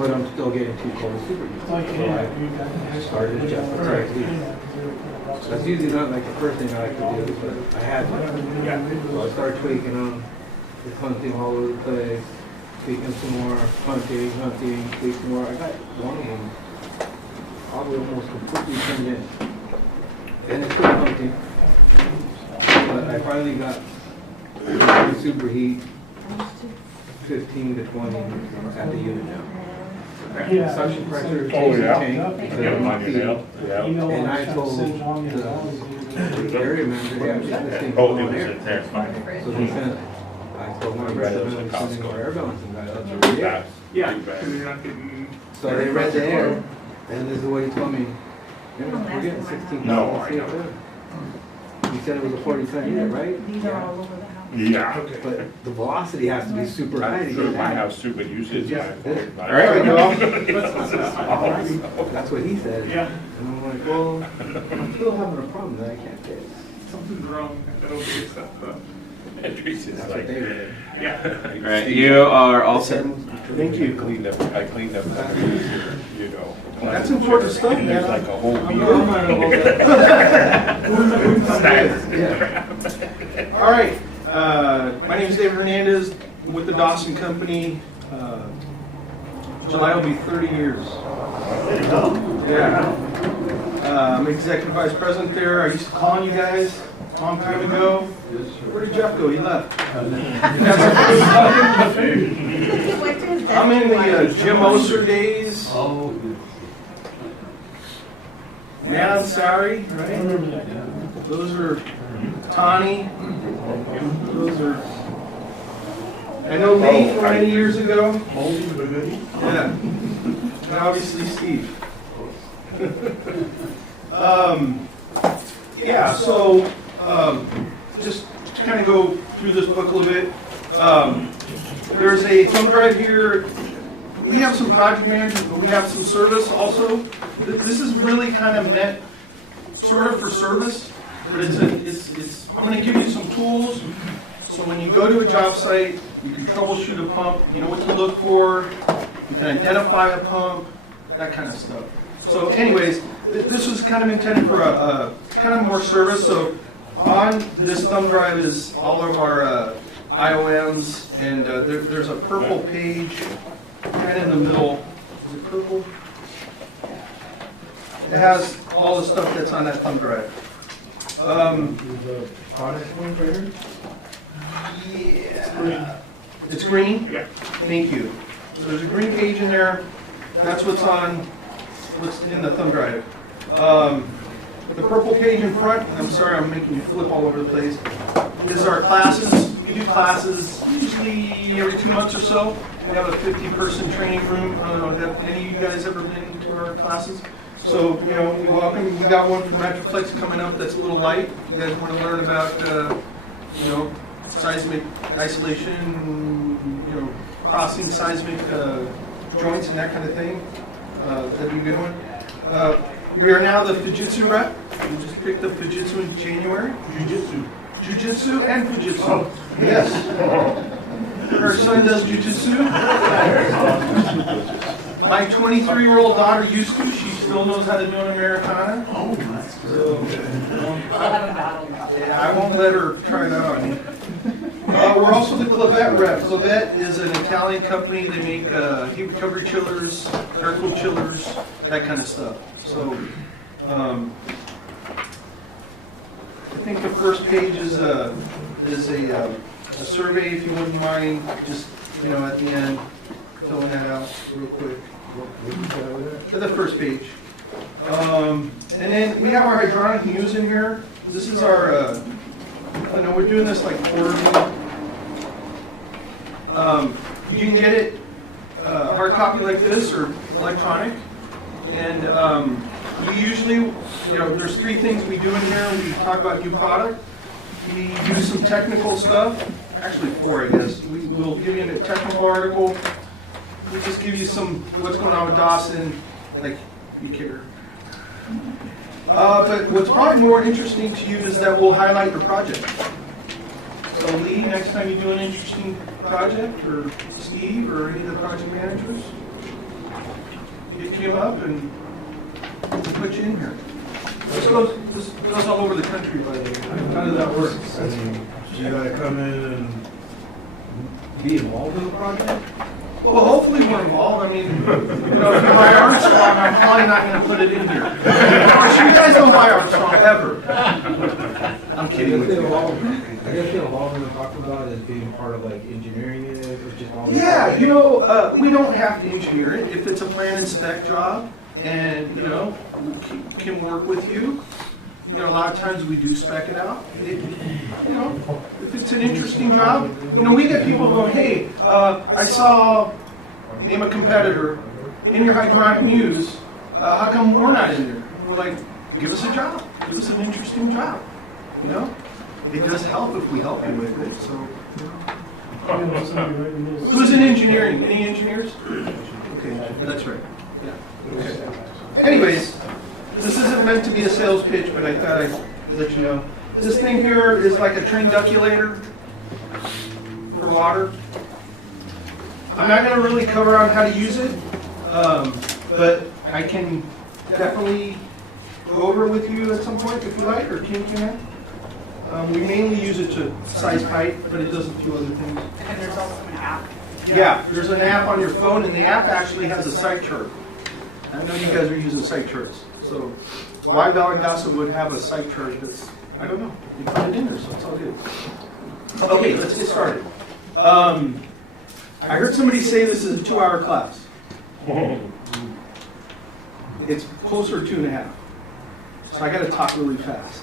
but I'm still getting too cold to superheat. So I started just protecting. That's usually not like the first thing I like to do, but I had to. So I started tweaking them, just hunting all over the place, tweaking some more, hunting, tweak some more. I got one of them probably almost completely turned in. And it's still hunting. But I finally got the superheat 15 to 20 at the unit now. Yeah. Suction pressure is Oh, yeah. tank because of my feet. And I told the area manager, yeah, get this thing Oh, going it was air. in there, it's fine. So he sent, I told one of the residents, sending our air balancing guy out to read the air. Yeah, because you're not getting. So they read the air, and this is what he told me. We're getting 16,000 CFM. He said it was a 40-cent unit, right? These are all over the house. Yeah. But the velocity has to be super high to Sure, get my that. house too, but usually it's Yeah. my. All right, well, Oh, that's what he said. Yeah. And I'm like, well, I'm still having a problem that I can't fix. Something's wrong. I don't think it's that. Patrice is That's like, what they read. yeah. All right, you are all set. Thank you. I cleaned up that, you know. That's important stuff, And there's man. like a whole I'm meter. not mad about that. Yeah. All right, my name is David Hernandez with the Dawson Company. July will be 30 years. Yeah. I'm executive vice president there. I used to call on you guys a long time ago. Where did Jeff go? He left. I'm in the Jim Oser days. Oh, Man on Salary, right? Those are Tawny. Those are, I know Lee from many years ago. Yeah. And obviously Steve. Yeah, so just to kind of go through this book a little bit. There's a thumb drive here. We have some project managers, but we have some service also. This is really kind of meant sort of for service, but I'm going to give you some tools. So when you go to a job site, you can troubleshoot a pump, you know what to look for, you can identify a pump, that kind of stuff. So anyways, this was kind of intended for a kind of more service. So on this thumb drive is all of our IOMs, and there's a purple page kind of in the middle. Is it purple? It has all the stuff that's on that thumb drive. Yeah. It's green? Yeah. Thank you. So there's a green page in there. That's what's in the thumb drive. The purple page in front, I'm sorry I'm making you flip all over the place, is our classes. We do classes usually every 2 months or so. We have a 50-person training room. I don't know, have any of you guys ever been to our classes? So, you know, you're welcome. We got one for Metroplex coming up that's a little light. If you guys want to learn about, you know, seismic isolation, you know, crossing seismic joints and that kind of thing, that'd be a good one. We are now the Fujitsu rep. We just picked up Fujitsu in January. Jiu-Jitsu and Fujitsu. Oh. Yes. Her son does Jiu-Jitsu. My 23-year-old daughter used to. She still knows how to do an Americana. oh, that's good. So, yeah, I won't let her try that on me. We're also the Clavette rep. Clavette is an Italian company. They make heat recovery chillers, air-cooled chillers, that kind of stuff. So, I think the first page is a survey, if you wouldn't mind, just, you know, at the end, filling that out real quick. To the first page. And then we have our hydronic news in here. This is our, I know we're doing this like quarterly. You can get it hard copy like this or electronic. And we usually, you know, there's 3 things we do in here. We talk about new product. We do some technical stuff. Actually 4, I guess. We will give you a technical article. We just give you some what's going on with Dawson, like you care. But what's probably more interesting to you is that we'll highlight your project. So Lee, next time you do an interesting project, or Steve, or any of the project managers, up and put you in here. This goes all over the country, by the way. How does that work? I mean, you gotta come in and be involved in the project? Well, hopefully we're involved. I mean, if you buy Armstrong, I'm probably not going to put it in here. Of course, you guys don't buy Armstrong ever. I'm kidding with you. I guess the involvement I'm talking about is being part of like engineering it, or just all. Yeah, we don't have to engineer it. If it's a plan and spec job, and we can work with you. A lot of times we do spec it out. If it's an interesting job, we get people going, hey, I saw, name a competitor, in your hydronic news, how come we're not in there? We're like, give us a job. Give us an interesting job. It does help if we help you with it. So, who's in engineering? Any engineers? Okay, that's right. Yeah. Okay. Anyways. This isn't meant to be a sales pitch, but I thought I'd let you know. This thing here is like a train duculator for water. I'm not going to really cover on how to use it, but I can definitely go over it with you at some point if you like, or Kim can. We mainly use it to size pipe, but it does a few other things. And there's also an app. Yeah, there's an app on your phone, and the app actually has a site chart. I know you guys are using site charts. So why Dawson would have a site chart that's, I don't know. You put it in there, so it's all good. Okay, let's get started. I heard somebody say this is a 2-hour class. It's closer to 2.5. So I got to talk really fast.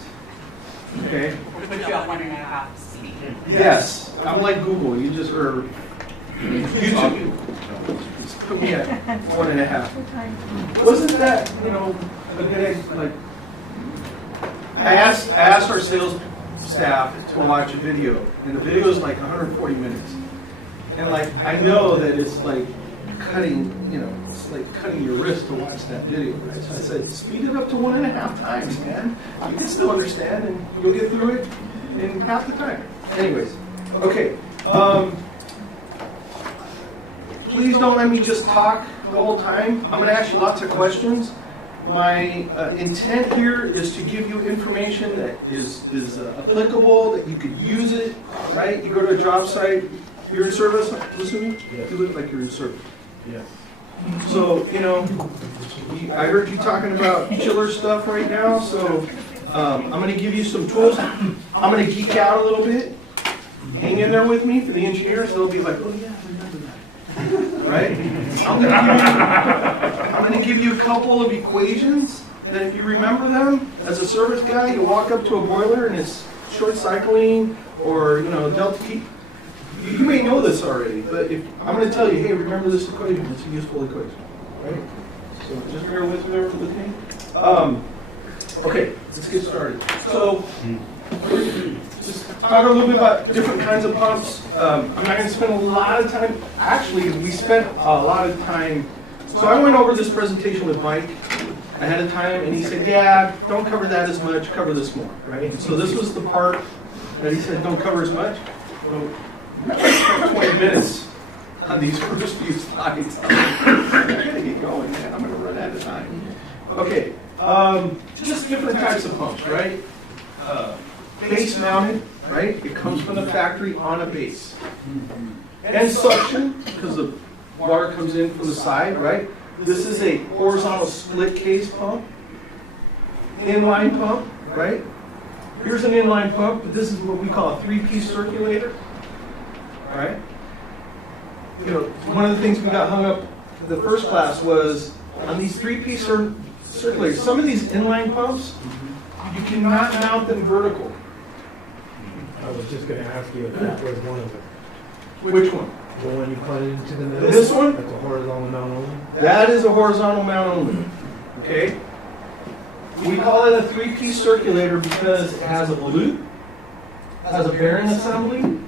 Okay? We put you at 1.5 speed. Yes, I'm like Google. You just, or YouTube. Just put me at 1.5. Wasn't that, a good, like, I asked our sales staff to watch a video, and the video is like 140 minutes. And like, I know that it's like cutting, it's like cutting your wrist to watch that video, right? So I said, speed it up to 1.5 times, man. You can still understand, and you'll get through it in half the time. Anyways, okay. Please don't let me just talk the whole time. I'm going to ask you lots of questions. My intent here is to give you information that is applicable, that you could use it, right? You go to a job site, you're in service, listen to me? Yes. You look like you're in service. Yes. So, I heard you talking about chiller stuff right now, so I'm going to give you some tools. I'm going to geek out a little bit. Hang in there with me for the engineers. They'll be like, oh yeah, I remember that. Right? I'm going to give you a couple of equations that if you remember them, as a service guy, you walk up to a boiler and it's short cycling or, delta T. You may know this already, but if I'm going to tell you, hey, remember this equation. It's a useful equation. Right? So just bear with me. Okay, let's get started. So, just talk a little bit about different kinds of pumps. I'm not going to spend a lot of time. Actually, we spent a lot of time. So I went over this presentation with Mike ahead of time, and he said, yeah, don't cover that as much, cover this more, right? So this was the part that he said, don't cover as much. So I spent 20 minutes on these first few slides. I gotta get going, man. I'm going to run out of time. Okay, just different types of pumps, right? Base mounted, right? It comes from the factory on a base. And suction, because the water comes in from the side, right? This is a horizontal split case pump. Inline pump, right? Here's an inline pump, but this is what we call a 3-piece circulator, right? One of the things we got hung up in the first class was on these 3-piece circulators. Some of these inline pumps, you cannot mount them vertical. I was just going to ask you if that was one of them. Which one? The one you put into the middle? This one? That's a horizontal mount only? That is a horizontal mount only. Okay? We call it a 3-piece circulator because it has a loop, has a bearing assembly, and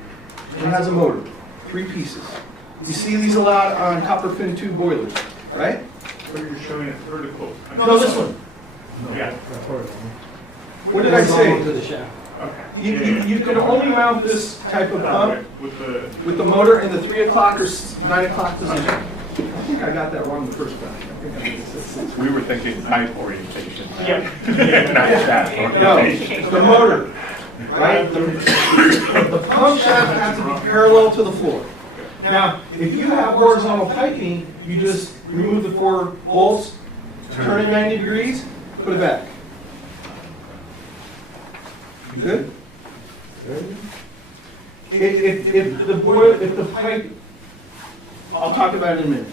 it has a motor. 3 pieces. You see these a lot on copper fin tube boilers, right? Where you're showing it vertical. No, this one. No, Yeah. that's horizontal. What did I Horizontal say? to the shaft. Okay. You can only mount this type of pump With the with the motor in the 3 o'clock or 9 o'clock position. think I got that wrong the first time. I think I made it 6. We were thinking height orientation. Yeah. Not shaft No, orientation. the motor, right? The pump shaft has to be parallel to the floor. Now, if you have horizontal piping, you just remove the 4 bolts, turn it 90 degrees, put it back. You good? If the pipe, I'll talk about it in a minute.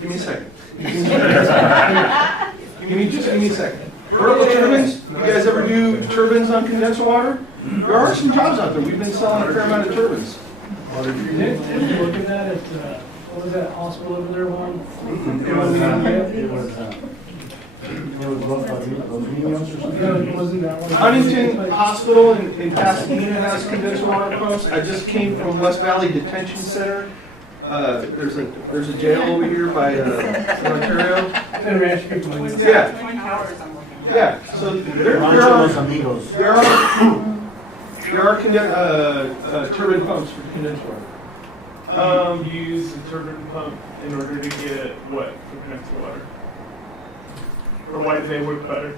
Give me a second. Give me a second. Vertical turbines, you guys ever do turbines on condensed water? There are some jobs out there. We've been selling a fair amount of turbines. Did you look at that what was that hospital over there, one? Wasn't that one? Huntington Hospital in Pasadena has condensed water pumps. I just came from West Valley Detention Center. There's a jail over here by Ontario. Yeah. Twin Towers I'm looking at. Yeah, so there are turbine pumps for condensed water. You use the turbine pump in order to get what for condensed water? Or why do they work better?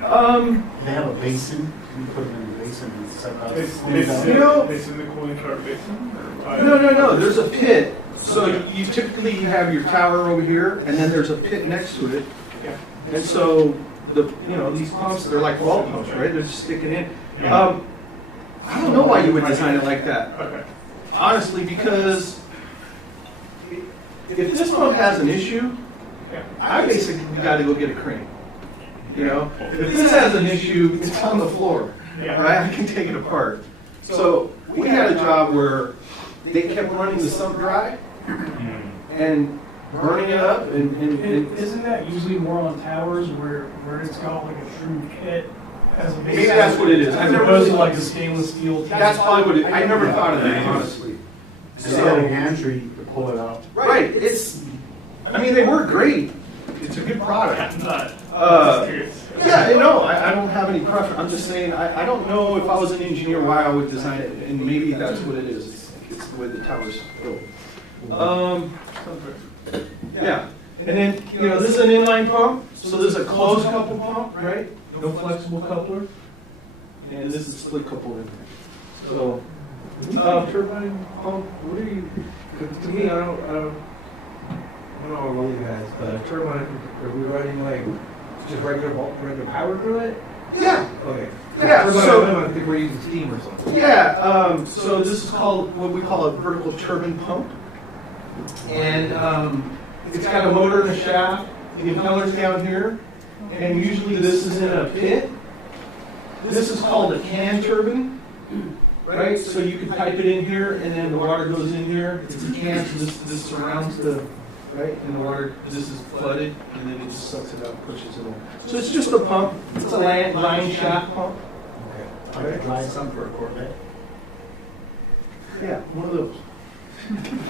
They have a basin. You put them in the basin and suck out. It's in the cooling tower basin? Or why? No. There's a pit. So you typically have your tower over here, and then there's a pit next to it. Yeah. And so these pumps, they're like well pumps, right? They're just sticking in. I don't know why you would design it like that. Okay. Honestly, because if this pump has an issue, I basically got to go get a crane. If this has an issue, it's on the floor, right? I can take it apart. So we had a job where they kept running the sump dry and burning it up, and Isn't that usually more on towers where it's got like a true pit as a base? maybe that's what it is. As opposed to like a stainless steel. That's probably what it. I never thought of that, honestly. They had a gantry to pull it out. Right. I mean, they work great. It's a good product. I'm not. Uh, Yeah, I don't have any preference. I'm just saying, I don't know if I was an engineer why I would design it, and maybe that's what it is. It's the way the tower's built. Yeah, and then, this is an inline pump, so there's a closed couple pump, right? No flexible coupler. And this is split coupled in there. So, turbine pump, what are you, To me, I don't know about you guys, but a turbine, are we running like just regular power through it? yeah. Okay. Yeah, Turbine, so- I think we're using steam or something. Yeah, so this is called what we call a vertical turbine pump. And it's got a motor and a shaft, the impeller's down here, and usually this is in a pit. This is called a can turbine, right? So you can pipe it in here, and then the water goes in here. It's a can, so this surrounds the, right? And the water, this is flooded, and then it just sucks it out and pushes it in. So it's just a pump. It's a line shaft pump. I could dry some for a Corvette. Yeah, one of those.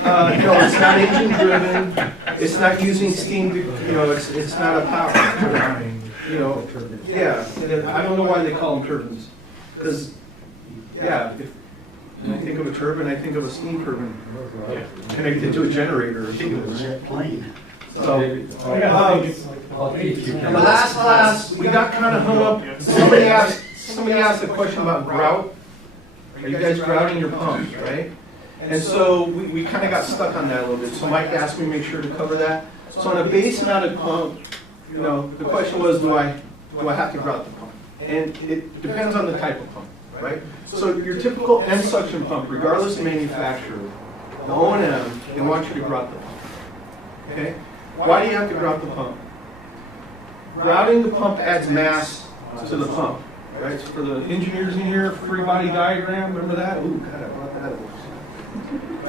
No, it's not engine driven. It's not using steam. It's not a power turbine. Yeah. I don't know why they call them turbines. Because, if I think of a turbine, I think of a steam turbine connected to a generator or I think it was a something. jet plane. So, I gotta think it's like in the last class, we got kind of hung up. Somebody asked a question about grout. Are you guys grouting your pumps, right? And so we kind of got stuck on that a little bit. So Mike asked me to make sure to cover that. So on a base mounted pump, the question was, do I have to grout the pump? And it depends on the type of pump, right? So your typical end suction pump, regardless of manufacturer, the O&M, they want you to grout the pump. Okay? Why do you have to grout the pump? Grouting the pump adds mass to the pump. Right? So for the engineers in here, free body diagram, remember that? Ooh, God, I brought that up.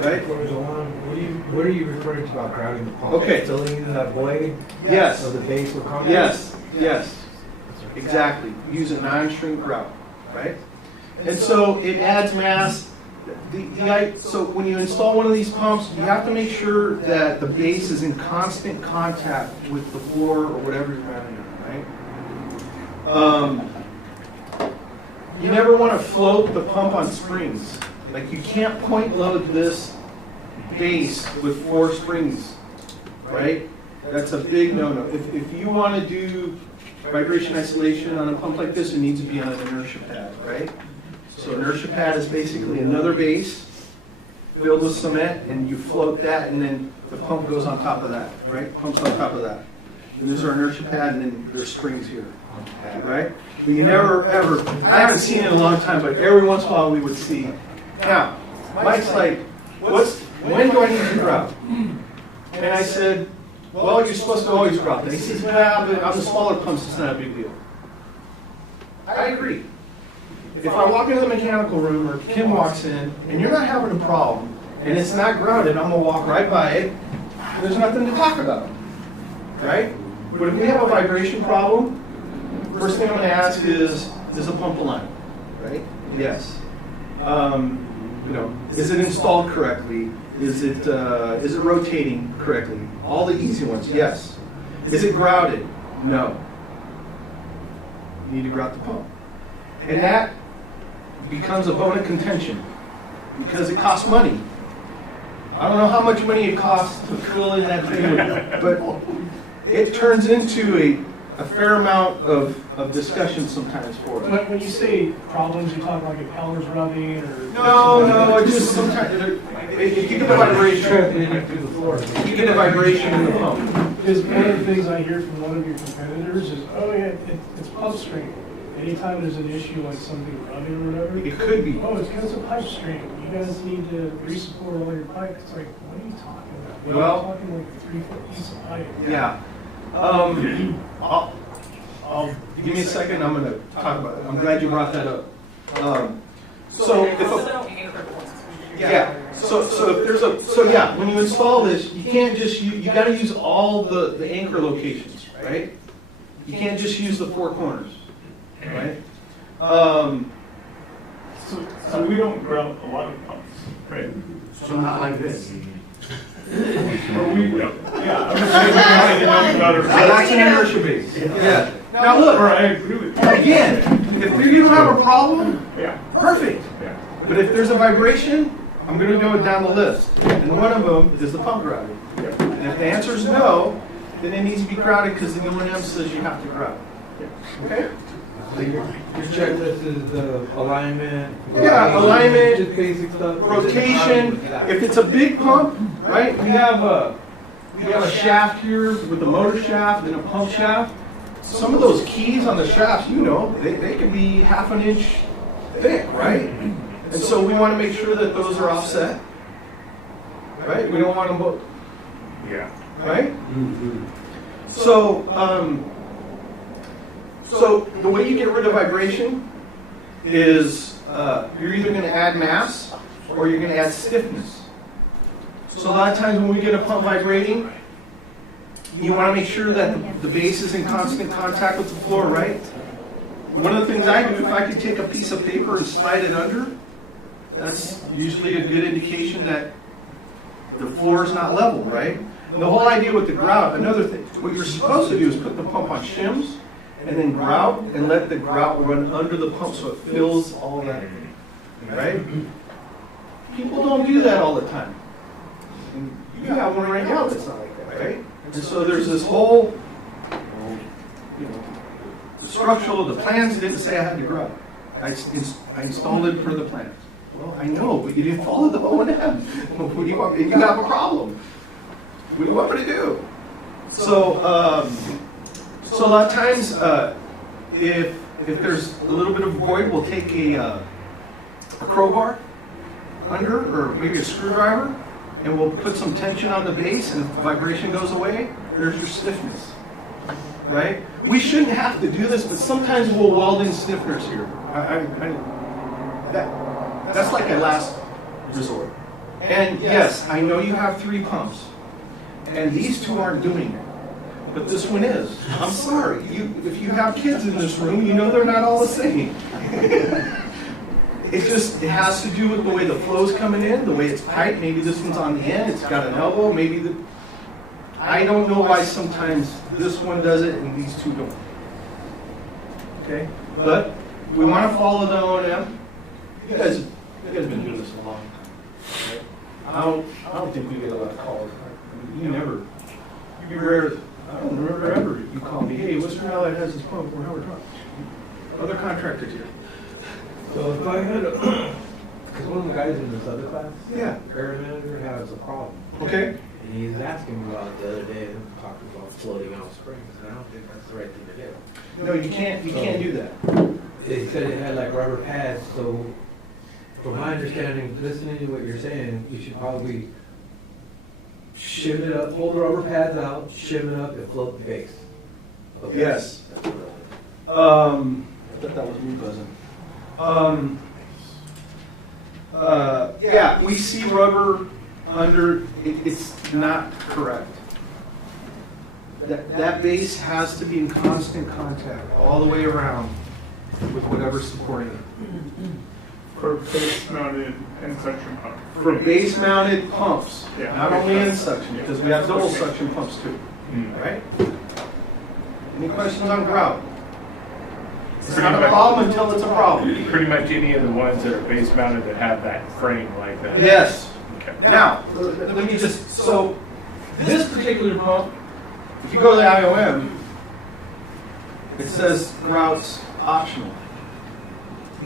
Right? What are you referring to about grouting the pump? Okay. Filling the void Yes. of the base with concrete? Yes. Exactly. Use a non-shrink grout, right? And so it adds mass. So when you install one of these pumps, you have to make sure that the base is in constant contact with the floor or whatever you're running on, right? You never want to float the pump on springs. Like you can't point load this base with 4 springs, right? That's a big no-no. If you want to do vibration isolation on a pump like this, it needs to be on an inertia pad, right? So inertia pad is basically another base filled with cement, and you float that, and then the pump goes on top of that, right? Pumps on top of that. And there's our inertia pad, and then there's springs here, right? But you never, ever, I haven't seen it in a long time, but every once in a while we would see. Now, Mike's like, when do I need to grout? And I said, well, you're supposed to always grout. And he says, well, but on the smaller pumps, it's not a big deal. I agree. If I walk into the mechanical room, or Kim walks in, and you're not having a problem, and it's not grouted, I'm going to walk right by it, there's nothing to talk about, right? But if we have a vibration problem, first thing I'm going to ask is the pump aligned, right? Yes. Is it installed correctly? Is it rotating correctly? All the easy ones, yes. Is it grouted? No. You need to grout the pump. And that becomes a bone of contention because it costs money. I don't know how much money it costs to fill in that thing, but it turns into a fair amount of discussion sometimes for us. But when you say problems, you talk like impellers rubbing or... No, it's just sometimes, if you get a vibration, you get a vibration in the pump. Because one of the things I hear from one of your competitors is, oh yeah, it's pump strain. Anytime there's an issue like something rubbing or whatever, It could be. oh, it's because of pipe strain. You guys need to re-support all your pipe. It's like, what are you talking about? Well- We're talking like a 3-foot piece of pipe. Yeah. I'll give me a second. I'm going to talk about it. I'm glad you brought that up. So if when you install this, you can't just you got to use all the anchor locations, right? You can't just use the four corners, right? So we don't grout a lot of pumps, right? So not like this. Or yeah, I was saying we had to know about That's an inertia base. Yeah. Now Or look, I agree with you. again, if you don't have a problem, Yeah, perfect. yeah. But if there's a vibration, I'm going to go down the list. And one of them is the pump grouting. And if the answer is no, then it needs to be grouted because the O&M says you have to grout. Okay? So your checklist is the alignment. Yeah, alignment, just basic stuff. Rotation. If it's a big pump, right? We have a shaft here with a motor shaft and a pump shaft. Some of those keys on the shafts, they can be half an inch thick, right? And so we want to make sure that those are offset, right? We don't want them both, Yeah. right? So, so the way you get rid of vibration is you're either going to add mass or you're going to add stiffness. So a lot of times when we get a pump vibrating, you want to make sure that the base is in constant contact with the floor, right? One of the things I do, if I could take a piece of paper and slide it under, that's usually a good indication that the floor is not level, right? And the whole idea with the grout, another thing, what you're supposed to do is put the pump on shims and then grout and let the grout run under the pump so it fills all that, right? People don't do that all the time. And you have one right now that's not like that, right? And so there's this whole, the structural, the plans didn't say I had to grout. I installed it per the plans. Well, I know, but you didn't follow the O&M. What do you want? You have a problem. What do you want me to do? So, so a lot of times, if there's a little bit of void, we'll take a crowbar under, or maybe a screwdriver, and we'll put some tension on the base, and if the vibration goes away, there's your stiffness, right? We shouldn't have to do this, but sometimes we'll weld in stiffeners here. That's like a last resort. And yes, I know you have 3 pumps, and these 2 aren't doing it, but this one is. I'm sorry. If you have kids in this room, you know they're not all the same. It has to do with the way the flow's coming in, the way it's piped. Maybe this one's on the end, it's got an elbow. Maybe I don't know why sometimes this one does it and these 2 don't. Okay? But we want to follow the O&M. You guys have been doing this a long time. Right? I don't think we get a lot of calls. You never I don't remember ever you call me, hey, Western Allied has this pump, we're Howard Rock. Other contractors here. So if I had a, because one of the guys in this other class, Yeah, area manager, has a problem. okay. And he's asking me about it the other day, and talking about floating out springs, and I don't think that's the right thing to do. No, you can't do that. They said it had like rubber pads, so from my understanding, listening to what you're saying, you should probably shim it up, pull the rubber pads out, shim it up, and float the base. Okay. Yes. I thought that was me buzzing. Yeah, we see rubber under, it's not correct. That base has to be in constant contact all the way around with whatever's supporting it. For base mounted and suction pump. For base mounted pumps, Yeah. not only in suction, because we have double suction pumps too, right? Any questions on grout? It's not a problem until it's a problem. Pretty much any of the ones that are base mounted that have that frame like that. Yes. Okay. Now, let me just, so this particular pump, if you go to the IOM, it says grout's optional.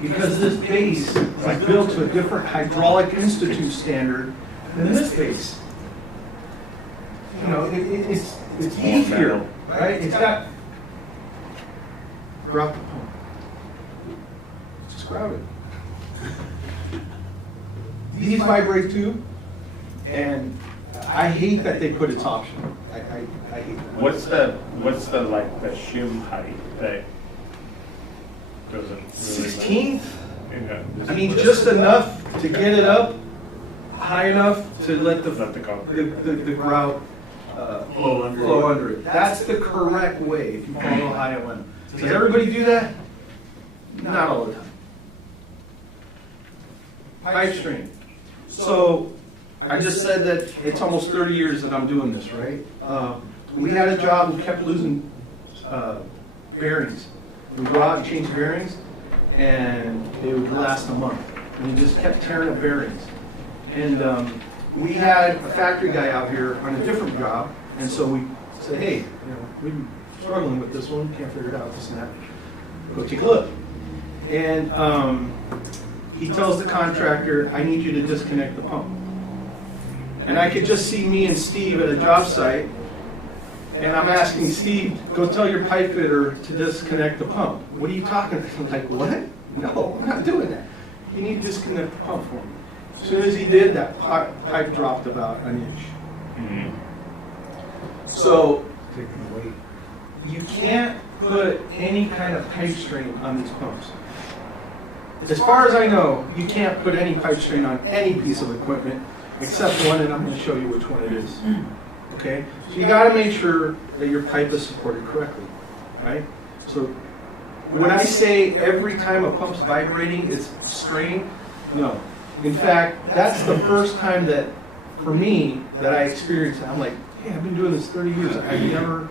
Because this base is built to a different hydraulic institute standard than this base. You know, it's easier, right? It's got grout the pump. Just grout it. These vibrate too, and I hate that they put it's optional. I hate that. What's the like the shim height that doesn't really 16th? Yeah, I mean, just enough to get it up high enough to let the let the concrete. the grout flow under it. That's the correct way if you follow IOM. Does everybody do that? Not all the time. Pipe string. So I just said that it's almost 30 years that I'm doing this, right? We had a job, we kept losing bearings. We go out and change bearings, and it would last a month. And we just kept tearing up bearings. And we had a factory guy out here on a different job, and so we said, hey, you know, we've been struggling with this one, can't figure it out, this and that. Go take a look. And he tells the contractor, I need you to disconnect the pump. And I could just see me and Steve at a job site, and I'm asking Steve, go tell your pipe fitter to disconnect the pump. What are you talking about? I'm like, what? No, I'm not doing that. You need to disconnect the pump for me. As soon as he did, that pipe dropped about an inch. Mm-hmm. So you can't put any kind of pipe string on these pumps. As far as I know, you can't put any pipe string on any piece of equipment except one, and I'm going to show you which one it is. Okay? So you got to make sure that your pipe is supported correctly, right? So when I say every time a pump's vibrating, it's strained, no. In fact, that's the first time that, for me, that I experienced it. I'm like, hey, I've been doing this 30 years. I've never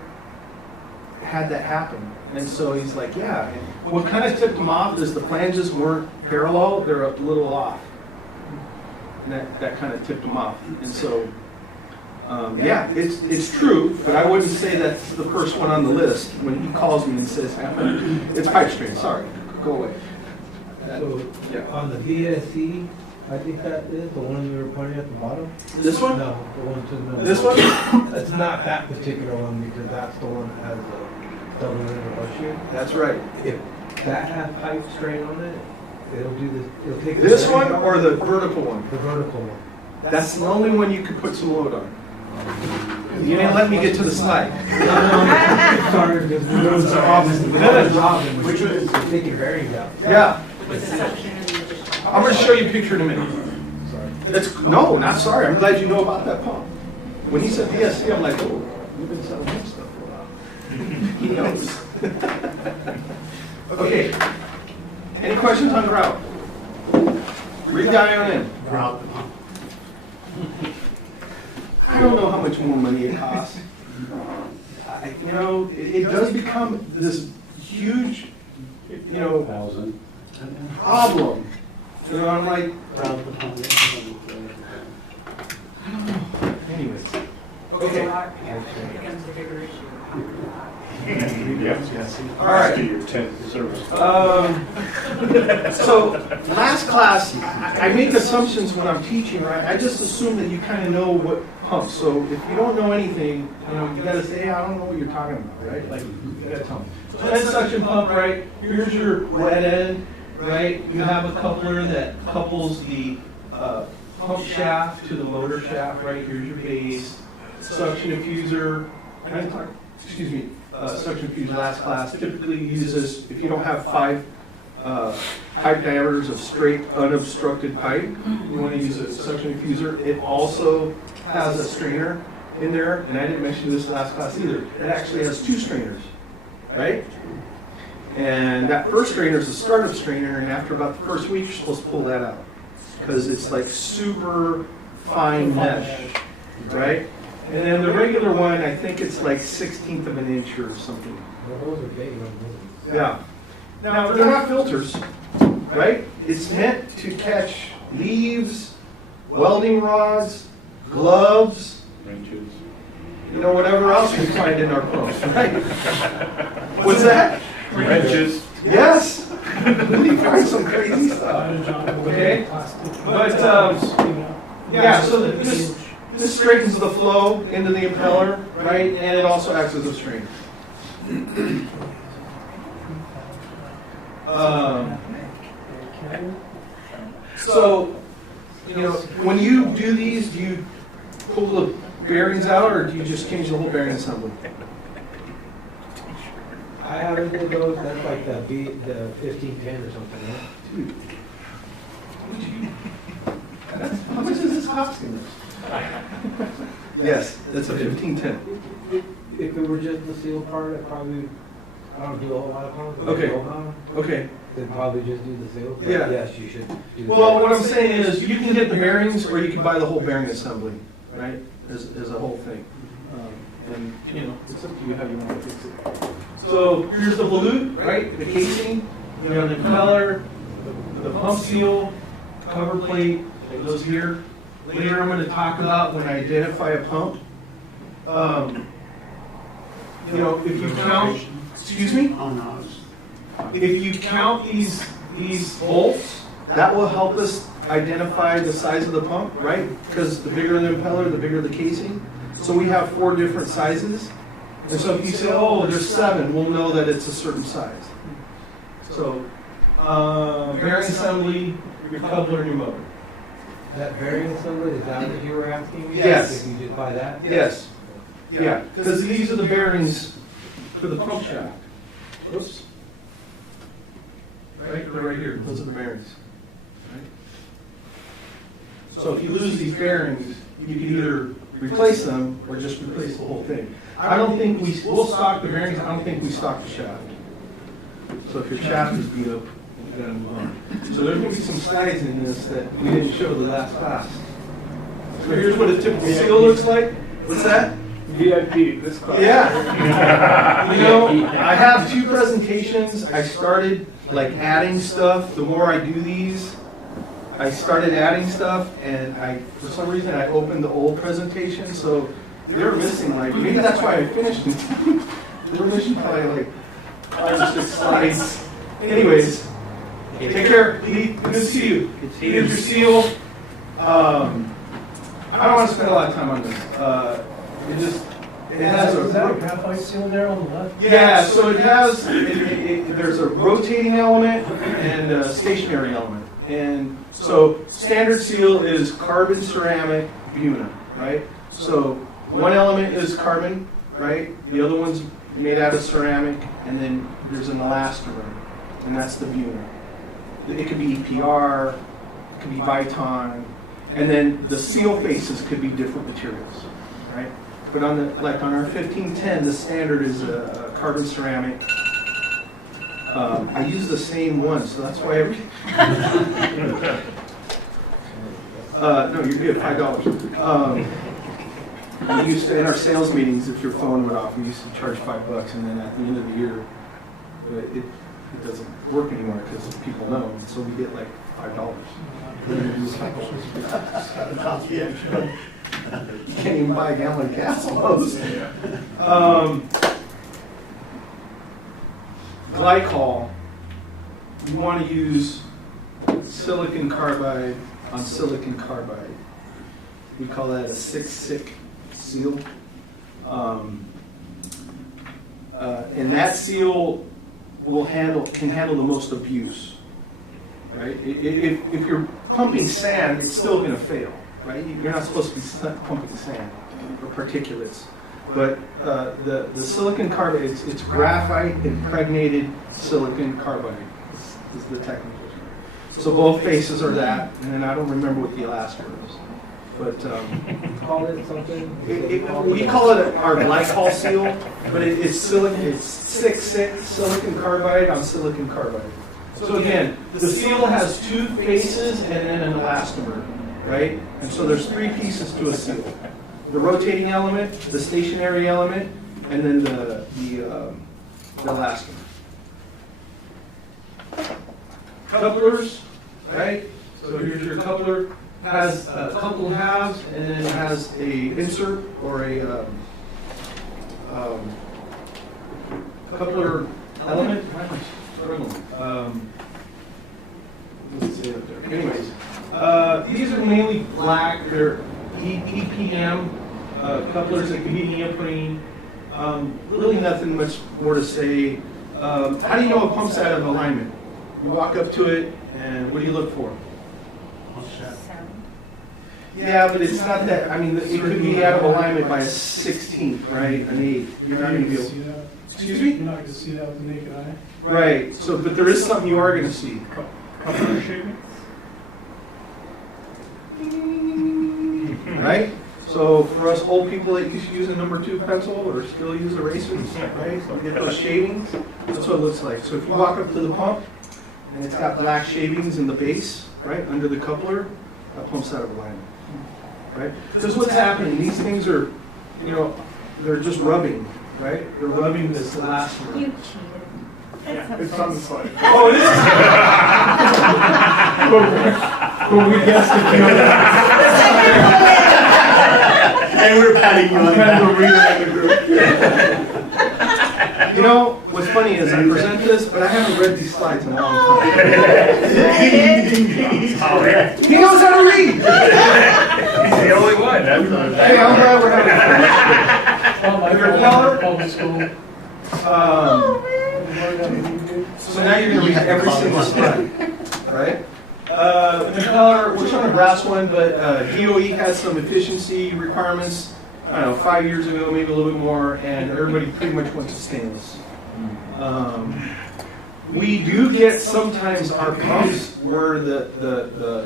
had that happen. And so he's like, yeah. And what kind of tipped him off is the flanges weren't parallel, they're a little off. And that kind of tipped him off. And so, yeah, it's true, but I wouldn't say that's the first one on the list when he calls me and says, it's pipe strain, sorry, go away. So, Yeah. on the VSC, I think that is the one you were pointing at the bottom? This one? No, the one to the middle. This one? It's not that particular one, because that's the one that has the double inner bushing. That's right. If that has pipe strain on it, it'll do this, it'll take. This one or the vertical one? The vertical one. That's the only one you could put some load on. You didn't let me get to the slide. Sorry, because we know it's obviously. Which one is taking bearings out? Yeah. I'm going to show you a picture in a minute. No, not sorry. I'm glad you know about that pump. When he said VSC, I'm like, oh, we've been selling that stuff for a while. He knows. Okay. Any questions on grout? Read the IOM. Grout. I don't know how much more money it costs. You know, it does become this huge, you know, problem. You know, I'm like, I don't know. Anyways. Okay. It becomes a bigger issue after that. Yes. All right. To your 10th service. So last class, I make assumptions when I'm teaching, right? I just assume that you kind of know what pumps. So if you don't know anything, you got to say, hey, I don't know what you're talking about, right? Like, you got to tell me. So end suction pump, right? Here's your wet end, right? You have a coupler that couples the pump shaft to the motor shaft, right? Here's your base. Suction diffuser. Suction diffuser last class typically uses, if you don't have 5 pipe diameters of straight unobstructed pipe, you want to use a suction diffuser. It also has a strainer in there, and I didn't mention this last class either. It actually has 2 strainers, right? And that first strainer is the startup strainer, and after about the first week, you're supposed to pull that out because it's like super fine mesh, right? And then the regular one, I think it's like 1/16 of an inch or something. Well, those are big ones. Yeah. Now, they're not filters, right? It's meant to catch leaves, welding rods, gloves, Wrenches. you know, whatever else we find in our pumps, right? What's that? Wrenches. Yes. We find some crazy stuff. Okay. But, yeah, so this straightens the flow into the impeller, right? And it also acts as a strainer. So, you know, when you do these, do you pull the bearings out or do you just change the whole bearing assembly? I haven't did those, that's like the 1510 or something, right? Dude. How much is this costing us? Yes, that's a 1510. If it were just the seal part, I don't do a whole lot of pumps. Okay. Okay. Then probably just do the seal. But Yeah. yes, you should do the Well, what I'm saying is you can get the bearings or you can buy the whole bearing assembly, right? As a whole thing. And, you know, it's up to you how you want to fix it. So here's the volute, right? The casing, you know, the impeller, the pump seal, cover plate, it goes here. Later I'm going to talk about when I identify a pump. You know, if you count, excuse me? Oh, no. If you count these bolts, that will help us identify the size of the pump, right? Because the bigger the impeller, the bigger the casing. So we have 4 different sizes. And so if you say, oh, there's 7, we'll know that it's a certain size. So, bearing assembly, your coupler, and your motor. That bearing assembly, is that what you were asking me? Yes. If you just buy that? Yes. Yeah, because these are the bearings for the pump shaft. Oops. Right, they're right here. Those are the bearings. Right? So if you lose these bearings, you can either replace them or just replace the whole thing. I don't think we'll stock the bearings. I don't think we stock the shaft. So if your shaft is beat up, you gotta move on. So there's going to be some slides in this that we didn't show the last class. So here's what a typical seal looks like. What's that? VIP, this class. Yeah. You know, I have 2 presentations. I started like adding stuff. The more I do these, I started adding stuff, and for some reason, I opened the old presentation, so they're missing like, maybe that's why I finished it. They were missing probably like 5 or 6 slides. Anyways, take care. Good to see you. Here's your seal. I don't want to spend a lot of time on this. It has Is that a a graphite seal there on the left? yeah, so it has, there's a rotating element and a stationary element. And so standard seal is carbon ceramic Buna, right? So one element is carbon, right? The other one's made out of ceramic, and then there's an elastomer, and that's the Buna. It could be EPR, it could be Viton, and then the seal faces could be different materials, right? But on our 1510, the standard is a carbon ceramic. I use the same one, so that's why no, you're good, $5. We used to, in our sales meetings, if your phone went off, we used to charge $5, and then at the end of the year, it doesn't work anymore because people know, and so we get like $5. Yeah. You can't even buy a gallon of gas almost. Glycol, you want to use silicon carbide on silicon carbide. We call that a 6-SiC seal. And that seal can handle the most abuse. Right? If you're pumping sand, it's still going to fail. Right? You're not supposed to be pumping sand or particulates. But the silicon carbide, it's graphite impregnated silicon carbide is the technical term. So both faces are that, and then I don't remember what the elastomer is. But Call it something? we call it our glycol seal, but it's silicon. It's 6-SiC silicon carbide on silicon carbide. So again, the seal has two faces and then an elastomer, right? And so there's three pieces to a seal: the rotating element, the stationary element, and then the elastomer. Couplers, right? So here's your coupler. Has a couple halves and then it has a insert or a coupler element. Let's see up there. Anyways, these are mainly black. They're EPM couplers that can be neoprene. Really nothing much more to say. How do you know a pump's out of alignment? You walk up to it and what do you look for? Yeah, but it's not that. I mean, it could be out of alignment by a 16th, right? An 8th. You're not going to be able. Excuse me? You're not going to see that with the naked eye. Right. So, but there is something you are going to see. Coupler shaping? Right. So, for us old people that used to use a number 2 pencil or still use erasers, right? So we get those shavings. That's what it looks like. So, if you walk up to the pump and it's got black shavings in the base, right under the coupler, that pump's out of alignment. Right? Because what's happening, these things are, they're just rubbing, right? They're rubbing this elastomer. You cheated. It's on the slide. Oh, it is? Well, we guessed it. And we're patting you on the back. What's funny is I present this, but I haven't read these slides in a long time. He knows how to read! He's the only one. Hey, I'm glad we're having fun. Your color? Public school. So now you're going to read every single slide, right? The color, we're showing a brass one, but DOE has some efficiency requirements, I don't know, 5 years ago, maybe a little bit more, and everybody pretty much went to stainless. We do get sometimes our pumps where the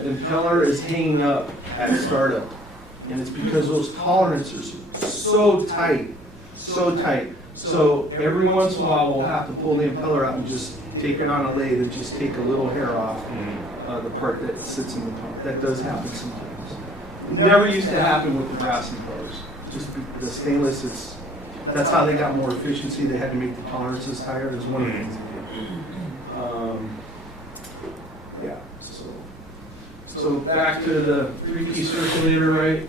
impeller is hanging up at startup, and it's because those tolerances are so tight. So every once in a while we'll have to pull the impeller out and just take it on a lathe and just take a little hair off the part that sits in the pump. That does happen sometimes. It never used to happen with the brass impellers. Just the stainless, that's how they got more efficiency. They had to make the tolerances higher. That's one of the things they did. Yeah. So back to the 3-piece circulator, right?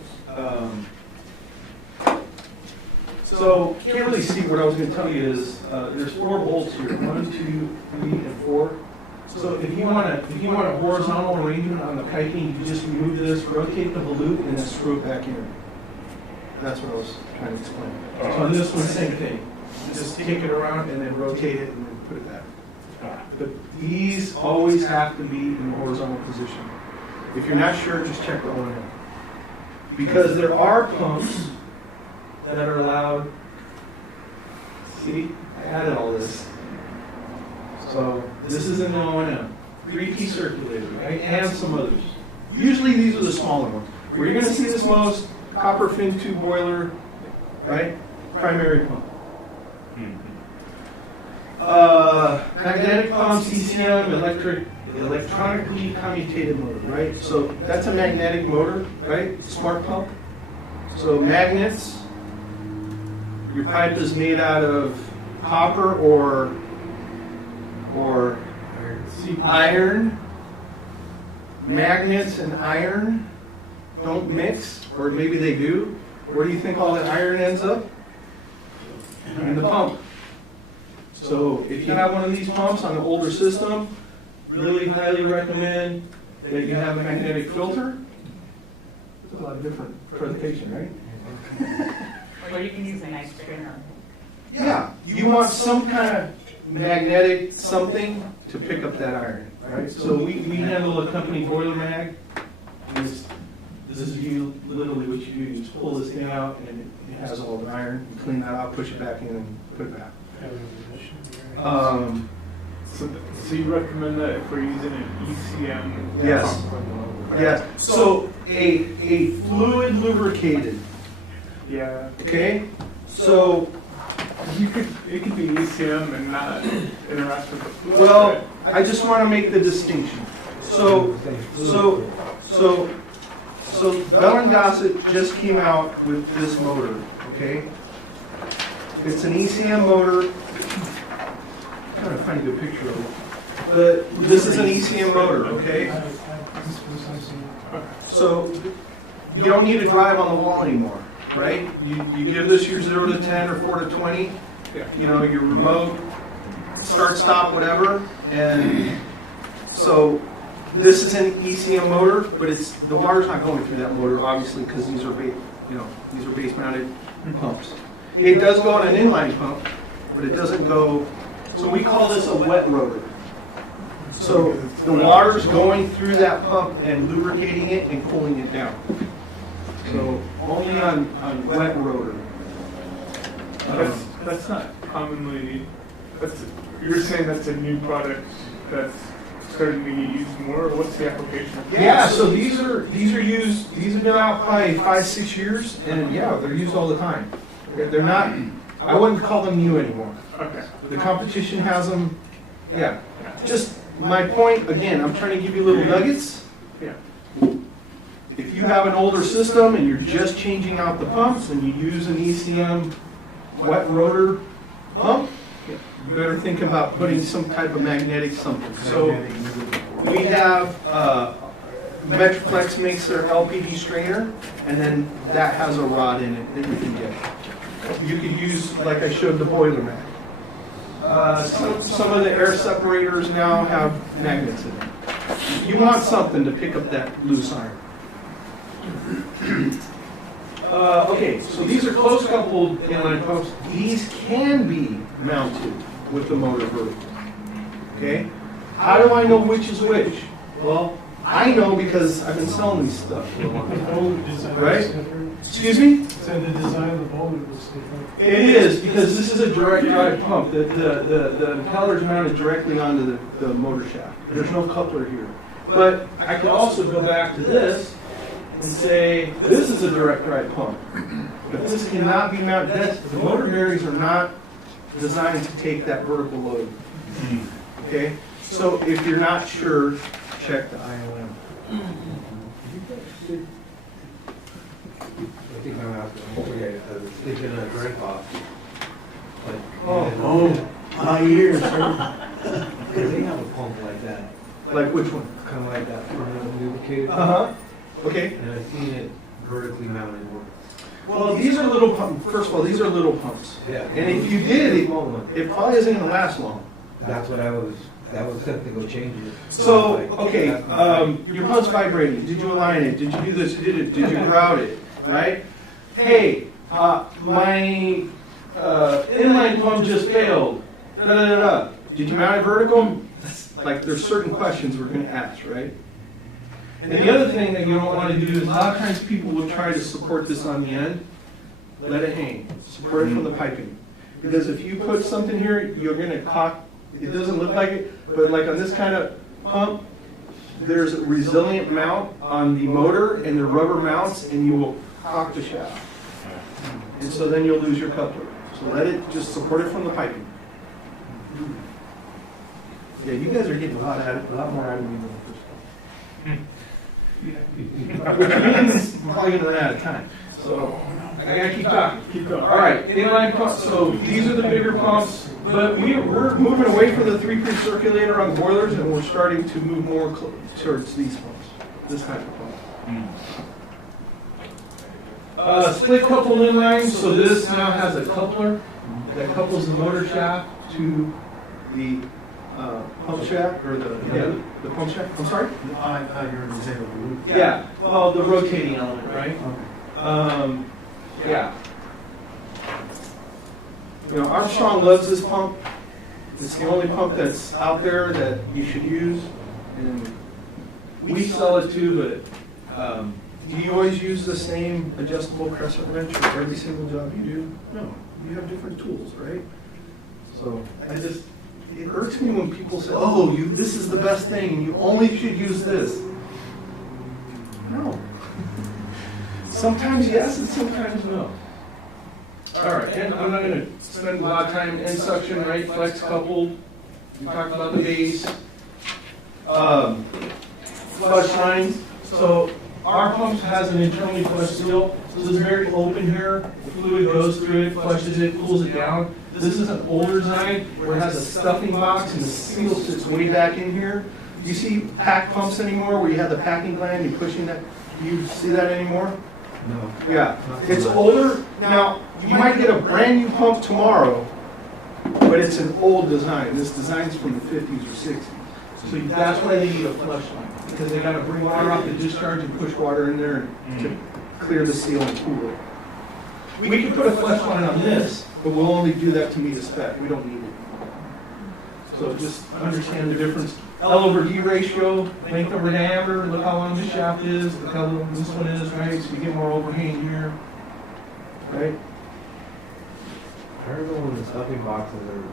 So can't really see. What I was going to tell you is there's 4 bolts here: 1, 2, 3, and 4. So if you want a horizontal arrangement on the piping, you just remove this, rotate the volute, and then screw it back in. That's what I was trying to explain. So on this one, same thing. Just take it around and then rotate it and then put it back. But these always have to be in the horizontal position. If you're not sure, just check the O&M. Because there are pumps that are allowed. See, I added all this. So this is in the O&M. 3-piece circulator, right? And some others. Usually these are the smaller ones. Where you're going to see this most, copper fin tube boiler, right? Primary pump. Magnetic pumps, ECM, electronically commutated motor, right? So that's a magnetic motor, right? Smart pump. So magnets. Your pipe is made out of copper or or iron, magnets and iron don't mix, or maybe they do. Where do you think all that iron ends up? In the pump. So if you have one of these pumps on an older system, really highly recommend that you have a magnetic filter. There's a lot of different presentation, right? Or you can use a nice strainer. Yeah, you want some kind of magnetic something to pick up that iron, right? So we handle a company boiler mag. This is literally what you do. You just pull this thing out and it has all the iron. You clean that out, push it back in, and put it back. So you recommend that if we're using an ECM? Yes. Yes. So a fluid lubricated. Yeah. Okay. So It could be ECM and not interact with the fluid. well, I just want to make the distinction. So Bell & Gossett just came out with this motor, okay? It's an ECM motor. I'm trying to find a good picture of it. But this is an ECM motor, okay? So you don't need to drive on the wall anymore, right? You give this your 0 to 10 or 4 to 20, you know, your remote, start, stop, whatever, and so this is an ECM motor, but the water's not going through that motor, obviously, because these are base-mounted pumps. It does go on an inline pump, but it doesn't go. So we call this a wet rotor. So the water's going through that pump and lubricating it and cooling it down. So only on wet rotor. That's not commonly. You're saying that's a new product that's starting to get used more, or what's the application? Yeah, so these are used. These have been out probably 5-6 years, and yeah, they're used all the time. They're not. I wouldn't call them new anymore. Okay. The competition has them. Yeah. Just my point again. I'm trying to give you little nuggets. Yeah. If you have an older system and you're just changing out the pumps and you use an ECM wet rotor pump, you better think about putting some type of magnetic something. So we have Metroflex makes their LPD strainer, and then that has a rod in it that you can get. You could use, like I showed, the boiler mag. Some of the air separators now have magnets in them. You want something to pick up that loose iron. Okay, so these are close coupled inline pumps. These can be mounted with the motor vertical. Okay? How do I know which is which? Well, I know because I've been selling these stuff for a long time. Right? Excuse me? So the design of the bulb was different. It is, because this is a direct drive pump. The impeller's mounted directly onto the motor shaft. There's no coupler here. But I could also go back to this and say, this is a direct drive pump. But this cannot be mounted. The motor bearings are not designed to take that vertical load. Okay? So if you're not sure, check the IOM. I think I'm out there. I was thinking of drink off. Like, Oh, my ears. because they have a pump like that, Like which one? kind of like that, lubricated. Uh-huh. Okay. And I've seen it vertically mounted work. Well, these are little pumps. First of all, these are little pumps. Yeah. And if you did, it probably isn't going to last long. That's what that was something to go change it. So, okay, your pump's vibrating. Did you align it? Did you do this? Did you grout it? Right? Hey, my inline pump just failed. Da, da, da, da. Did you mount it vertical? Like, there's certain questions we're going to ask, right? And the other thing that you don't want to do is a lot of times people will try to support this on the end. Let it hang. Support it from the piping. Because if you put something here, you're going to cock. It doesn't look like it, but like on this kind of pump, there's a resilient mount on the motor and the rubber mounts, and you will cock the shaft. And so then you'll lose your coupler. So let it just support it from the piping. Yeah, you guys are getting a lot more out of me than the first one. Which means I'm probably gonna run out of time. So I gotta keep talking. Keep going. All right, inline pumps. So these are the bigger pumps, but we're moving away from the 3-piece circulator on the boilers, and we're starting to move more towards these pumps, this type of pump. Split coupled inline. So this now has a coupler that couples the motor shaft to the pump shaft, or the pump shaft. I'm sorry. I thought you were going to say the roof. Yeah. Well, the rotating element, right? Okay. Yeah. You know, Armstrong loves this pump. It's the only pump that's out there that you should use, and we sell it too. But do you always use the same adjustable crescent wrench for every single job you do? No, you have different tools, right? So it irks me when people say, "Oh, this is the best thing, and you only should use this." No. Sometimes yes, and sometimes no. All right, and I'm not going to spend a lot of time in suction, right? Flex coupled. We talked about the base. Flush lines. So our pump has an internally flushed seal, so it's very open here. The fluid goes through it, flushes it, cools it down. This is an older design where it has a stuffing box and the seal sits way back in here. Do you see pack pumps anymore where you have the packing gland, you're pushing that? Do you see that anymore? No. Yeah, it's older. Now, you might get a brand new pump tomorrow, but it's an old design. This design's from the 50s or 60s. So that's why they need a flush line, because they gotta bring water off the discharge and push water in there to clear the seal and cool it. We can put a flush line on this, but we'll only do that to meet a spec. We don't need it. So just understand the difference. L over D ratio, length over diameter, look how long this shaft is, look how long this one is, right? So you get more overhang here, right? I remember when the stuffing boxes are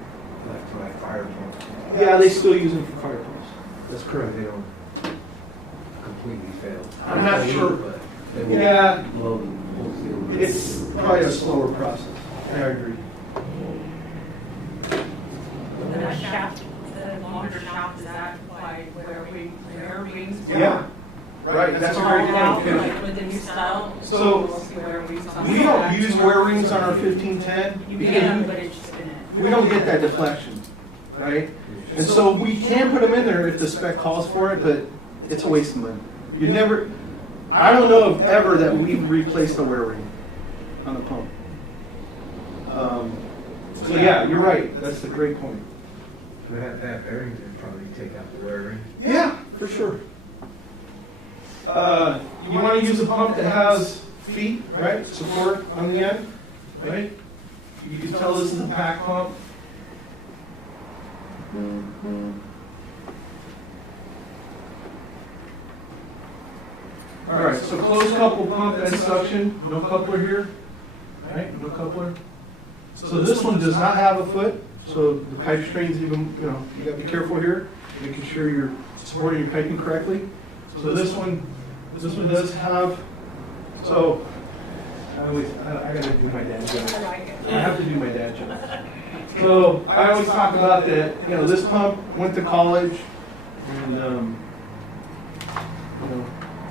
like for like fire pumps. Yeah, they still use them for fire pumps. That's correct. They don't completely fail. I'm not sure. But they will Yeah, blow the whole seal. it's probably a slower process. I agree. The shaft, the longer shaft, is that like where wings? Yeah, right, that's a great point. Because Like with the new style? So, We'll see where wings on we the don't back. use wear rings on our 1510 You because can, but it's just gonna. we don't get that deflection, right? And so we can put them in there if the spec calls for it, but it's a waste of money. You never, I don't know of ever that we've replaced a wear ring on a pump. So yeah, you're right, that's a great point. If we had that bearings, it'd probably take out the wear ring. Yeah, for sure. You want to use a pump that has feet, right? Support on the end, right? You can tell this is a pack pump. All right, so closed couple pump and suction, no coupler here, right? No coupler. So this one does not have a foot, so the pipe strains even, you gotta be careful here, making sure you're supporting your piping correctly. So this one does have, so, I gotta do my dad joke. I have to do my dad joke. So, I always talk about that, this pump went to college, and,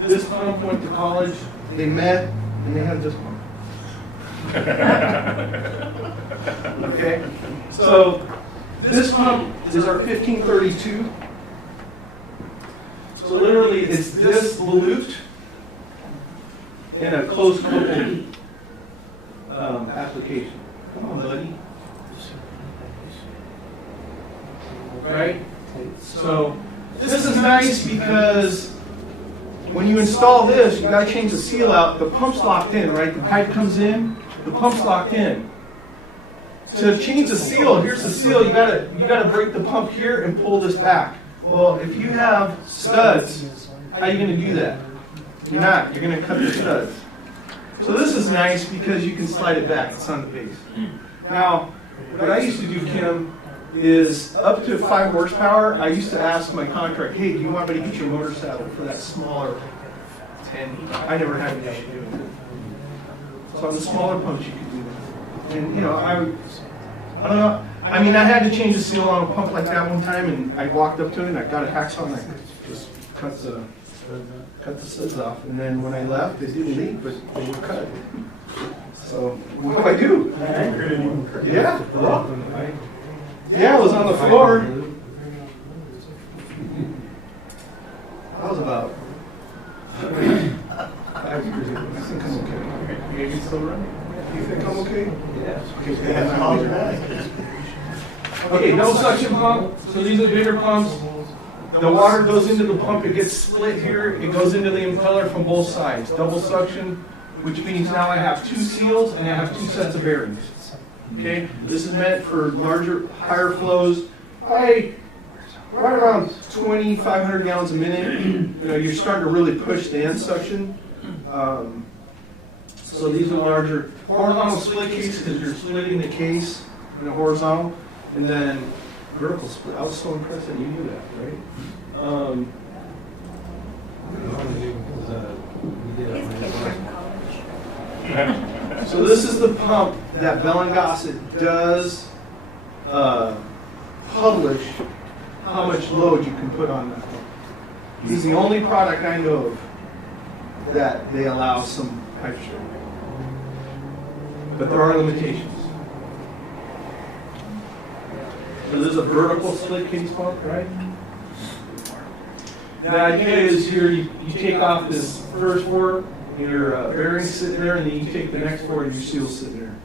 this pump went to college, they met, and they had this pump. Okay, so this pump is our 1532. So literally, it's this volute in a closed coupled application. Come on, buddy. Right? So this is nice because when you install this, you got to change the seal out. The pump's locked in, right? The pipe comes in, the pump's locked in. To change the seal, here's the seal. You gotta break the pump here and pull this back. Well, if you have studs, how are you going to do that? You're not. You're going to cut the studs. So this is nice because you can slide it back. It's on the base. Now, what I used to do, Kim, is up to 5 horsepower, I used to ask my contractor, hey, do you want me to get your motor saddle for that smaller 10? I never had an issue doing it. So on the smaller pumps, you could do that. And, I don't know. I mean, I had to change the seal on a pump like that one time, and I walked up to it, and I got a hacksaw, and I just cut the cut the studs off, and then when I left, it didn't leak, but they were cut. So what do I do? Yeah, well, yeah, it was on the floor. That was about 5 years ago. I think I'm okay. Maybe it's still running. You think I'm okay? Yeah. Okay, no suction pump. So these are bigger pumps. The water goes into the pump, it gets split here, it goes into the impeller from both sides. Double suction, which means now I have 2 seals and I have 2 sets of bearings. Okay, this is meant for larger, higher flows. Right around 2,500 gallons a minute. You know, you're starting to really push the end suction. So these are larger horizontal split case because you're splitting the case in a horizontal, and then vertical split. I was so impressed that you knew that, right? So this is the pump that Bell & Gossett does publish how much load you can put on that pump. He's the only product I know of that they allow some pipe strength. But there are limitations. So this is a vertical split case pump, right? The idea is here you take off this first fork, your bearings sitting there, and then you take the next fork and your seal's sitting there.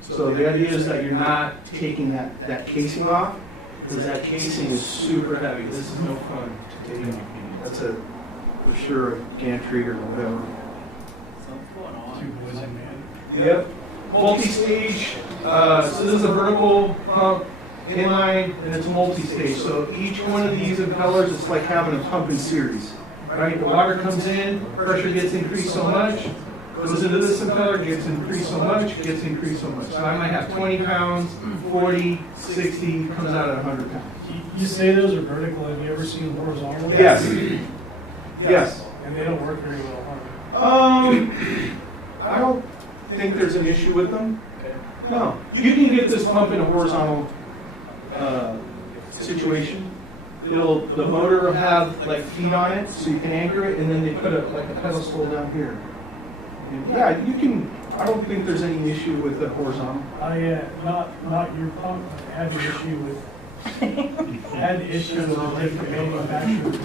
So the idea is that you're not taking that casing off, because that casing is super heavy. This is no fun to take off. That's for sure a gantry or whatever. Two boys and man. Yep. Multi-stage. So this is a vertical pump, inline, and it's multi-stage. So each one of these impellers is like having a pump in series. Right? The water comes in, pressure gets increased so much, goes into this impeller, gets increased so much, gets increased so much. So I might have 20 pounds, 40, 60, comes out at 100 pounds. You say those are vertical, have you ever seen horizontal? Yes. Yes. And they don't work very well, huh? I don't think there's an issue with them. No. You can get this pump in a horizontal situation. The motor will have like feet on it, so you can anchor it, and then they put a pedestal down here. And yeah, you can. I don't think there's any issue with the horizontal. Not your pump. I had the issue with the different manufacturers.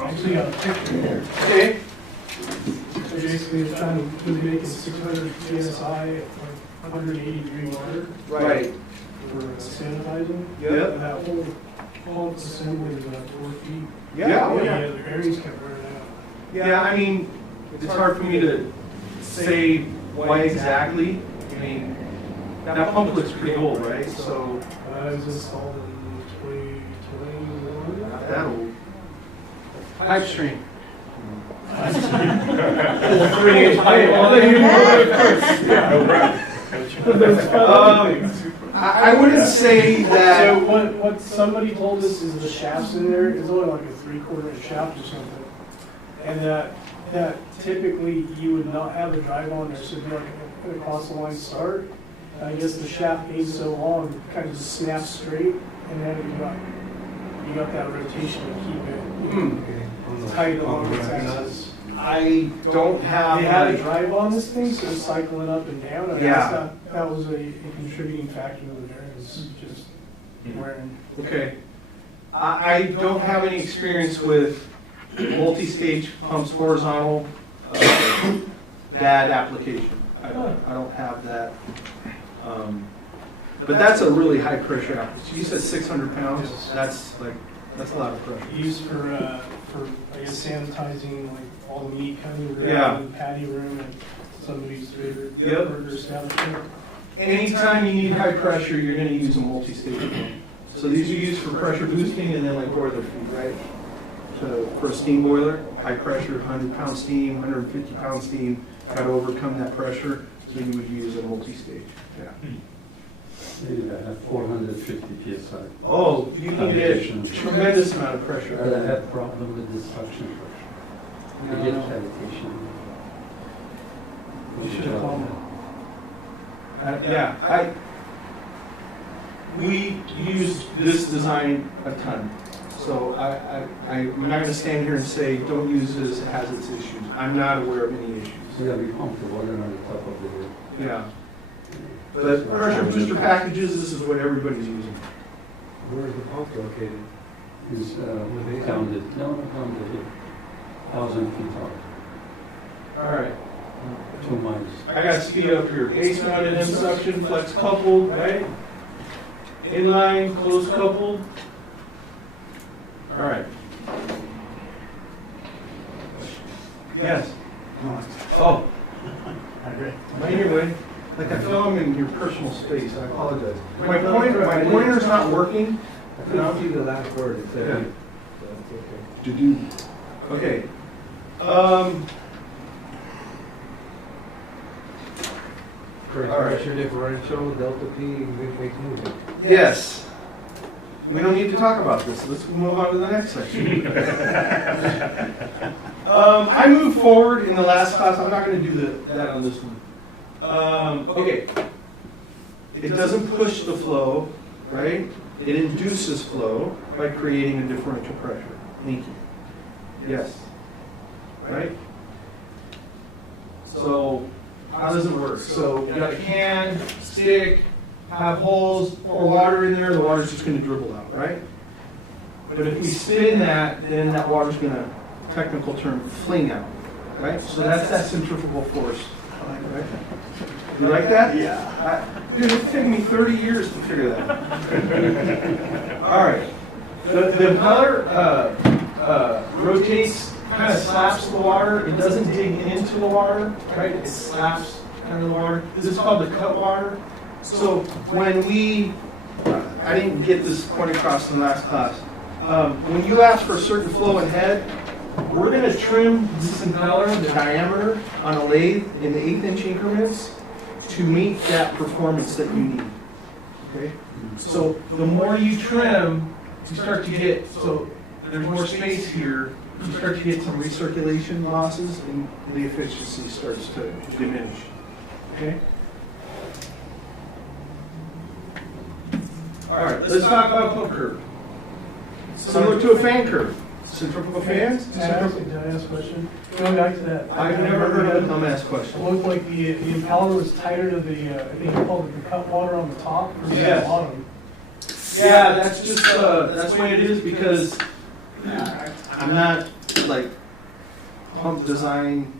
Actually, got a picture here. Okay. So basically, it's trying to making 600 psi at like 180 degree water Right. for sanitizing. Yep. And that whole pump assembly is about 4 feet. Yeah. Oh, Yeah, yeah. the bearings kept wearing out. Yeah. I mean, it's hard for me to say why exactly. I mean, that pump looks pretty old, right? So I was installed in 2021. not that old. Pipe string. That's 3-inch pipe. I wouldn't say So that. what somebody told us is the shafts in there is only like a 3/4 inch shaft or something, and that typically you would not have a drive on there, so it'd be like an across the line start. And I guess the shaft being so long, it kind of just snaps straight, and then you got that rotation to keep it tight along its axis. I don't have. They had a drive on this thing, so it's cycling up and down. I Yeah. guess that was a contributing factor to the bearings just wearing. Okay. I don't have any experience with multi-stage pumps horizontal bad application. I don't have that. But that's a really high pressure application. You said 600 pounds. That's a lot of pressure. Used for I guess sanitizing like all the meat coming around Yeah. in the patio room and somebody's favorite Yep. burger establishment. Anytime you need high pressure, you're going to use a multi-stage pump. So these are used for pressure boosting and then like boiler feed, right? So for a steam boiler, high pressure, 100-pound steam, 150-pound steam, got to overcome that pressure. So you would use a multi-stage. Yeah. Maybe I have 450 psi. Oh, you can get a tremendous amount of pressure. But I have problem with the suction pressure. I get cavitation. You should have called me. We use this design a ton. So I'm not gonna stand here and say, don't use this, it has its issues. I'm not aware of any issues. You gotta be comfortable on the top of the hill. Yeah. But pressure booster packages, this is what everybody's using. Where is the pump located? Is pounded, no, not pounded, 1,000 feet tall, All right. 2 miles. I got speed up here. Base mounted M suction, flex coupled, right? Inline, close coupled. All right. Yes. Oh. Anyway, like I feel I'm in your personal space. I apologize. My pointer's not working. I couldn't see the last word. It said, Yeah. so that's okay. Okay. Pressure differential, delta P, big movement. Yes. We don't need to talk about this. Let's move on to the next section. I moved forward in the last class. I'm not going to do that on this one. Okay. It doesn't push the flow, right? It induces flow by creating a differential pressure. Thank you. Yes. Right? So, how does it work? So, you got a can, stick, have holes, pour water in there, the water's just going to dribble out, right? But if we spin that, then that water's going to, technical term, fling out, right? So that's that centrifugal force. Right? You like that? Yeah. Dude, it took me 30 years to figure that out. All right. The impeller rotates, kind of slaps the water. It doesn't dig into the water, right? It slaps kind of the water. This is called the cut water. So when we, I didn't get this point across in the last class. When you ask for a certain flow and head, we're going to trim this impeller, the diameter, on a lathe in the 1/8 inch increments to meet that performance that you need. Okay? So the more you trim, you start to get, so there's more space here, you start to get some recirculation losses and the efficiency starts to diminish. Okay? All right, let's talk about pump curve. Similar to a fan curve. Centrifugal fans? Did I ask a question? Going back to that. I've never heard of a dumbass question. It looked like the impeller was tighter to the, I think you called it the cut water on the top versus Yes. the bottom. Yeah, that's just, that's the way it is because I'm not like pump design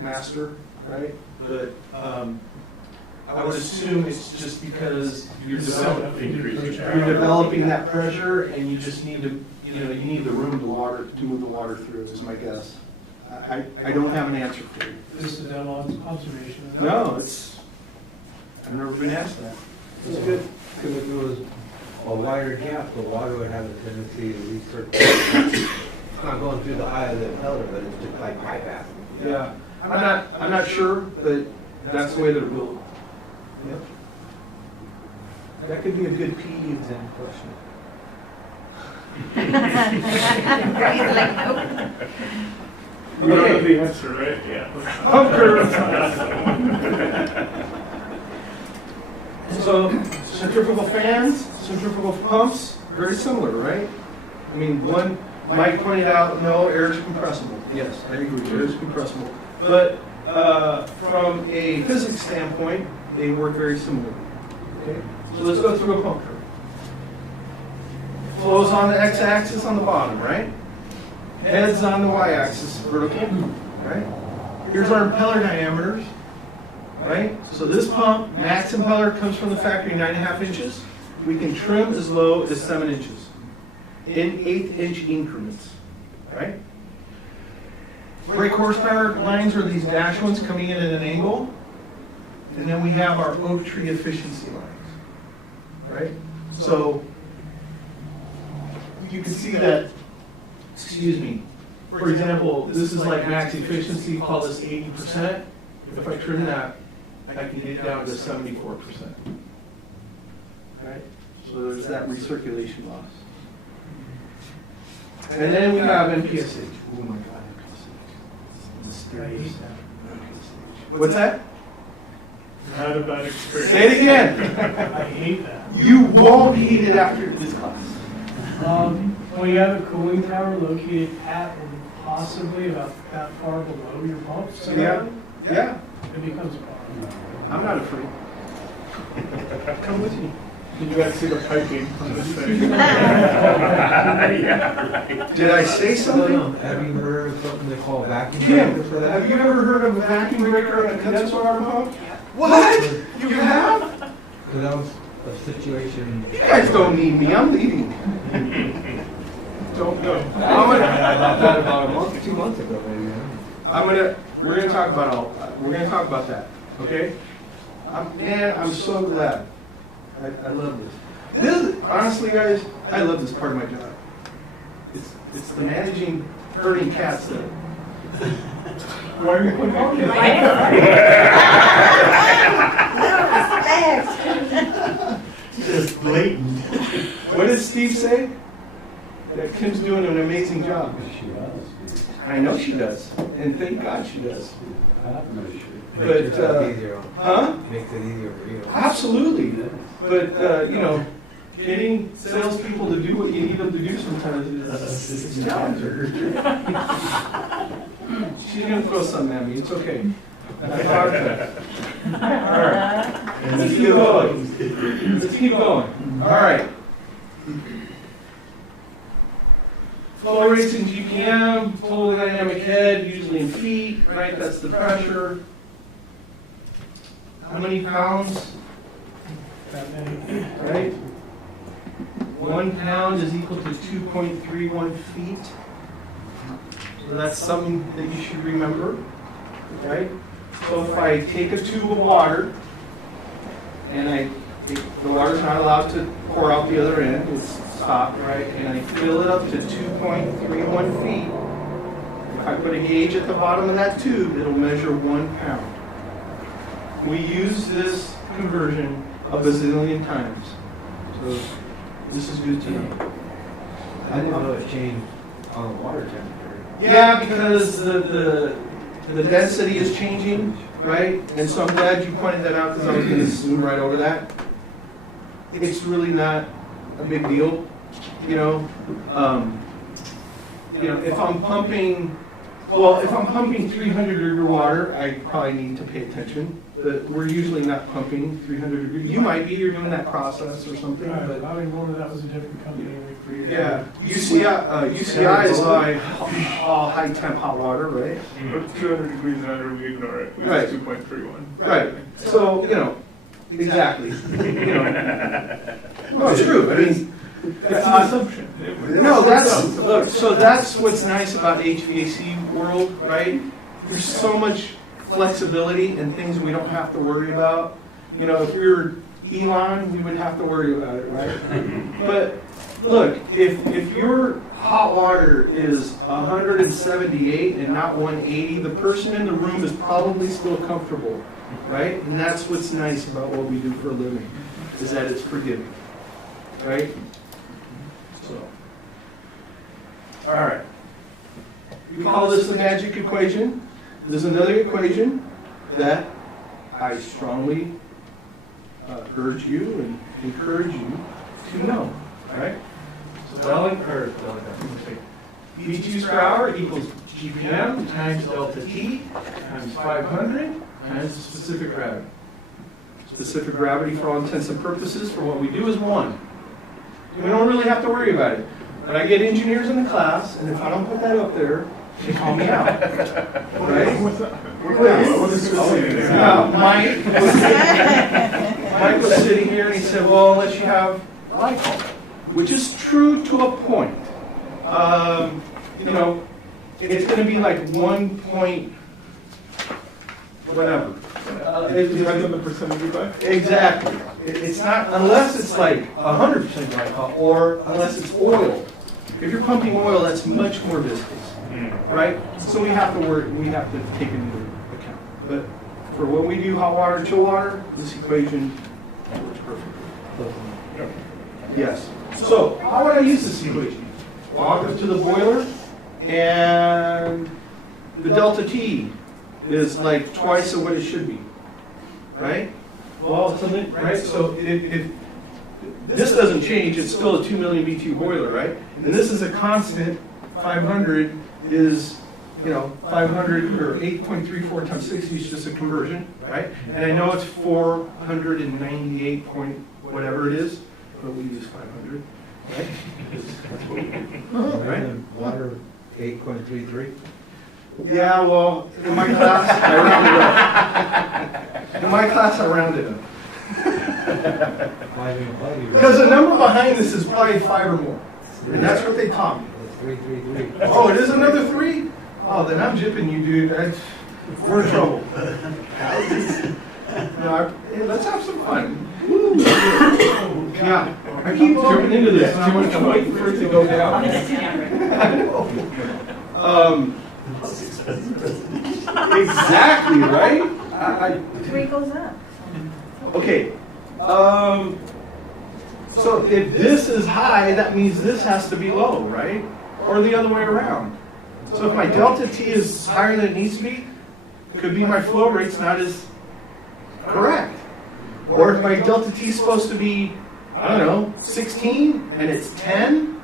master, right? But I would assume it's just because you're developing that pressure and you just need to, you need the room to move the water through is my guess. I don't have an answer for you. Just a dumb observation. No, I've never been asked that. It's good, because if it was a wider gap, the water would have a tendency to recirculate. It's not going through the eye of the impeller, but it's just like bypass. Yeah, I'm not sure, but that's the way they're built. Yep. That could be a good PE exam question. He's like, nope. You know the answer, right? Yeah. Pump curve. So, centrifugal fans, centrifugal pumps, very similar, right? I mean, one, Mike pointed out, no, air is compressible. Yes, I agree, air is compressible. But from a physics standpoint, they work very similarly. Okay? So let's go through a pump curve. Flows on the x-axis on the bottom, right? Heads on the y-axis, vertical, right? Here's our impeller diameters, right? So this pump, max impeller, comes from the factory 9.5 inches. We can trim as low as 7 inches in 1/8 inch increments, right? Brake horsepower lines are these dash ones coming in at an angle. And then we have our oak tree efficiency lines, right? So you can see that, excuse me, for example, this is like max efficiency, call this 80%. If I trim that, I can get down to 74%. Right? So there's that recirculation loss. And then we have MPSH. Oh my God, MPSH. What's that? I had a bad experience. Say it again. I hate that. You won't hate it after this class. When you have a cooling tower located at or possibly about that far below your pump, so Yeah. Yeah, it becomes a problem. I'm not afraid. Come with you. Did you guys see the piping on this thing? Did I say something? Have you heard of something they call vacuum Kim, breaker for that? have you ever heard of a vacuum breaker on a condenser water pump? What? You have? Because that was a situation. You guys don't need me, I'm leaving. Don't go. I thought about a month, 2 months ago, maybe. We're gonna talk about that, okay? I'm so glad. I love this. Honestly, guys, I love this part of my job. It's the managing herding cats that. Why are you putting on your Just blatant. What does Steve say? That Kim's doing an amazing job. She was. I know she does, and thank God she does. I know she. Makes But, it easier. huh? Makes it easier for you. Absolutely. But, getting salespeople to do what you need them to do sometimes is challenging. She's gonna throw something at me, it's okay. Alright, let's keep going. Let's keep going. Alright. Flow rates in GPM, total dynamic head, usually in feet, right? That's the pressure. How many pounds? That many. Right? 1 pound is equal to 2.31 feet. So that's something that you should remember, right? So if I take a tube of water, and the water's not allowed to pour out the other end, it's stopped, right? And I fill it up to 2.31 feet. If I put a gauge at the bottom of that tube, it'll measure 1 pound. We use this conversion a bazillion times. So this is good to know. I didn't know it changed on the water temperature. Yeah, because the density is changing, right? And so I'm glad you pointed that out because I was going to zoom right over that. It's really not a big deal, you know. If I'm pumping 300 degree water, I probably need to pay attention. But we're usually not pumping 300 degree. You might be, you're doing that process or something, but. I remember that was a different company. Yeah, UCI is all high temp hot water, right? But 200 degrees and under, we ignore it. It's Right. 2.31. Right. So, exactly. No, it's true. I mean, That's an assumption. no, that's what's nice about HVAC world, right? There's so much flexibility and things we don't have to worry about. If we were Elon, we would have to worry about it, right? But look, if your hot water is 178 and not 180, the person in the room is probably still comfortable, right? And that's what's nice about what we do for a living, is that it's forgiving, right? So, all right. We call this the magic equation. There's another equation that I strongly urge you and encourage you to know, right? So BTUs per hour equals GPM times delta T times 500 times the specific gravity. Specific gravity, for all intents and purposes, for what we do is 1. We don't really have to worry about it. But I get engineers in the class, and if I don't put that up there, they call me out. Right? Mike was sitting here and he said, well, unless you have glycol, which is true to a point. It's going to be like 1 point, whatever. Depends on the percentage you buy. Exactly. It's not, unless it's like 100% glycol, or unless it's oil. If you're pumping oil, that's much more viscous, right? So we have to take it into account. But for when we do hot water, chill water, this equation works perfectly. Yes. So how would I use this equation? Walk up to the boiler, and the delta T is like twice of what it should be, right? Well, right. So if this doesn't change, it's still a 2 million BTU boiler, right? And this is a constant, 500 is, 500 or 8.34 times 60 is just a conversion, right? And I know it's 498 point whatever it is, but we use 500, right? Because that's what we do, right? Water 8.33. Yeah, well, in my class, I rounded up. In my class, I rounded up. Because the number behind this is probably 5 or more. And that's what they taught me. 333. Oh, it is another 3? Oh, then I'm jipping you, dude. We're in trouble. No, hey, let's have some fun. Woo. Yeah, I keep jumping into this. And I'm waiting for it to go down. I know. Exactly, right? 3 goes up. Okay. So if this is high, that means this has to be low, right? Or the other way around. So if my delta T is higher than it needs to be, it could be my flow rate's not as correct. Or if my delta T is supposed to be, I don't know, 16 and it's 10,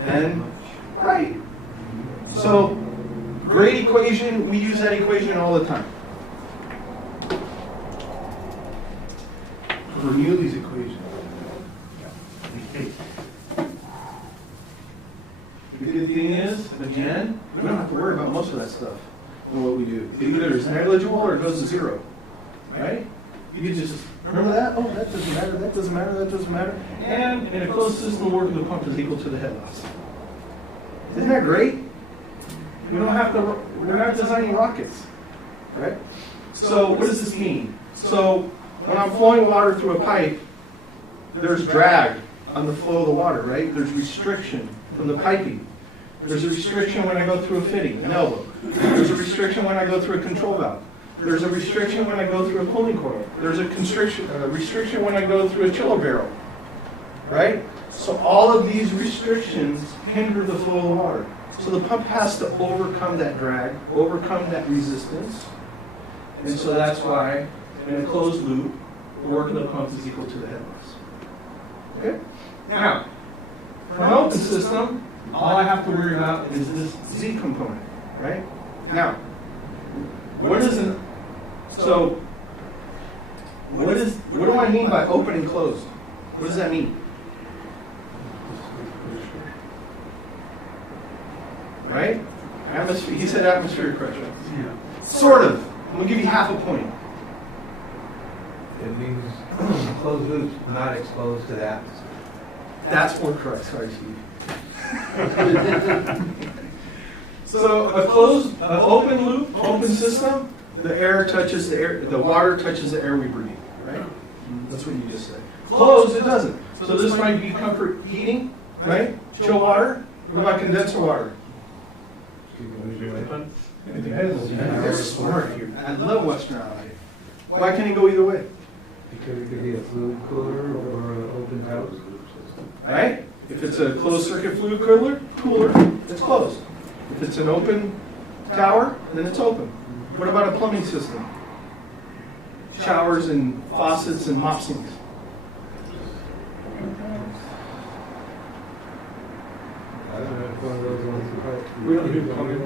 then right. So grade equation, we use that equation all the time. Bernoulli's equation. The good thing is, again, we don't have to worry about most of that stuff in what we do. It either is negligible or it goes to 0, right? You can just remember that. Oh, that doesn't matter. That doesn't matter. That doesn't matter. And in a closed system, work of the pump is equal to the head loss. Isn't that great? We don't have to. We're not designing rockets, right? So what does this mean? So when I'm flowing water through a pipe, there's drag on the flow of the water, right? There's restriction from the piping. There's a restriction when I go through a fitting, an elbow. There's a restriction when I go through a control valve. There's a restriction when I go through a cooling coil. There's a restriction when I go through a chiller barrel, right? So all of these restrictions hinder the flow of the water. So the pump has to overcome that drag, overcome that resistance. And so that's why in a closed loop, the work of the pump is equal to the head loss. Okay? Now, for an open system, all I have to worry about is this Z component, right? Now, what do I mean by open and closed? What does that mean? Right? Atmosphere, he said atmospheric pressure. Yeah. Sort of. I'm going to give you half a point. It means closed loops not exposed to the atmosphere. That's more correct. Sorry, Steve. So a closed, open loop, open system, the air touches the air, the water touches the air we breathe, right? That's what you just said. Closed, it doesn't. So this might be comfort heating, right? Chill water. What about condenser water? They're smart here. I love Western Allied. Why can't it go either way? Because it could be a fluid cooler or an open house. Right? If it's a closed circuit fluid cooler, it's closed. If it's an open tower, then it's open. What about a plumbing system? Showers and faucets and mop sinks. I don't know if one of those ones is right. We don't do plumbing.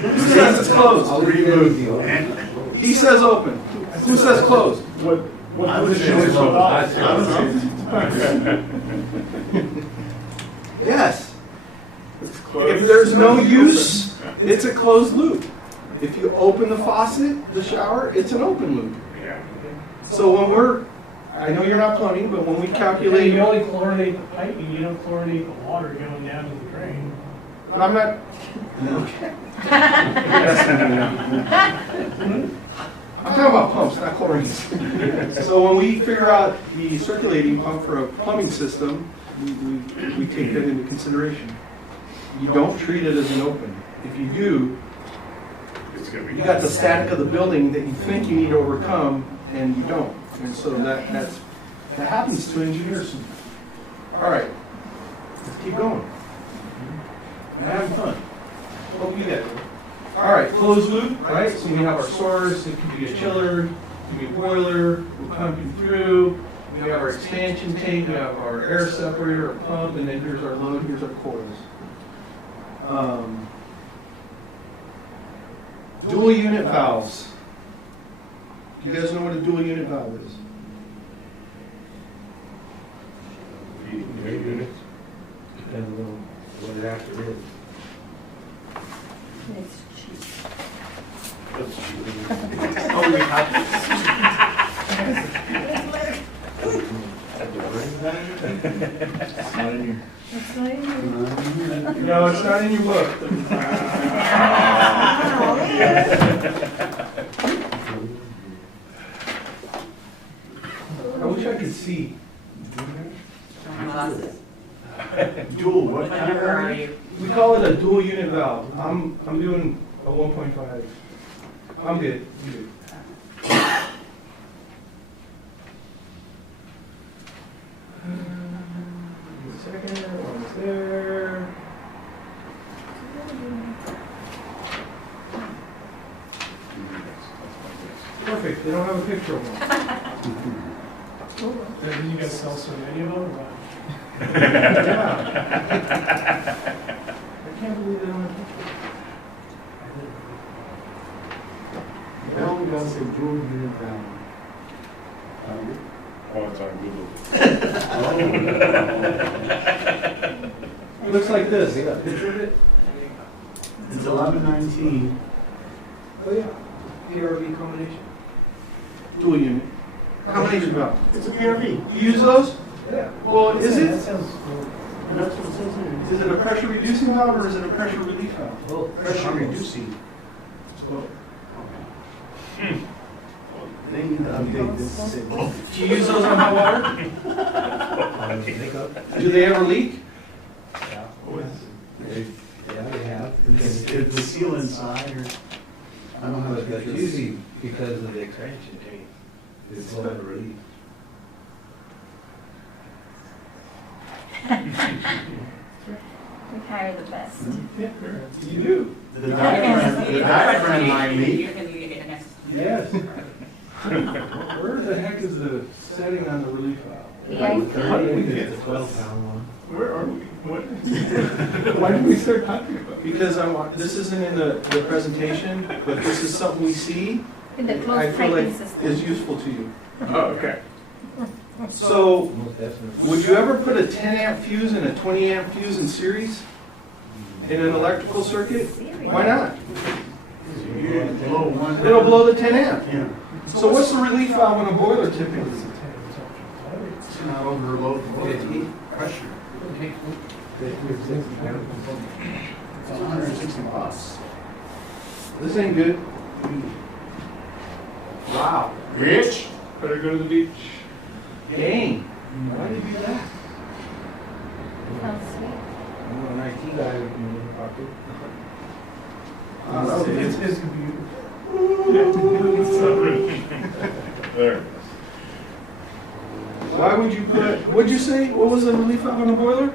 Who says it's closed? I'll remove you. He says open. Who says closed? Yes. If there's no use, it's a closed loop. If you open the faucet, the shower, it's an open loop. So when I know you're not plumbing, but when we calculate, You only chlorinate the piping, you don't chlorinate the water going down to the drain. but I'm not. Okay. I'm talking about pumps, not chlorine. So when we figure out the circulating pump for a plumbing system, we take that into consideration. You don't treat it as an open. If you do, you got the static of the building that you think you need to overcome, and you don't. And so that happens to engineers. All right, let's keep going. And having fun. Hope you get it. All right, closed loop, right? So we have our source. It could be a chiller, Give me a boiler, we're pumping through. We have our expansion tank, we have our air separator, our pump, and then here's our load, here's our coils. Dual unit valves. Do you guys know what a dual unit valve is? Depends on what it actually is. It's cheap. Oh, we have It's not in your- No, it's not in your book. I wish I could see. Glasses. Dual, what kind Where are of? you? We call it a dual unit valve. I'm doing a 1.5. I'm good. I'm good. Second, one's there. Perfect. They don't have a picture of one. Did you guys sell so many of them, or what? Yeah. I can't believe they don't have a picture. Now we got some dual unit valve. Oh, it's on Google. It looks like this. You got a picture of it? It's 1119. Oh, yeah. PRV combination. Dual unit. Combination valve. It's a PRV. You use those? Yeah. Well, is That it? sounds cool. And that's what it says here. Is it a pressure reducing valve or is it a pressure relief valve? Oh, Pressure reducing. They need to update this. Do you use those on hot water? Do they ever leak? Yeah, they have. It's the seal inside, or I don't have a But that's picture. usually because of the expansion tank. It's slow to release. We hire the best. You do. The diaphragm might leak. You can leave it next. Yes. Where the heck is the setting on the relief valve? Yeah. It's a 12-pound one. Where are we? What? Why did we start talking about? Because this isn't in the presentation, but this is something we see. In the I closed feel like piping system. is useful to you. Oh, okay. So, Most definitely. would you ever put a 10 amp fuse and a 20 amp fuse in series in an electrical circuit? Why not? You blow one. It'll blow the 10 amp. Yeah. So what's the relief valve on a boiler typically? It's not overload the boiler. Pressure. It's $160. This ain't good. Wow. Rich? Better go to the beach. Dang. Why did you do that? Oh, sweet. I'm an IT guy in the pocket. It's his computer. There. Why would you put, what'd you say? What was the relief valve on a boiler?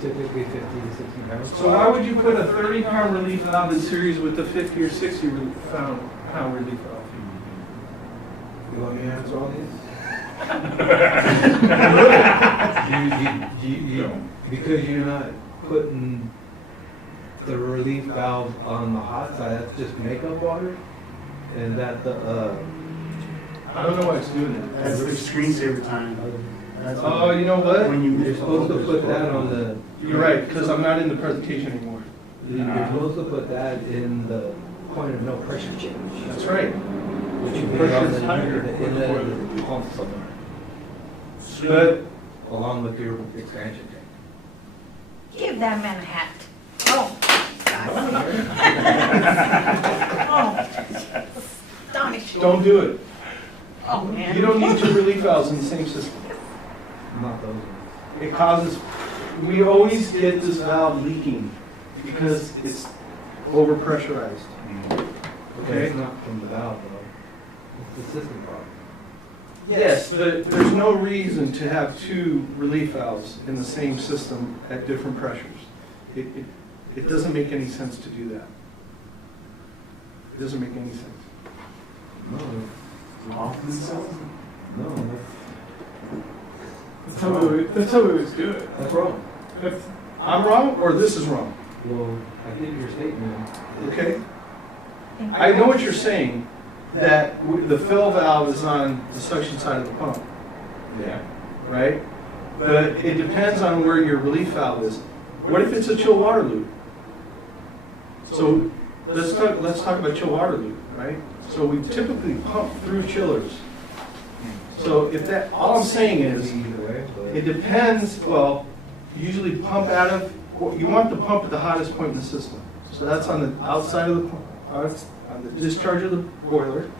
Typically 50 to 60 pounds. So why would you put a 30-pound relief valve in series with the 50 or 60 pound relief valve? You want me to answer all these? Because you're not putting the relief valve on the hot side, that's just makeup water? And that the, I don't know why it's doing that. That's the screensaver time. That's Oh, you know what? when you. you're supposed to put that on the, You're right, because I'm not in the presentation anymore. you're supposed to put that in the point of no pressure change. That's right. Which you put on the inlet of the pump somewhere, But along with your expansion tank. Give that man a hat. Oh. Oh. Astonishing. don't do it. Oh, man. You don't need two relief valves in the same system. Not those ones. It causes, we always get this valve leaking because it's overpressurized. Okay, it's not from the valve though. It's the system problem. Yes, but there's no reason to have two relief valves in the same system at different pressures. It doesn't make any sense to do that. It doesn't make any sense. No, off themselves? No, That's how we always do it. that's wrong. That's, I'm wrong, or this is wrong? Well, I get your statement. Okay? I know what you're saying, that the fill valve is on the suction side of the pump, Yeah. right? But it depends on where your relief valve is. What if it's a chill water loop? So let's talk about chill water loop, right? So we typically pump through chillers. So if that, all I'm saying is, Either way, but. it depends, well, you usually pump out of, you want the pump at the hottest point in the system. So that's on the outside of the pump, on the discharge of the boiler,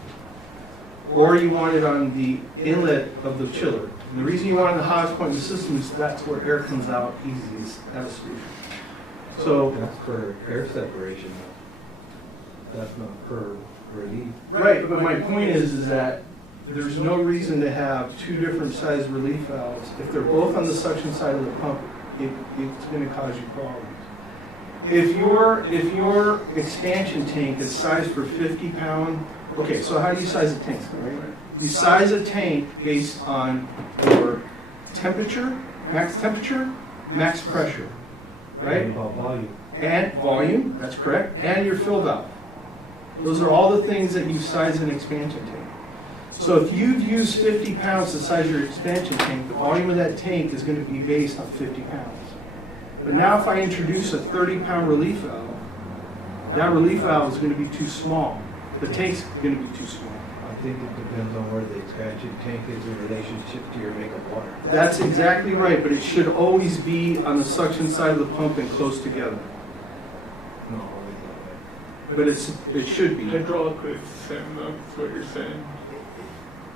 or you want it on the inlet of the chiller. And the reason you want it on the hottest point in the system is that's where air comes out easiest out of solution. So, That's for air separation. That's not for relief. right, but my point is that there's no reason to have two different size relief valves. If they're both on the suction side of the pump, it's gonna cause you problems. If your expansion tank is sized for 50-pound, okay, so how do you size a tank, right? You size a tank based on your temperature, max pressure, right? About volume. And volume, that's correct, and your fill valve. Those are all the things that you size an expansion tank. So if you've used 50 pounds to size your expansion tank, the volume of that tank is going to be based on 50 pounds. But now if I introduce a 30-pound relief valve, that relief valve is going to be too small. The tank's going to be too small. I think it depends on where the expansion tank is in relationship to your makeup water. That's exactly right, but it should always be on the suction side of the pump and close together. No, always that way. But it should be. hydraulically, it's the same though, that's what you're saying.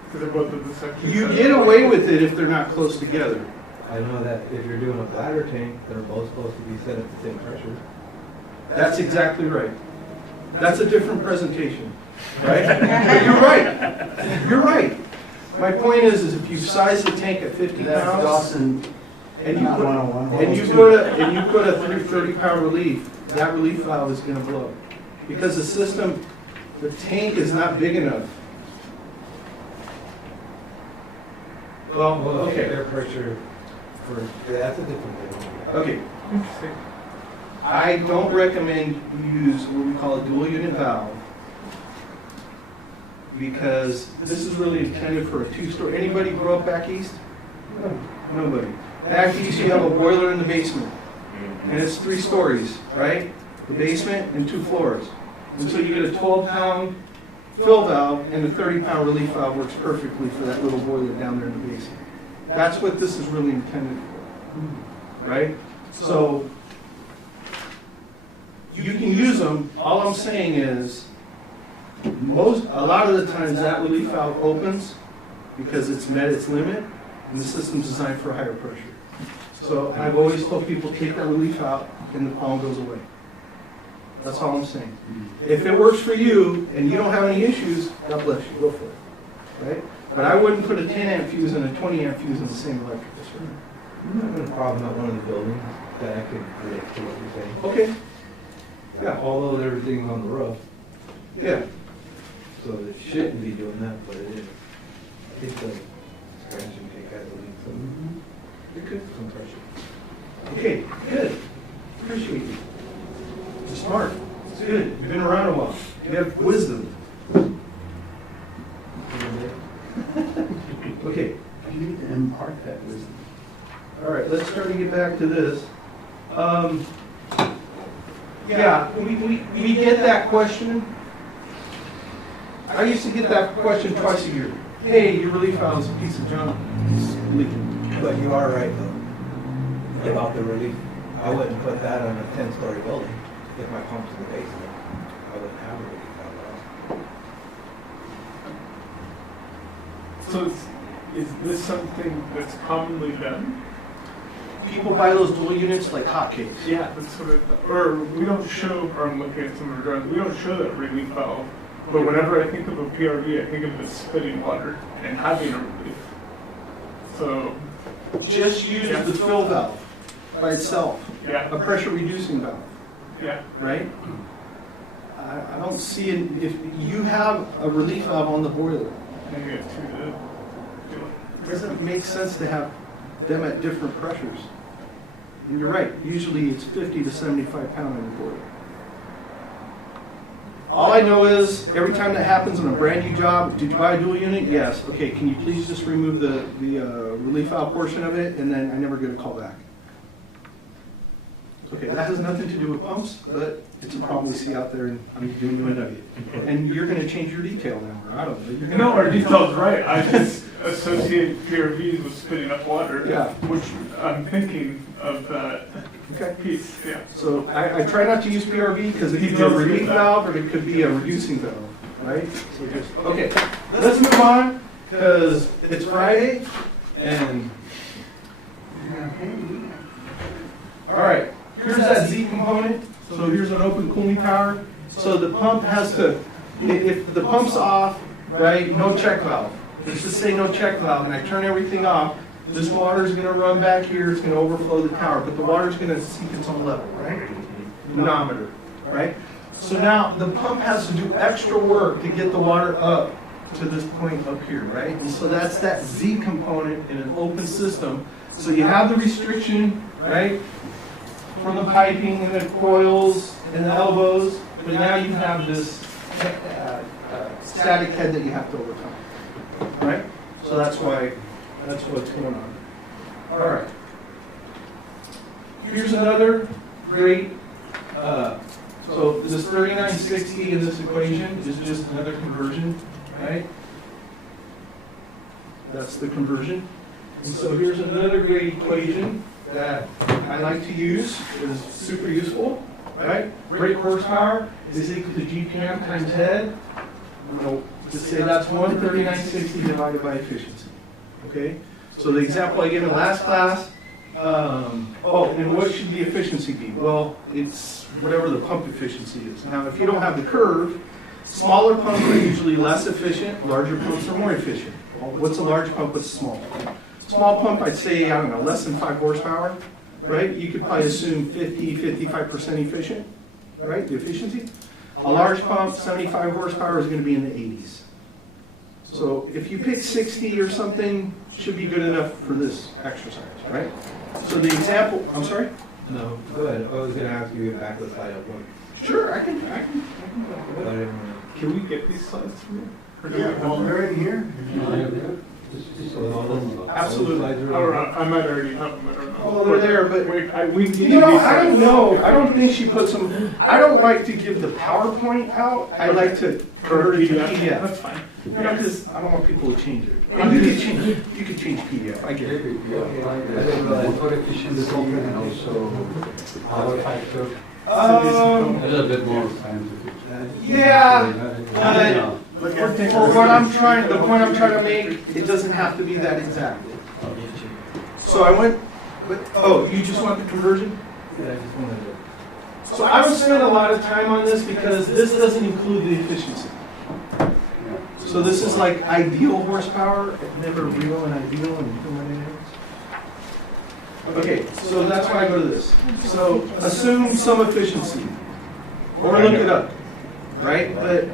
Because they're both of the section. You get away with it if they're not close together. I know that if you're doing a bladder tank, they're both supposed to be set at the same pressure. That's exactly right. That's a different presentation, right? But you're right. You're right. My point is if you size the tank at 50 That's pounds Dawson, and you not put 101. and you put a 30-pound relief, that relief valve is going to blow because the system, the tank is not big enough. Well, Well, okay, air pressure for, that's a different thing. okay. Interesting. I don't recommend you use what we call a dual unit valve because this is really intended for a two-story. Anybody grow up back east? Nobody. Back east, you have a boiler in the basement, and it's 3 stories, right? The basement and 2 floors. And so you get a 12-pound fill valve, and a 30-pound relief valve works perfectly for that little boiler down there in the basement. That's what this is really intended for, right? So you can use them. All I'm saying is, a lot of the times that relief valve opens because it's met its limit, and the system's designed for higher pressure. So I've always told people take that relief out, and the problem goes away. That's all I'm saying. If it works for you and you don't have any issues, God bless you, go for it, right? But I wouldn't put a 10-amp fuse and a 20-amp fuse in the same electrical circuit. I'm not having a problem at one of the buildings that I could relate to what you're saying. Okay. Yeah. Although everything's on the roof, Yeah. so it shouldn't be doing that, but it is. I think the expansion tank has a leak, some pressure. Okay, good. Appreciate you. You're smart. It's good. You've been around a while. You have wisdom. Okay. You need to impart that wisdom. All right, let's try to get back to this. Yeah, we get that question. I used to get that question twice a year. Hey, your relief valve is a piece of junk. It's leaking. But you are right though, about the relief. I wouldn't put that on a 10-story building if my pump's in the basement. I wouldn't have a relief valve at all. So is this something that's commonly done? People buy those dual units like hotcakes. Yeah, that's what I thought. Or we don't show, or I'm looking at some of the drawings, we don't show that relief valve. But whenever I think of a PRV, I think of the spitting water and having a relief. So, Just use the fill valve by itself, yeah, a pressure reducing valve, yeah. right? I don't see it, if you have a relief valve on the boiler, And you get two to do it. Doesn't make sense to have them at different pressures. And you're right, usually it's 50 to 75 pound on the board. All I know is, every time that happens on a brand new job, did you buy a dual unit? Yes. Okay, can you please just remove the relief valve portion of it, and then I never get a call back. Okay, that has nothing to do with pumps, but it's a problem we see out there in UNW. And you're gonna change your detail now, or I don't know. You're gonna- No, our detail's right. I just associate PRVs with spitting up water. Yeah. Which I'm thinking of that Okay. piece, yeah. So I try not to use PRV because it could be a relief valve or it could be a reducing valve, right? So just, okay, let's move on because it's Friday and, all right, here's that Z component. So here's an open cooling tower. So the pump has to, if the pump's off, right, no check valve. Let's just say no check valve and I turn everything off. This water is going to run back here, it's going to overflow the tower, but the water is going to seek its own level, right? Manometer, right? So now the pump has to do extra work to get the water up to this point up here, right? And so that's that Z component in an open system. So you have the restriction, right, from the piping and the coils and the elbows, but now you have this static head that you have to overcome, right? So that's what's going on. All right. Here's another great, so this 3960 in this equation is just another conversion, right? That's the conversion. And so here's another great equation that I like to use. It's super useful, right? Brake horsepower is equal to GPM times head. I'm going to say that's 1 3960 divided by efficiency. Okay, so the example I gave in last class, and what should the efficiency be? Well, it's whatever the pump efficiency is. Now, if you don't have the curve, smaller pumps are usually less efficient, larger pumps are more efficient. What's a large pump, what's small? Small pump, I'd say, I don't know, less than 5 horsepower, right? You could probably assume 50, 55% efficient, right, the efficiency. A large pump, 75 horsepower, is going to be in the 80s. So if you pick 60 or something, should be good enough for this exercise, right? So the example, I'm sorry? No, go ahead. I was gonna ask you to back the slide up one. Sure, I can. But I didn't wanna- Can we get these slides from you? Or do we Yeah, have well, them? they're in here. So all those- Absolutely. all those slides are- Or I might already have them, I don't know. Well, they're there, but- We can give You know, these I don't slides. know. I don't think she put some, I don't like to give the PowerPoint out. I like to convert it to PDF. That's fine. You know, because I don't want people to change it. And you could change PDF, I get it. I didn't realize for efficiency and also power factor, a little bit more scientific. Yeah, Yeah. but for what I'm trying, the point I'm trying to make, it doesn't have to be that exact. So I went, oh, you just want the conversion? Yeah, I just wanted to. So I would spend a lot of time on this because this doesn't include the efficiency. So this is like ideal horsepower, never real and ideal and okay, so that's why I go to this. So assume some efficiency, or look it up, right? But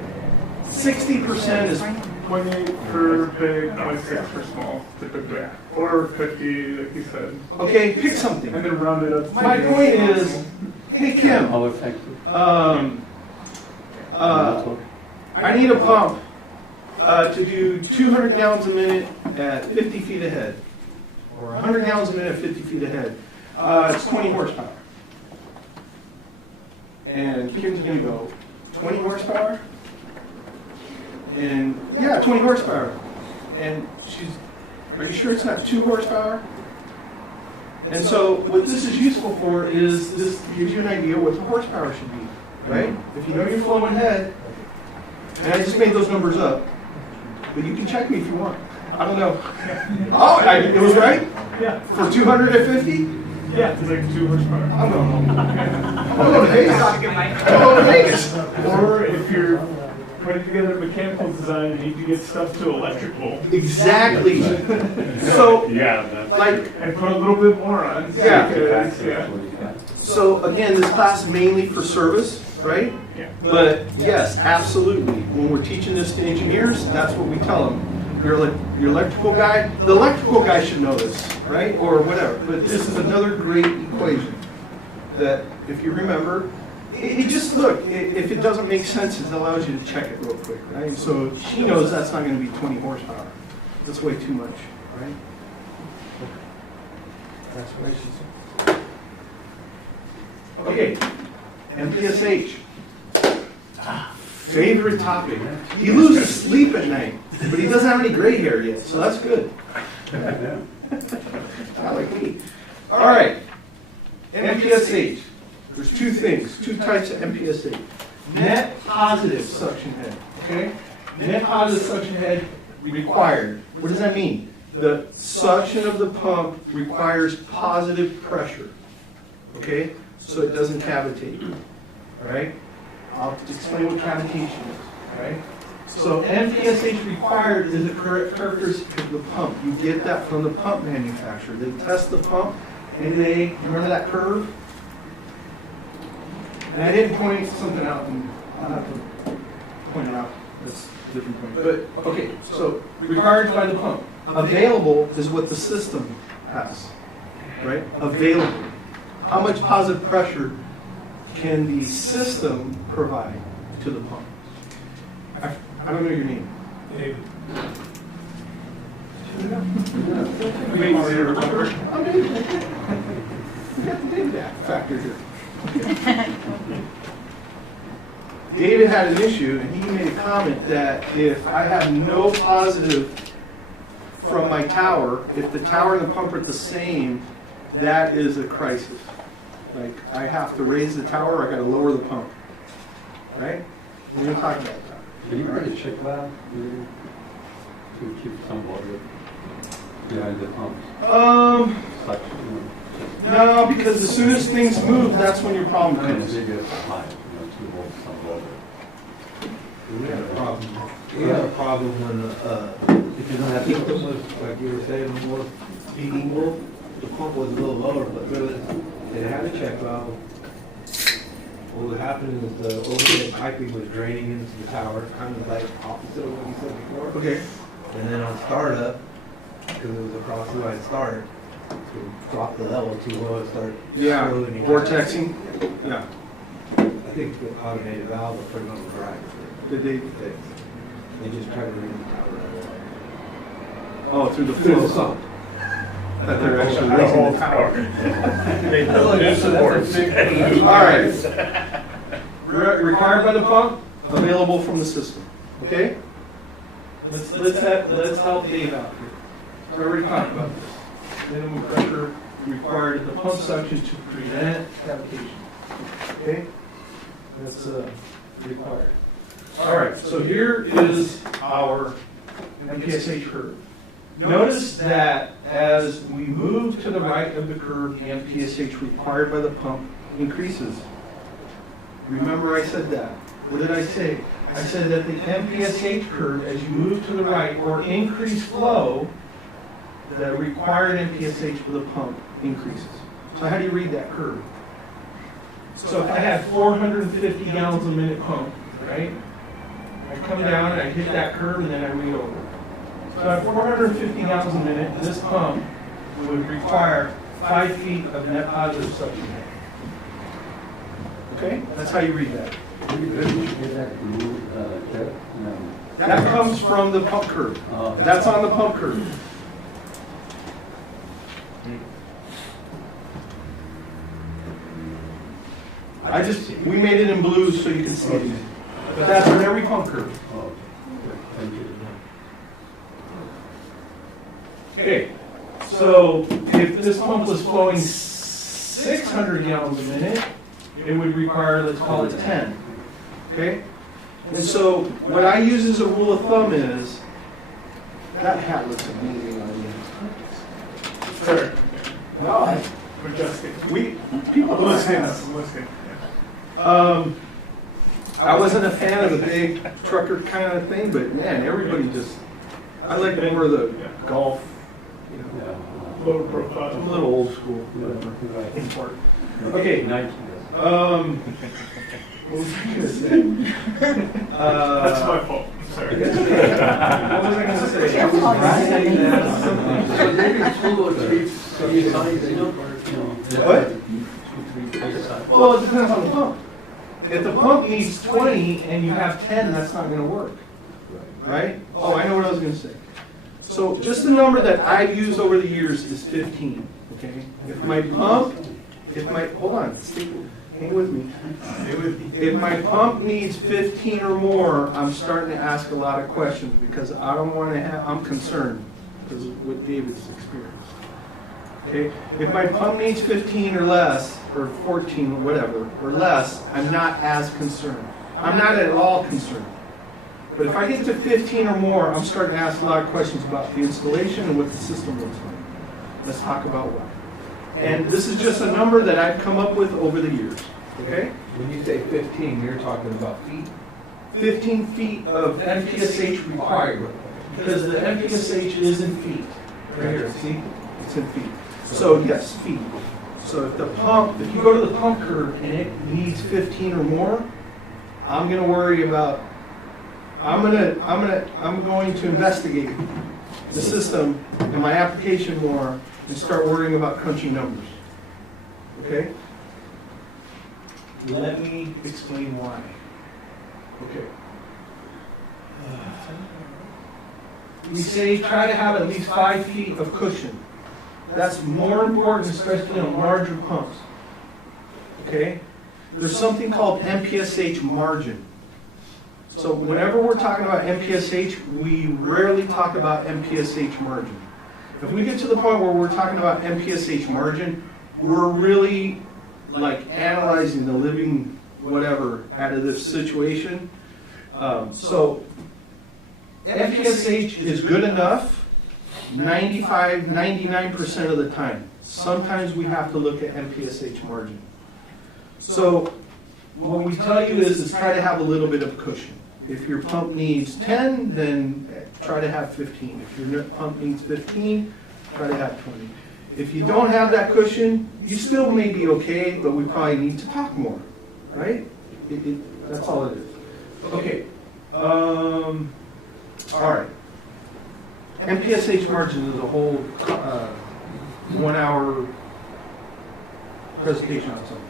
60% is 0.8 for big, 0.6 for small, typically. Or 50, like you said. okay. Pick something. And then round it up. to My point is, hey Kim, Power factor. I need a pump to do 200 gallons a minute at 50 feet ahead, or 100 gallons a minute at 50 feet ahead. It's 20 horsepower. And Kim's going to go 20 horsepower. And yeah, 20 horsepower. And she's, are you sure it's not 2 horsepower? And so what this is useful for is this gives you an idea what the horsepower should be, right? If you know you're flowing head, and I just made those numbers up, but you can check me if you want. I don't know. Oh, it was right? Yeah. For 250? Yeah, it's like 2 horsepower. I'm going to Vegas. I'm going to Vegas. Or if you're putting together a mechanical design and need to get stuff to electrical. Exactly. So, Yeah, that's. like, And put a little bit more on. Yeah. Because, yeah. so again, this class is mainly for service, right? Yeah. But yes, absolutely. When we're teaching this to engineers, that's what we tell them. your electrical guy, the electrical guy should know this, right? Or whatever, but this is another great equation that, if you remember, it just, look, if it doesn't make sense, it allows you to check it real quick, right? So she knows that's not gonna be 20 horsepower. That's way too much, right? That's why she's. Okay, MPSH. Favorite topic. He loses sleep at night, but he doesn't have any gray hair yet, so that's good. Not like me. All right, MPSH. There's two things, two types of MPSH. Net positive suction head, okay? Net positive suction head required. What does that mean? The suction of the pump requires positive pressure, okay? So it doesn't cavitate, all right? I'll explain what cavitation is, all right? So MPSH required is a characteristic of the pump. You get that from the pump manufacturer. They test the pump and they, remember that curve? And I didn't point something out, and I'll have to point it out. That's a different point. But, okay, so required by the pump. Available is what the system has, right? Available. How much positive pressure can the system provide to the pump? I don't know your name. David. I'm David. We got the David factor here. David had an issue, and he made a comment that if I have no positive from my tower, if the tower and the pump are the same, that is a crisis. Like, I have to raise the tower, I got to lower the pump. Right? We're going to talk about that. Can you write a check valve to keep some water behind the pumps? Suction, No, because as soon as things move, that's when your problem and a comes. bigger pipe, 2 volts, some water. We had a problem. We had a problem when, if you don't have system was, like you were saying, more heating, the pump was a little lower, but really, it had a check valve. What was happening is the overhead piping was draining into the tower, kind of like opposite of what you said before. Okay. And then on startup, because it was across the line start, to drop the level too low and start Yeah. slowly. Vortexing. Yeah. I think the automated valve will put it on the drive. Did they? They just try to read the tower level. Oh, through the Through the flow. sump. That they're actually raising the tower. They built new supports. All right. Required by the pump, available from the system. Okay? Let's help Dave out here. I already talked about this. Minimum pressure required at the pump suction to prevent cavitation. Okay? That's required. All right, so here is our MPSH curve. Notice that as we move to the right of the curve, the MPSH required by the pump increases. Remember I said that. What did I say? I said that the MPSH curve, as you move to the right or increase flow, the required MPSH for the pump increases. So how do you read that curve? So if I had 450 gallons a minute pump, right? I come down and I hit that curve and then I read over. So at 450 gallons a minute, this pump would require 5 feet of net positive suction head. Okay? That's how you read that. Can you really get that blue check? No. That comes from the pump curve. That's on the pump curve. We made it in blue so you can see it. But that's on every pump curve. Oh, thank you. Okay, so if this pump was flowing 600 gallons a minute, it would require, let's call it 10. Okay? And so what I use as a rule of thumb is, that hat looks amazing on you. Fair. No, We're just kidding. people don't Listen, understand. listen. I wasn't a fan of the big trucker kind of thing, but man, everybody just, I like more of the golf, you know. Yeah. Lower I'm a profile. little old school, whatever. Right. Important. Okay. Nike. What was I gonna say? That's my fault. Sorry. What was I gonna say? So maybe two or three sides, you know? What? 2, 3 sides. Well, it depends on the pump. If the pump needs 20 and you have 10, that's not gonna work, right? Oh, I know what I was gonna say. So just the number that I've used over the years is 15, okay? If my pump, hold on, hang with me. If my pump needs 15 or more, I'm starting to ask a lot of questions because I don't want to have, I'm concerned because of what David's experienced. Okay, if my pump needs 15 or less, or 14 or whatever, or less, I'm not as concerned. I'm not at all concerned. But if I get to 15 or more, I'm starting to ask a lot of questions about the installation and what the system looks like. Let's talk about why. And this is just a number that I've come up with over the years, okay? When you say 15, you're talking about feet? 15 feet of MPSH required, because the MPSH is in feet. Right here, see? It's in feet. So yes, feet. So if you go to the pump curve and it needs 15 or more, I'm going to investigate the system and my application more and start worrying about crunching numbers. Okay? Let me explain why. Okay. We say try to have at least 5 feet of cushion. That's more important, especially on larger pumps. Okay? There's something called MPSH margin. So whenever we're talking about MPSH, we rarely talk about MPSH margin. If we get to the point where we're talking about MPSH margin, we're really like analyzing the living whatever out of this situation. So MPSH is good enough 95, 99% of the time. Sometimes we have to look at MPSH margin. So what we tell you is try to have a little bit of cushion. If your pump needs 10, then try to have 15. If your pump needs 15, try to have 20. If you don't have that cushion, you still may be okay, but we probably need to talk more, right? That's all it is. Okay. All right. MPSH margin is a whole 1 hour presentation on its own.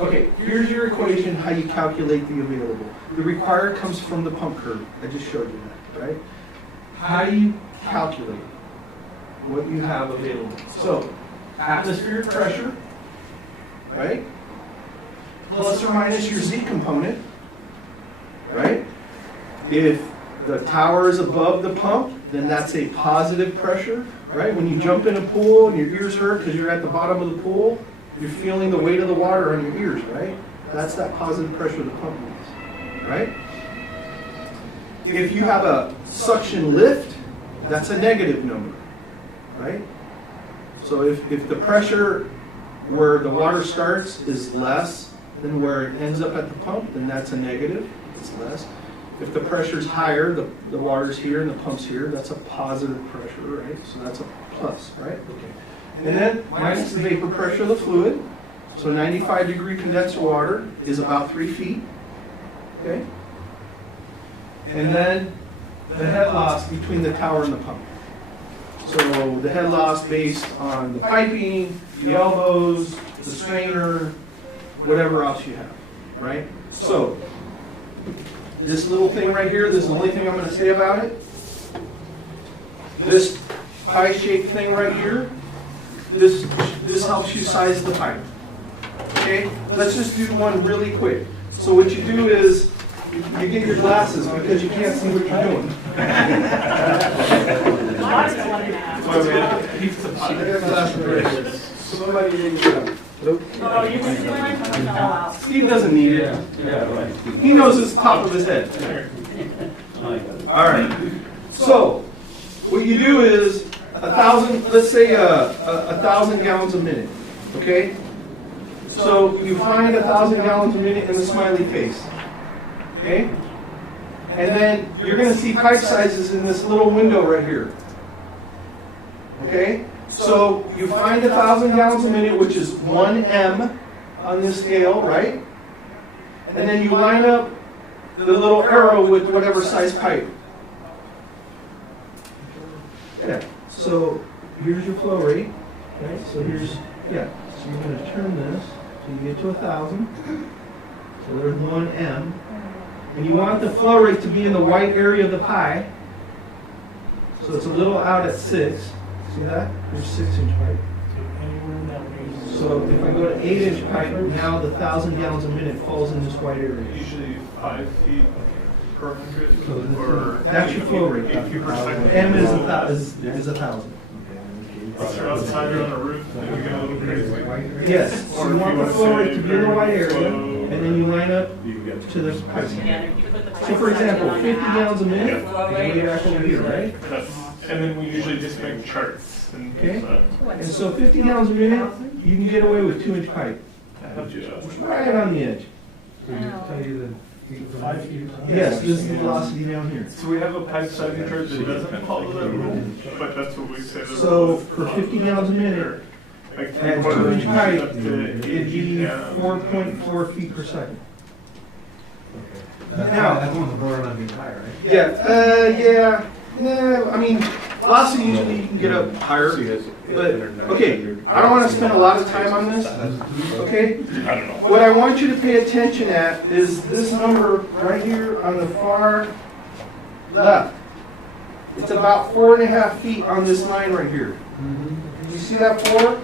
Okay, here's your equation, how you calculate the available. The required comes from the pump curve. I just showed you that, right? How do you calculate what you have available? So, atmospheric pressure, right? Plus or minus your Z component, right? If the tower is above the pump, then that's a positive pressure, right? When you jump in a pool and your ears hurt because you're at the bottom of the pool, you're feeling the weight of the water on your ears, right? That's that positive pressure the pump needs, right? If you have a suction lift, that's a negative number, right? So if the pressure where the water starts is less than where it ends up at the pump, then that's a negative, it's less. If the pressure's higher, the water's here and the pump's here, that's a positive pressure, right? So that's a plus, right? Okay. And then minus the vapor pressure of the fluid. So 95-degree condenser water is about 3 feet. Okay? And then the head loss between the tower and the pump. So the head loss based on the piping, the elbows, the strainer, whatever else you have, right? So this little thing right here, this is the only thing I'm going to say about it. This pie-shaped thing right here, this helps you size the pipe. Okay, let's just do one really quick. So what you do is you get your glasses because you can't see what you're doing. Somebody didn't get up. Oh, you can see mine when I fell out. Steve doesn't need it. Yeah, right. He knows it's the top of his head. All right. So what you do is 1,000. Let's say 1,000 gallons a minute. Okay. So you find 1,000 gallons a minute in the smiley face. Okay. And then you're going to see pipe sizes in this little window right here. Okay. So you find 1,000 gallons a minute, which is 1 M on this scale, right? And then you line up the little arrow with whatever size pipe. Yeah, so here's your flow rate, right? So here's, yeah, so you're gonna turn this, so you get to 1,000. So there's 1M. And you want the flow rate to be in the white area of the pie. So it's a little out at 6. See that? There's 6-inch pipe. So if I go to 8-inch pipe, now the 1,000 gallons a minute falls in this white area. Usually 5 feet per 100, So or that's your flow rate. 8 feet per second. M is 1,000. If you're outside or on a roof, then you get a little crazy. Yes, so you want the flow rate to be in the white area, Slow. and then you line up to the pipe. Yeah, if you put the So for example, 50 gallons a minute, flow is rate, way back over here, right? That's, and then we usually just make charts and Okay. things And so 50 gallons a minute, you can get away with 2-inch pipe, that help you out. right on the edge. Tell you the 5 feet. Yes, this is the velocity down here. So we have a pipe sizing chart that doesn't follow that rule, but that's what we say the rule So is. for 50 gallons a minute, Like at 3/4 2-inch pipe, up to it'd 8 be feet down. 4.4 feet per second. That's one of the border on the entire, right? Yeah, I mean, velocity usually you can get up higher, but, okay, I don't want to spend a lot of time on this, okay? I don't know. What I want you to pay attention at is this number right here on the far left. It's about 4.5 feet on this line right here. You see that 4?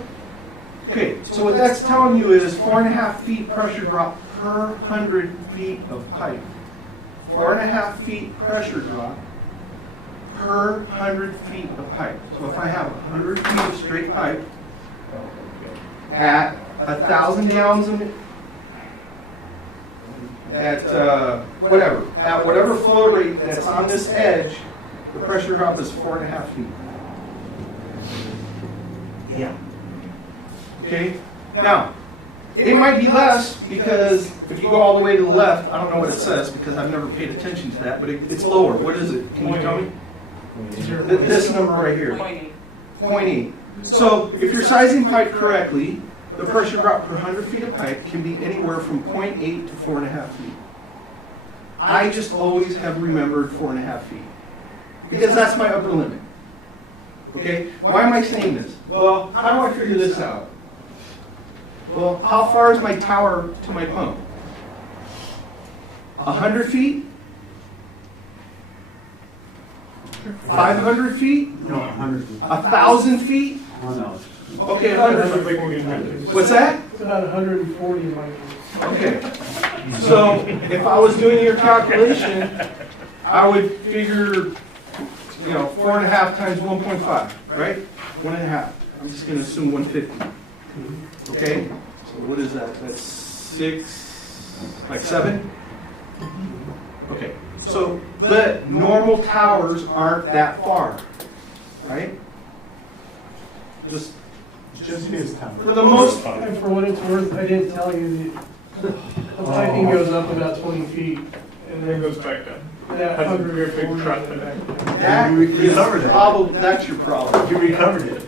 Okay, so what that's telling you is 4.5 feet pressure drop per 100 feet of pipe. 4.5 feet pressure drop per 100 feet of pipe. So if I have 100 feet of straight pipe at 1,000 gallons a minute, at whatever flow rate that's on this edge, the pressure drop is 4.5 feet. Yeah. Okay? Now, it might be less because if you go all the way to the left, I don't know what it says because I've never paid attention to that, but it's lower. What is it? Can you tell me? This number right here. 0.8. So if you're sizing pipe correctly, the pressure drop per 100 feet of pipe can be anywhere from 0.8 to 4.5 feet. I just always have remembered 4.5 feet because that's my upper limit. Okay? Why am I saying this? Well, how do I figure this out? Well, how far is my tower to my pump? 100 feet? 500 feet? No, 100 feet. 1,000 feet? Oh, no. Okay, 100 feet. What's that? It's about 140 miles. Okay. So if I was doing your calculation, I would figure, 4.5 times 1.5, right? 1.5. I'm just going to assume 150. Okay? So what is that? That's 6, like 7? Okay. So, but normal towers aren't that far, right? Just his tower. for the most And for what it's worth, I didn't tell you the piping goes up about 20 feet. And And then then it goes back down. that Has a big 140 truck goes in back it. down. that You is recovered it. that's your problem. You recovered it.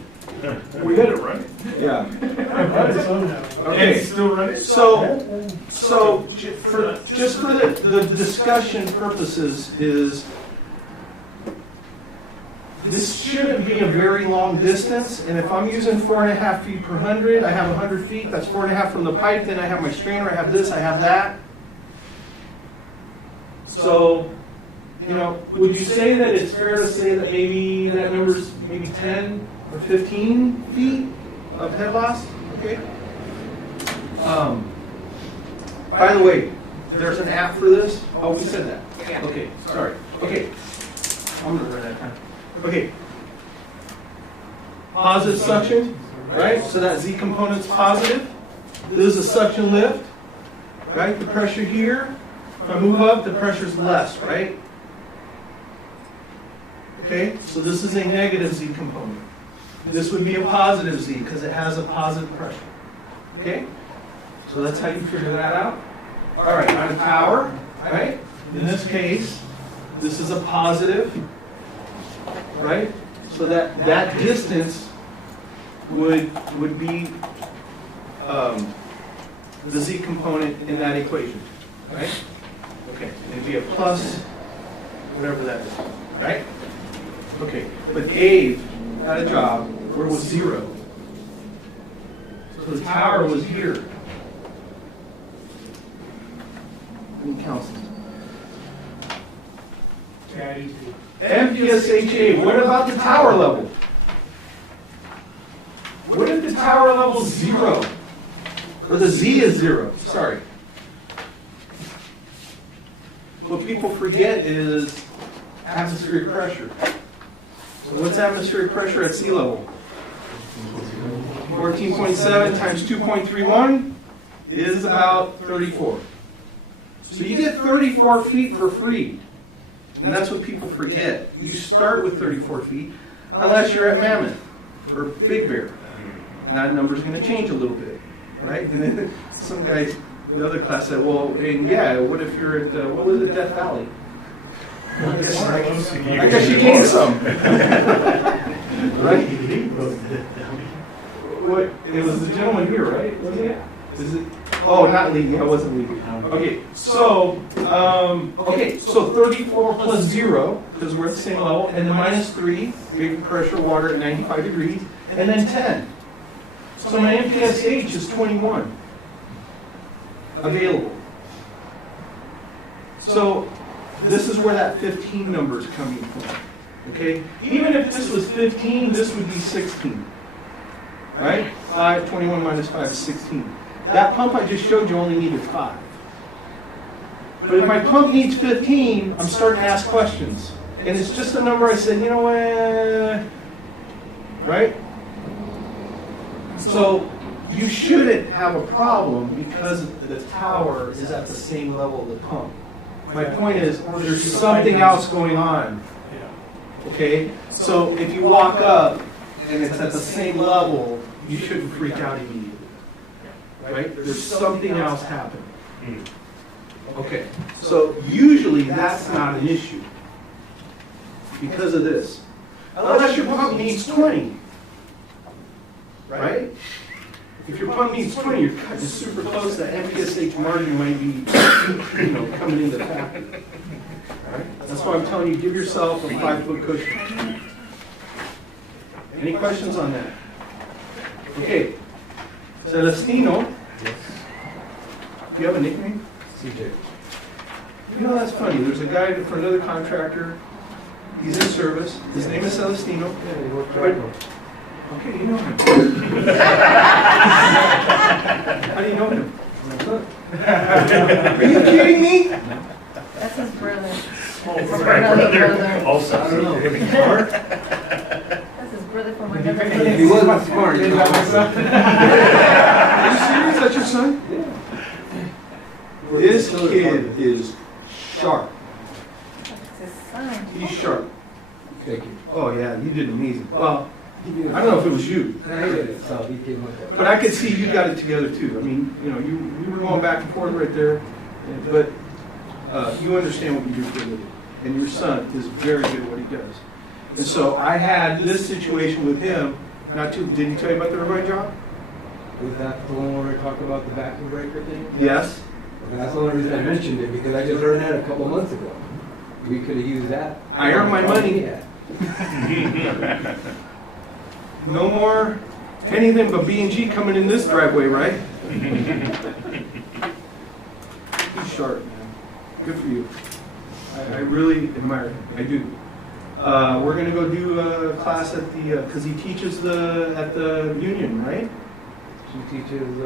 We had it running. Yeah. But somehow. And Okay. it's still running? So just for the discussion purposes is, this shouldn't be a very long distance, and if I'm using 4.5 feet per 100, I have 100 feet, that's 4.5 from the pipe, then I have my strainer, I have this, I have that. So, would you say that it's fair to say that maybe that number's maybe 10 or 15 feet of head loss? Okay. By the way, there's an app for this. Oh, we said that. Yeah. Okay, sorry. Okay. I'm gonna run out of time. Okay. Positive suction, right? So that Z component's positive. This is a suction lift, right? The pressure here. If I move up, the pressure's less, right? Okay, so this is a negative Z component. This would be a positive Z because it has a positive pressure. Okay? So that's how you figure that out. All right, on a tower, right? In this case, this is a positive, right? So that distance would be the Z component in that equation, right? Okay, it'd be a plus, whatever that is, right? Okay, but Dave had a job where it was 0. So the tower was here. Any counselors? Yeah, I do too. MPSHA, what about the tower level? What if the tower level is 0? Or the Z is 0, sorry. What people forget is atmospheric pressure. So what's atmospheric pressure at sea level? 14.7 times 2.31 is about 34. So you get 34 feet for free. And that's what people forget. You start with 34 feet unless you're at Mammoth or Big Bear. And that number's going to change a little bit, right? And then some guys, the other class said, well, and yeah, what if you're at, what was it, Death Valley? I guess you gained some. Right? What, it was the gentleman here, right? Wasn't it? Is it? Oh, not Lee. Yeah, it wasn't Lee. Okay, so 34 plus 0, because we're at the same level, and then minus 3, big pressure water at 95 degrees, and then 10. So my MPSH is 21 available. So this is where that 15 number is coming from. Okay? Even if this was 15, this would be 16. Right? 5, 21 minus 5 is 16. That pump I just showed you only needed 5. But if my pump needs 15, I'm starting to ask questions. And it's just a number I said, you know what? Right? So you shouldn't have a problem because the tower is at the same level of the pump. My point is, there's something else going on. Okay? So if you walk up and it's at the same level, you shouldn't freak out immediately. Right? There's something else happening. Okay. So usually that's not an issue because of this. Unless your pump needs 20. Right? If your pump needs 20, you're just super close. That MPSH margin might be, coming into the factory. Right? That's why I'm telling you, give yourself a 5-foot cushion. Any questions on that? Okay. Celestino. Yes. Do you have a nickname? CJ. You know, that's funny. There's a guy for another contractor. He's in service. His name is Celestino. Yeah, he worked right. Okay, you know him. How do you know him? Are you kidding me? That's his brother. Oh, That's right, another brother. brother. Also, I don't know. That's his brother from If another he place. wasn't smart, he'd have my son. Are you serious? That's your son? This kid is sharp. That's his son. He's sharp. Thank you. Oh yeah, you did amazing. Well, I don't know if it was you, I did it, so he came with it. but I could see you got it together too. I mean, you were going back and forth right there, but you understand what you do for a living, and your son is very good at what he does. And so I had this situation with him. Did he tell you about the rubber job? Was that the one where we talked about the vacuum breaker thing? Yes. Okay, that's the only reason I mentioned it, because I just heard that a couple months ago. We could have used that. I earned my money. Yeah. No more anything but B&G coming in this driveway, right? He's sharp, man. Good for you. I really admire him. I do. We're going to go do a class at the, because he teaches at the union, right? She teaches,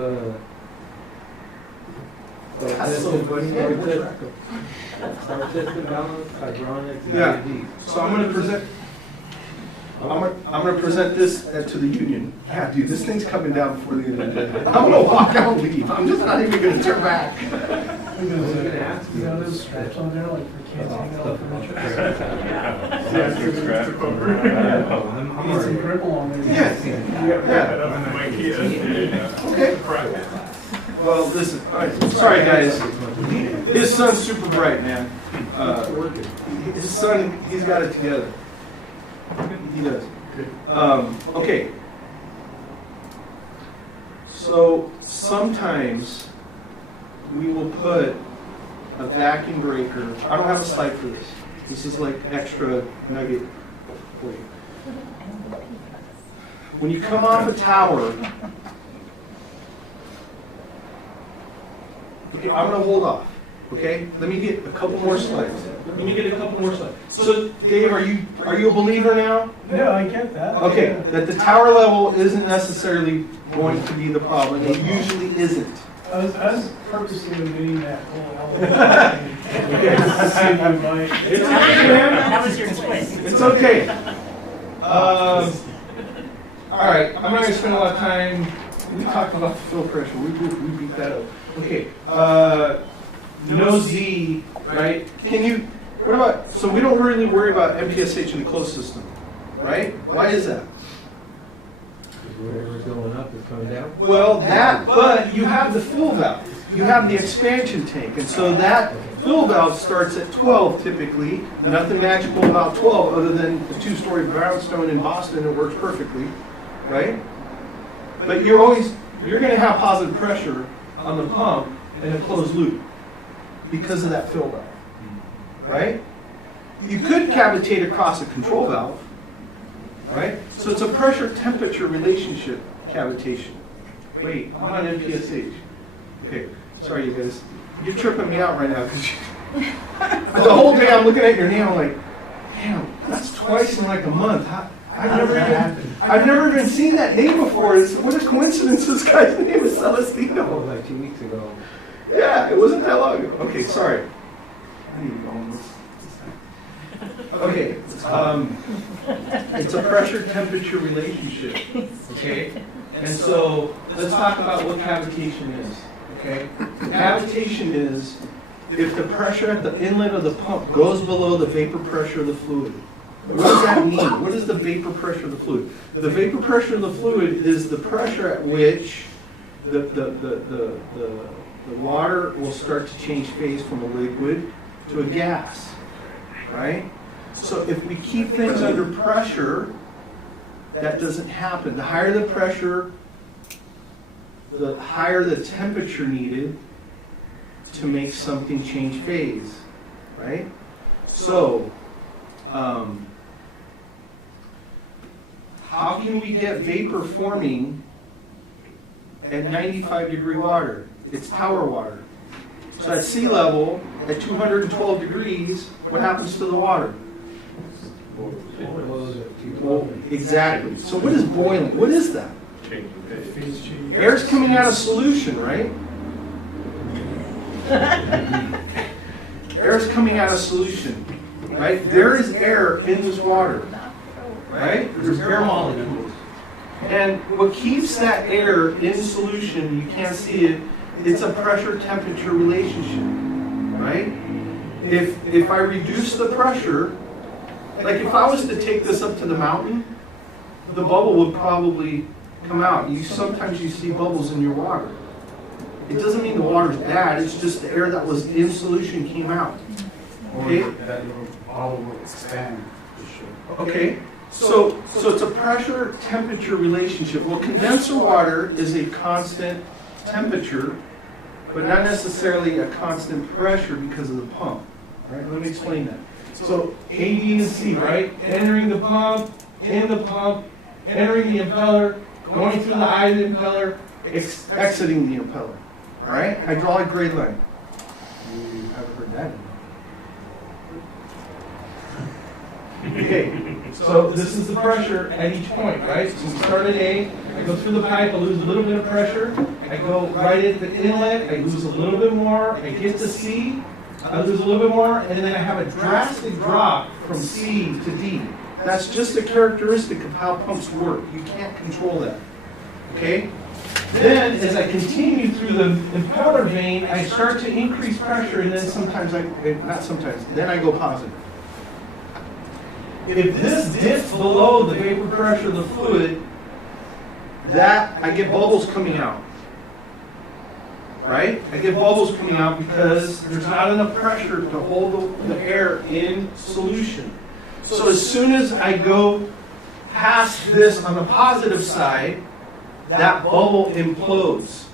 That's so funny. Star system balance, hydronics, and Yeah. LED. So I'm going to present. I'm going to present this to the union. Yeah, dude, this thing's coming down before the end of the day. I'm going to walk out and leave. I'm just not even going to turn back. I was gonna ask, you know, those straps on there, like for kids hanging out from the Yeah, it's scratch. I'm Need some already. gripple on there. Yes. Yeah. My kid. Okay. Well, listen. All right. Sorry, guys. His son's super bright, man. His son, he's got it together. He does. Okay. So sometimes we will put a vacuum breaker. I don't have a slide for this. This is like extra nugget for you. When you come off a tower, okay, I'm going to hold off. Okay, let me get a couple more slides. So, Dave, are you a believer now? Yeah, I get that. Okay, that the tower level isn't necessarily going to be the problem. It usually isn't. I was purposely omitting that whole element. To see if I might. It's okay, man. That was your twist. It's okay. All right, I'm not going to spend a lot of time. We talked about the fill pressure. We beat that up. Okay. No Z, right? What about, so we don't really worry about MPSH in the closed system, right? Why is that? Whatever's going up is coming down. Well, but you have the fill valve. You have the expansion tank. And so that fill valve starts at 12 typically. Nothing magical about 12 other than the two-story brownstone in Boston. It works perfectly, right? But you're going to have positive pressure on the pump in a closed loop because of that fill valve, right? You could cavitate across a control valve, right? So it's a pressure-temperature relationship cavitation. Wait, I'm on MPSH. Okay, sorry you guys. You're tripping me out right now because the whole day I'm looking at your name, I'm like, damn, that's twice in like a month. I've never even seen that name before. What a coincidence this guy's name is Celestino. Like 2 weeks ago. Yeah, it wasn't that long ago. Okay, sorry. I need to go on this. Okay, it's a pressure-temperature relationship, okay? And so, let's talk about what cavitation is, okay? Cavitation is if the pressure at the inlet of the pump goes below the vapor pressure of the fluid. What does that mean? What is the vapor pressure of the fluid? The vapor pressure of the fluid is the pressure at which the water will start to change phase from a liquid to a gas, right? So if we keep things under pressure, that doesn't happen. The higher the pressure, the higher the temperature needed to make something change phase, right? So, how can we get vapor forming at 95-degree water? It's tower water. So at sea level, at 212 degrees, what happens to the water? Exactly. So what is boiling? What is that? Air's coming out of solution, right? Air's coming out of solution, right? There is air in this water, right? There's air molecules. And what keeps that air in solution, you can't see it, it's a pressure-temperature relationship, right? If I reduce the pressure, like if I was to take this up to the mountain, the bubble would probably come out. Sometimes you see bubbles in your water. It doesn't mean the water's bad, it's just the air that was in solution came out. Okay? That little bottle will expand. Okay, so it's a pressure-temperature relationship. Well, condenser water is a constant temperature, but not necessarily a constant pressure because of the pump. All right, let me explain that. So A, B, and C, right? Entering the pump, in the pump, entering the impeller, going through the eye of the impeller, exiting the impeller. All right? Hydraulic grade line. You haven't heard that. Okay, so this is the pressure at each point, right? So we start at A, I go through the pipe, I lose a little bit of pressure, I go right at the inlet, I lose a little bit more, I get to C, I lose a little bit more, and then I have a drastic drop from C to D. That's just a characteristic of how pumps work. You can't control that, okay? Then, as I continue through the impeller vein, I start to increase pressure, and then then I go positive. If this dips below the vapor pressure of the fluid, I get bubbles coming out. Right? I get bubbles coming out because there's not enough pressure to hold the air in solution. So as soon as I go past this on the positive side, that bubble implodes.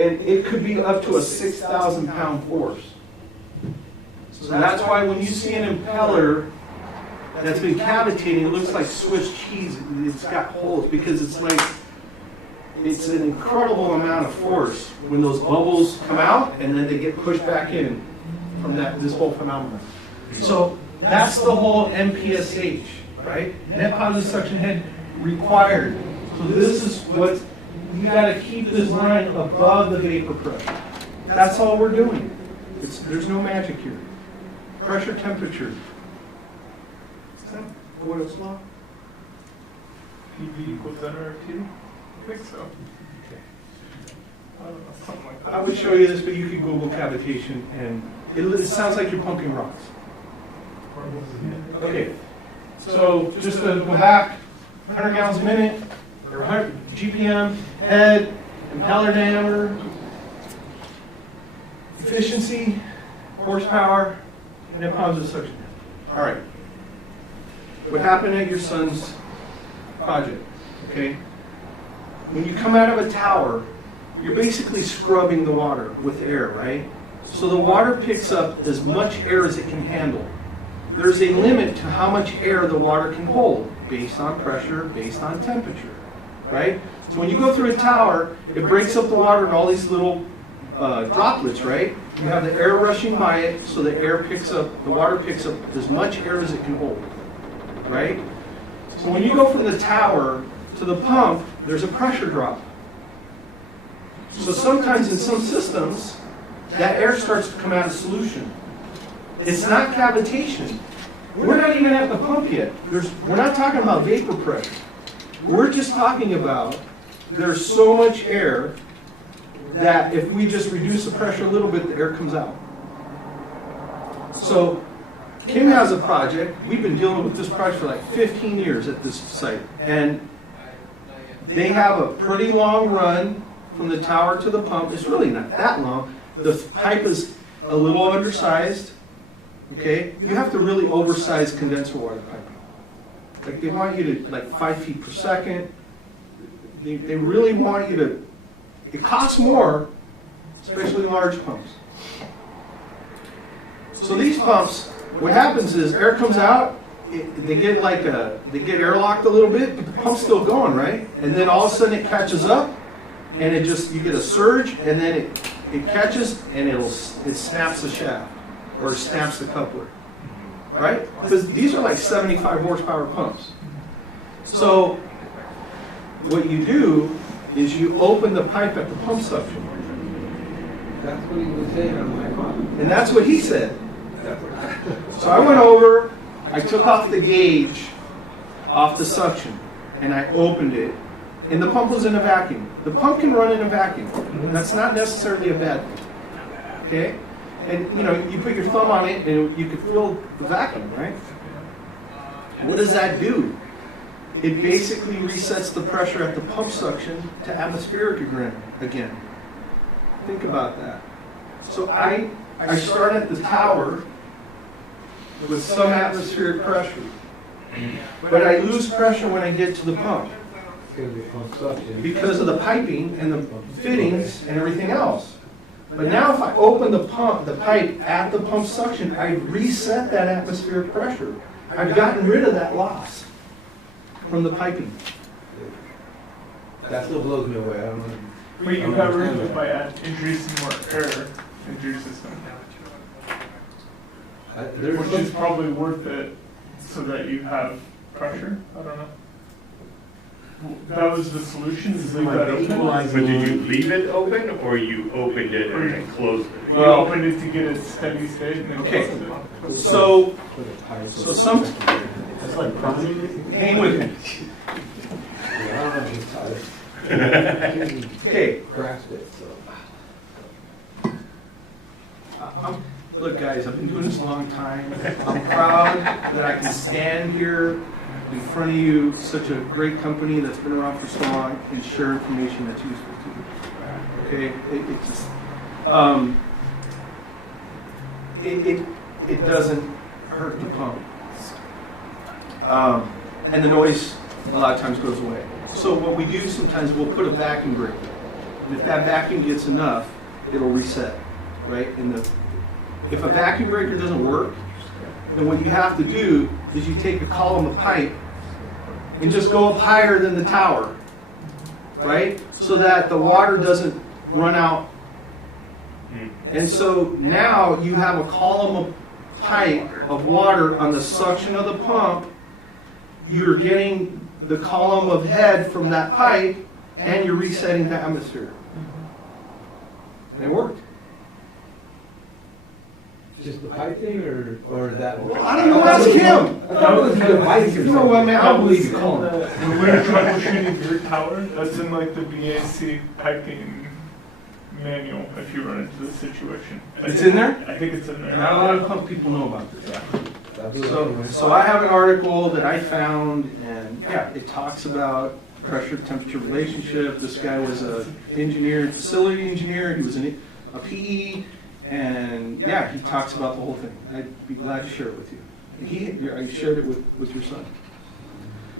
And it could be up to a 6,000 pound force. So that's why when you see an impeller that's been cavitating, it looks like Swiss cheese. It's got holes because it's an incredible amount of force when those bubbles come out and then they get pushed back in from this whole phenomenon. So that's the whole NPSH, right? Net positive suction head required. So this is what you got to keep this line above the vapor pressure. That's all we're doing. There's no magic here. Pressure, temperature. Is that Boyle's law? PV equals nRT? I think so. I don't know, something like that. I would show you this, but you could Google cavitation, and it sounds like you're pumping rocks. Okay, so just to go back, 100 gallons a minute, or 100 GPM, head, impeller diameter, efficiency, horsepower, and then positive suction. All right. What happened at your son's project, okay? When you come out of a tower, you're basically scrubbing the water with air, right? So the water picks up as much air as it can handle. There's a limit to how much air the water can hold based on pressure, based on temperature, right? So when you go through a tower, it breaks up the water in all these little droplets, right? You have the air rushing by it, so the water picks up as much air as it can hold, right? So when you go from the tower to the pump, there's a pressure drop. So sometimes in some systems, that air starts to come out of solution. It's not cavitation. We're not even at the pump yet. We're not talking about vapor pressure. We're just talking about there's so much air that if we just reduce the pressure a little bit, the air comes out. So Kim has a project. We've been dealing with this project for like 15 years at this site. And they have a pretty long run from the tower to the pump. It's really not that long. The pipe is a little undersized. Okay? You have to really oversize condenser water pipe. Like they want you to, like 5 feet per second. They really want you to, it costs more, especially large pumps. So these pumps, what happens is air comes out, they get airlocked a little bit, but the pump's still going, right? And then all of a sudden it catches up, and you get a surge, and then it catches, and it snaps the shaft, or snaps the coupler, right? Because these are like 75 horsepower pumps. So what you do is you open the pipe at the pump suction. That's what he was saying on my phone. And that's what he said. So I went over, I took off the gauge off the suction, and I opened it, and the pump was in a vacuum. The pump can run in a vacuum. That's not necessarily a bad thing. Okay? And you put your thumb on it, and you can feel the vacuum, right? What does that do? It basically resets the pressure at the pump suction to atmospheric again. Think about that. So I start at the tower with some atmospheric pressure, but I lose pressure when I get to the pump because of the piping and the fittings and everything else. But now if I open the pipe at the pump suction, I reset that atmospheric pressure. I've gotten rid of that loss from the piping. That still blows me away. I don't know. But you got rid of it by introducing more air into your system. Which is probably worth it so that you have pressure. I don't know. That was the solution, is leave that open? But did you leave it open, or you opened it and then closed it? You opened it to get a steady state and then Okay. closed it. So some, It's like priming. hang with me. I don't know if he's tired. Okay. Grasped it, so. Look, guys, I've been doing this a long time. I'm proud that I can stand here in front of you, such a great company that's been around for so long, and share information that's useful to you. Okay? It just, it doesn't hurt the pump. And the noise a lot of times goes away. So what we do sometimes, we'll put a vacuum break And if that vacuum gets enough, it'll reset, right? If a vacuum breaker doesn't work, then what you have to do is you take a column of pipe and just go up higher than the tower, right? So that the water doesn't run out. And so now you have a column of pipe of water on the suction of the pump. You're getting the column of head from that pipe, and you're resetting the atmosphere. And it worked. Just the pipe thing, or that? Well, I don't know. Ask him. I thought it was the device. You know what, man? I don't believe you. Call him. When we're troubleshooting your tower, that's in like the BAC piping manual if you run into this situation. It's in there? I think it's in there. Not a lot of pump people know about this. So I have an article that I found, and yeah, it talks about pressure-temperature relationship. This guy was an engineer, facility engineer. He was a PE, and yeah, he talks about the whole thing. I'd be glad to share it with you. I shared it with your son.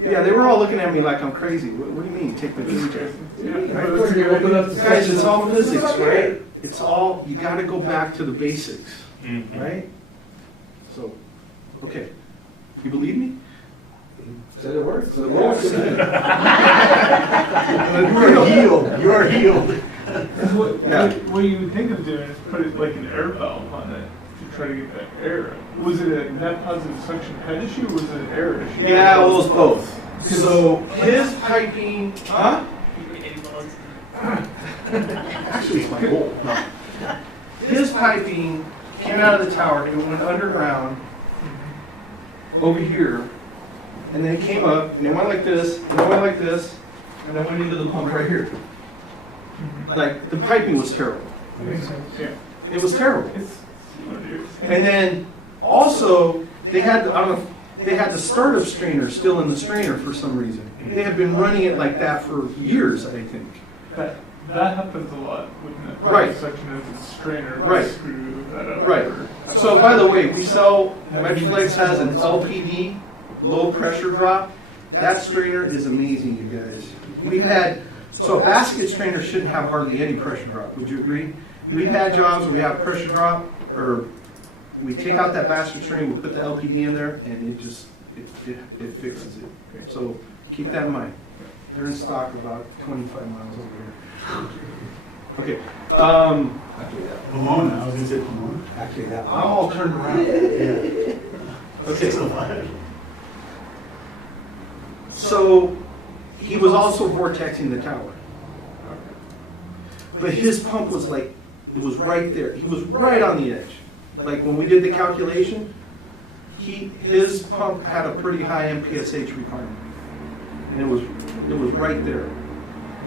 Yeah, they were all looking at me like I'm crazy. What do you mean, take the picture? Guys, it's all physics, right? It's all, you got to go back to the basics, right? So, okay. You believe me? Said it works. So You are healed. You are healed. What you would think of doing is put it like an air valve on it to try to get that air. Was it a net positive suction head issue or was it an air issue? Yeah, well, it's both. So his piping, huh? Actually, it's my goal. No. His piping came out of the tower. It went underground over here, and then it came up, and it went like this, and it went like this, and it went into the pump right here. Like, the piping was terrible. Yeah. It was terrible. And then also they had the startup strainer still in the strainer for some reason. They have been running it like that for years, I think. That happens a lot with net Right. suction as a strainer. Right. Screw that up. Right. So by the way, we sell, Medflex has an LPD, low pressure drop. That strainer is amazing, you guys. We've had, so a basket strainer shouldn't have hardly any pressure drop. Would you agree? We've had jobs where we have pressure drop, or we take out that basket strainer, we put the LPD in there, and it just, it fixes it. So keep that in mind. They're in stock about 25 miles over here. Okay. Pomona, I was going to say Pomona. Actually, that. I'm all turned around. Okay. So he was also vortexing the tower. But his pump was like, it was right there. He was right on the edge. Like when we did the calculation, his pump had a pretty high MPSH requirement. And it was right there.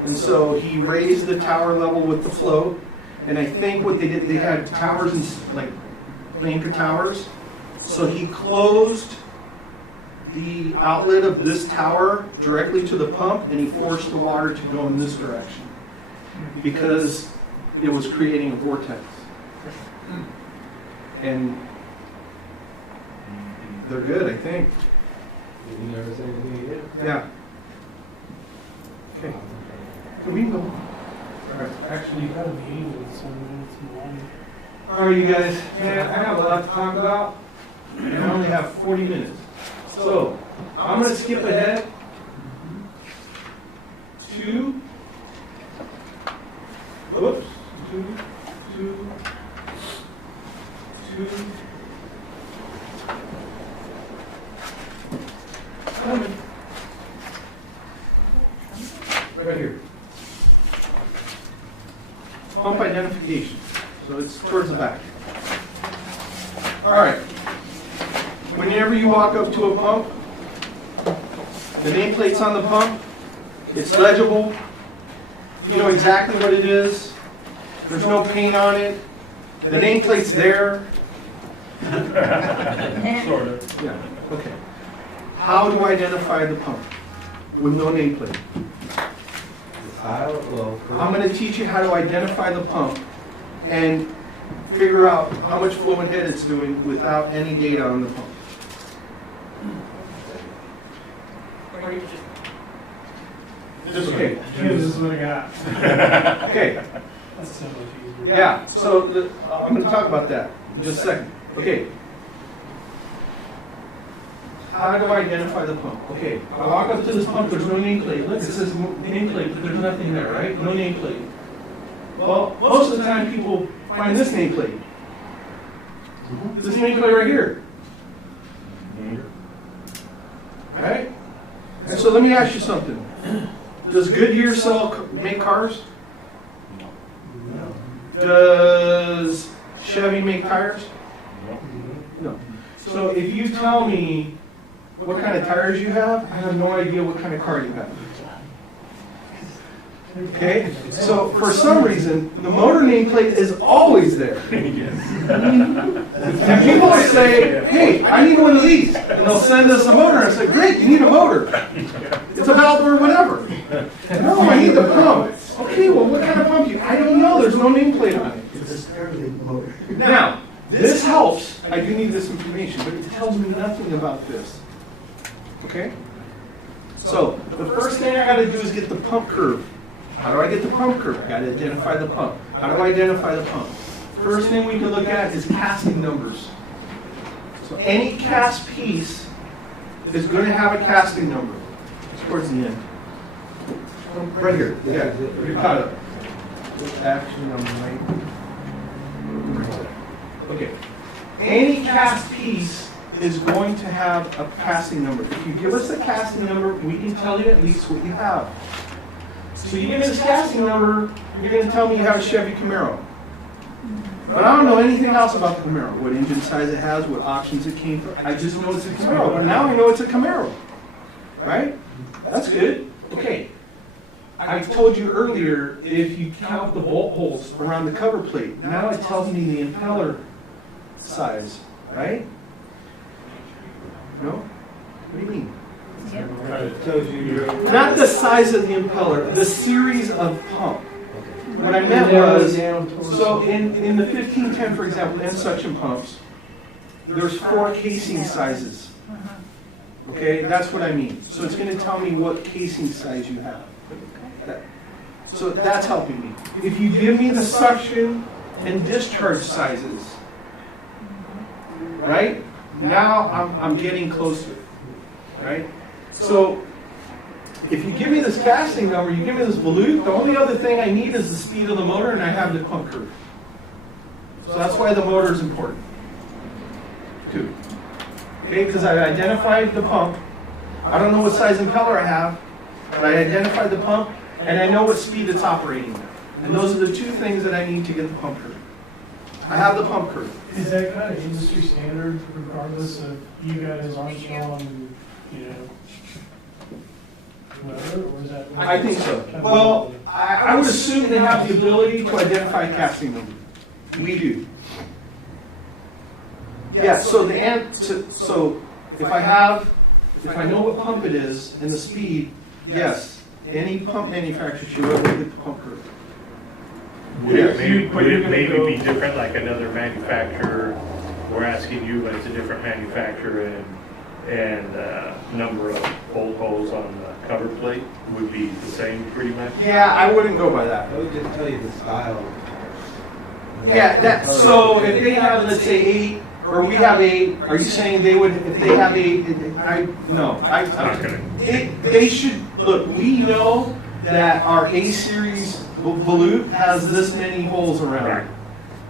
And so he raised the tower level with the flow. And I think what they did, they had towers, like anchor towers. So he closed the outlet of this tower directly to the pump, and he forced the water to go in this direction because it was creating a vortex. And they're good, I think. Did you never say anything again? Yeah. Okay. Can we go? All right. Actually, You got a meeting in 7 minutes long. all right, you guys. Man, I have a lot to talk about, and I only have 40 minutes. So I'm going to skip ahead to. Whoops. Two. Coming. Right here. Pump identification. So it's towards the back. All right. Whenever you walk up to a pump, the nameplate's on the pump. It's legible. You know exactly what it is. There's no paint on it. The nameplate's there. Sort of. Yeah. Okay. How do I identify the pump with no nameplate? I'm going to teach you how to identify the pump and figure out how much flow and head it's doing without any data on the pump. Or you just Okay. This is what I got. Okay. That's so much easier. Yeah, so I'm going to talk about that in just a second. Okay. How do I identify the pump? Okay, I walk up to this pump, there's no nameplate. Look, it says nameplate, but there's nothing there, right? No nameplate. Well, most of the time people find this nameplate. This nameplate right here. Right? And so let me ask you something. Does Goodyear make cars? Does Chevy make tires? No. So if you tell me what kind of tires you have, I have no idea what kind of car you have. Okay? So for some reason, the motor nameplate is always there. And people will say, hey, I need one of these. And they'll send us a motor. And I say, great, you need a motor. It's a valve or whatever. No, I need the pump. Okay, well, what kind of pump do you? I don't know. There's no nameplate on it. It's a Sterling motor. Now, this helps. I do need this information, but it tells me nothing about this. Okay? So, the first thing I got to do is get the pump curve. How do I get the pump curve? I got to identify the pump. How do I identify the pump? First thing we can look at is casting numbers. So any cast piece is going to have a casting number. It's towards the end. Right here. Yeah, you're caught up. Actually, I'm right. Okay. Any cast piece is going to have a casting number. If you give us a casting number, we can tell you at least what you have. So you give me this casting number, you're going to tell me you have a Chevy Camaro. But I don't know anything else about the Camaro. What engine size it has, what options it came from. I just know it's a Camaro. But now I know it's a Camaro. Right? That's good. Okay. I told you earlier, if you count the bolt holes around the cover plate, now it tells me the impeller size. Right? No? What do you mean? It tells you your. Not the size of the impeller, the series of pump. What I meant was, so in the 1510, for example, end suction pumps, there's 4 casing sizes. Okay, that's what I mean. So it's going to tell me what casing size you have. So that's helping me. If you give me the suction and discharge sizes, right? Now I'm getting closer, right? So if you give me this casting number, you give me this volute, the only other thing I need is the speed of the motor, and I have the pump curve. So that's why the motor is important, too. Okay, because I identified the pump. I don't know what size impeller I have, but I identified the pump, and I know what speed it's operating at. And those are the 2 things that I need to get the pump curve. I have the pump curve. Is that kind of industry standard regardless of you guys, Armstrong, you know, whatever, or is that? I think so. Well, I would assume they have the ability to identify casting number. We do. Yeah, so so if I know what pump it is and the speed, yes, any pump manufacturer should be able to get the pump curve. Would it maybe be different, like another manufacturer, we're asking you, but it's a different manufacturer, and number of bolt holes on the cover plate would be the same pretty much? Yeah, I wouldn't go by that. I would just tell you the style. Yeah, so if they have, let's say 8, or we have 8, are you saying they would, if they have 8, they should, look, we know that our A-series volute has this many holes around it.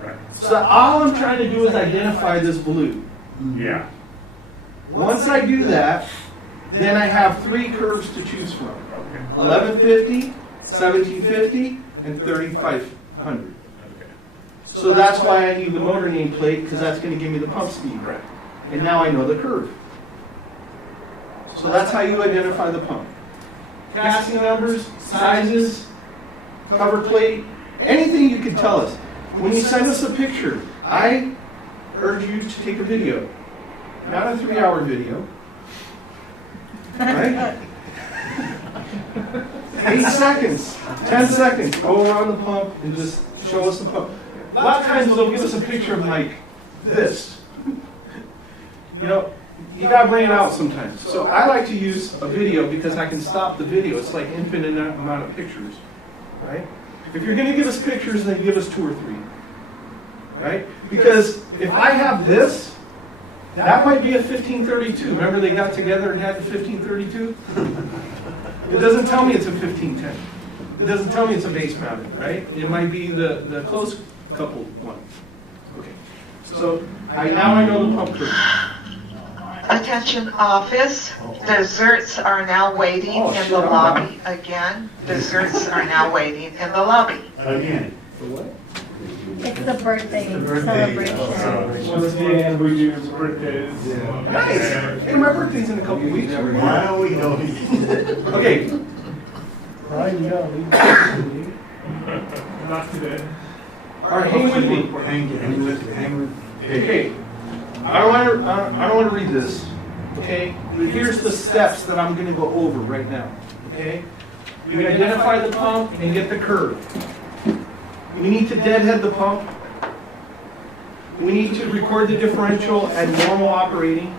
Right. So all I'm trying to do is identify this volute. Yeah. Once I do that, then I have 3 curves to choose from. 1150, 1750, and 3500. So that's why I need the motor nameplate, because that's going to give me the pump speed. Right. And now I know the curve. So that's how you identify the pump. Casting numbers, sizes, cover plate, anything you can tell us. When you send us a picture, I urge you to take a video. Not a 3-hour video. Right? 8 seconds, 10 seconds, go around the pump and just show us the pump. A lot of times they'll give us a picture of like this. You know, you gotta bring it out sometimes. So I like to use a video because I can stop the video. It's like infinite amount of pictures, right? If you're gonna give us pictures, then give us 2 or 3, right? Because if I have this, that might be a 1532. Remember they got together and had the 1532? It doesn't tell me it's a 1510. It doesn't tell me it's a base mounted, right? It might be the close coupled one. Okay. So now I know the pump curve. Attention office, desserts are now waiting in the lobby again. Desserts are now waiting in the lobby. Again. For what? It's the birthday celebration. Once again, we do birthdays. Nice. Hey, my birthday's in a couple weeks. Why don't we know? Okay. Brian, you gotta leave. Not today. All right, hang with me. Hang with. Okay. I don't want to read this. Okay. But here's the steps that I'm going to go over right now. Okay. We identify the pump and get the curve. We need to deadhead the pump. We need to record the differential at normal operating.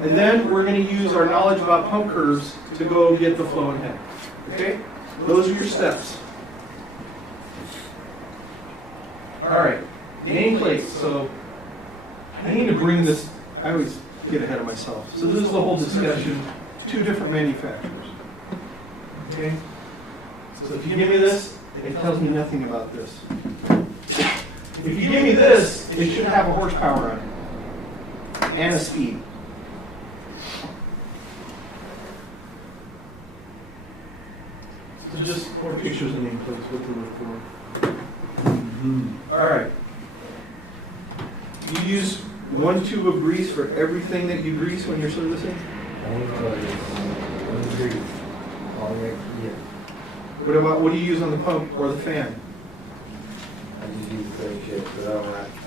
And then we're going to use our knowledge about pump curves to go get the flow and head. Okay? Those are your steps. All right. Nameplates. So I need to bring this. I always get ahead of myself. So this is the whole discussion. 2 different manufacturers. Okay? So if you give me this, it tells me nothing about this. If you give me this, it should have a horsepower on it and a speed. So just more pictures of nameplates, what to look for. All right. You use 1 tube of grease for everything that you grease when you're servicing? What do you use on the pump or the fan? I just use the same shit, but I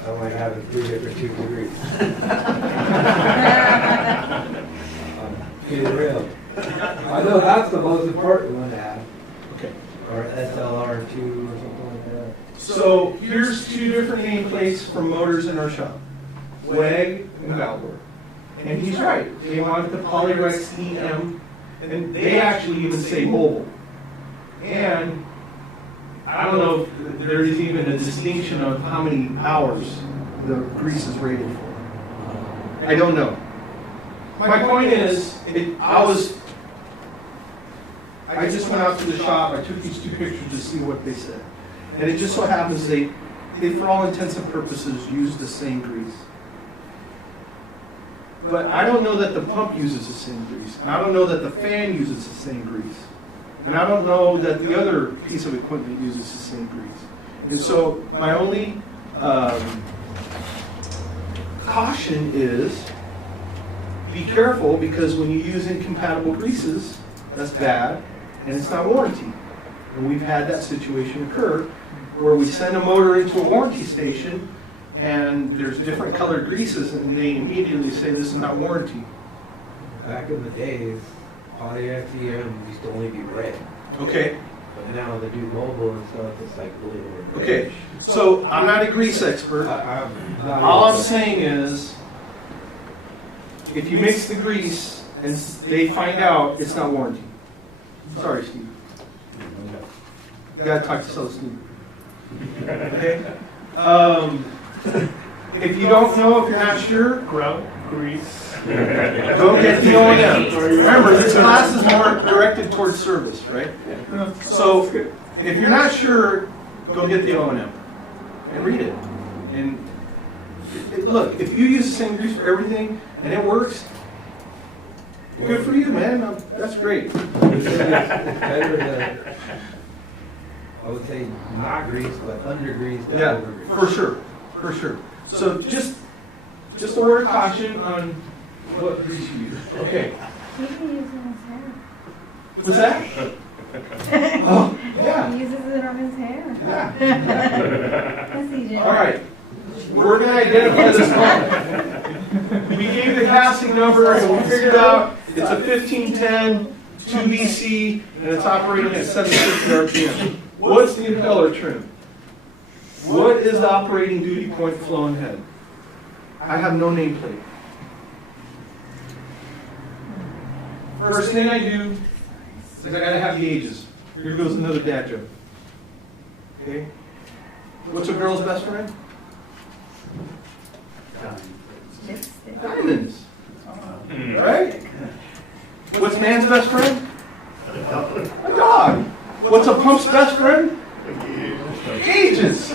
don't like having 3 different tubes of grease. Get it real. I know that's the most important one to have. Okay. Or SLR2 or something like that. So here's 2 different nameplates for motors in our shop. WEG and Valor. And he's right. They want the Polyrex EM, and they actually even say mobile. And I don't know if there is even a distinction of how many hours the grease is rated for. I don't know. My point is, I just went out to the shop, I took these 2 pictures to see what they said. And it just so happens they for all intents and purposes, use the same grease. But I don't know that the pump uses the same grease. And I don't know that the fan uses the same grease. And I don't know that the other piece of equipment uses the same grease. And so my only caution is be careful, because when you use incompatible greases, that's bad, and it's not warranty. And we've had that situation occur where we send a motor into a warranty station and there's different colored greases and they immediately say this is not warranty. Back in the days, Polyrex EM used to only be red. Okay. But now they do mobile and stuff, it's like blue or Okay. reddish. So I'm not a grease expert. All I'm saying is, if you mix the grease and they find out, it's not warranty. Sorry, Steve. You gotta talk to Steve. Okay? If you don't know, if you're not sure, Grout, grease. go get the O&M. Remember, this class is more directed towards service, right? So if you're not sure, go get the O&M and read it. And look, if you use the same grease for everything and it works, good for you, man. That's great. It's better to, I would say, not grease, but under grease than Yeah, over grease. for sure, for sure. So just a word of caution on what grease you use. Okay. He can use it in his hair. What's that? Oh, yeah. He uses it on his hair. Yeah. Yes, he did. All right. We're going to identify this pump. We gave the casting number and we figured out it's a 1510 2BC and it's operating at 750 RPM. What's the impeller trim? What is the operating duty point flow and head? I have no nameplate. First thing I do is I gotta have gauges. Here goes another dad joke. Okay? What's a girl's best friend? Lipstick. Diamonds. Right? What's man's best friend? A dog. What's a pump's best friend? Gauges.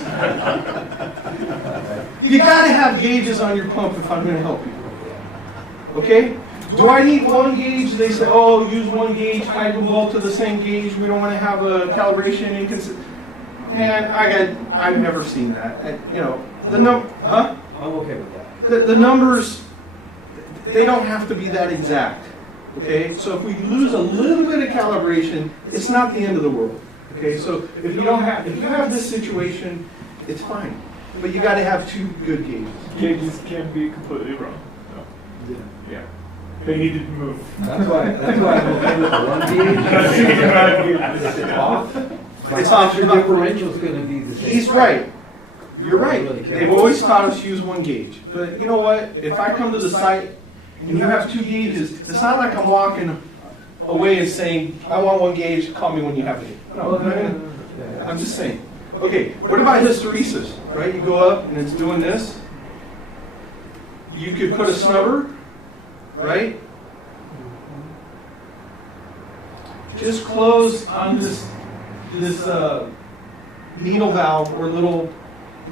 You gotta have gauges on your pump if I'm gonna help you. Okay? Do I need one gauge? They say, oh, use one gauge, tied them both to the same gauge. We don't want to have a calibration inconsistent. And I've never seen that. Huh? I'm okay with that. The numbers, they don't have to be that exact. Okay? So if we lose a little bit of calibration, it's not the end of the world. Okay? So if you have this situation, it's fine. But you got to have two good gauges. Gauges can be completely wrong. So, yeah. They need to move. That's why I'm okay with the one gauge. It's off. It's off. Your differential's going to be the same. He's right. You're right. They've always taught us to use one gauge. But you know what? If I come to the site and you have two gauges, it's not like I'm walking away and saying, I want one gauge, call me when you have it. No, I'm just saying. Okay, what about hysteresis? Right? You go up and it's doing this. You could put a snubber, right? Just close on this needle valve or little,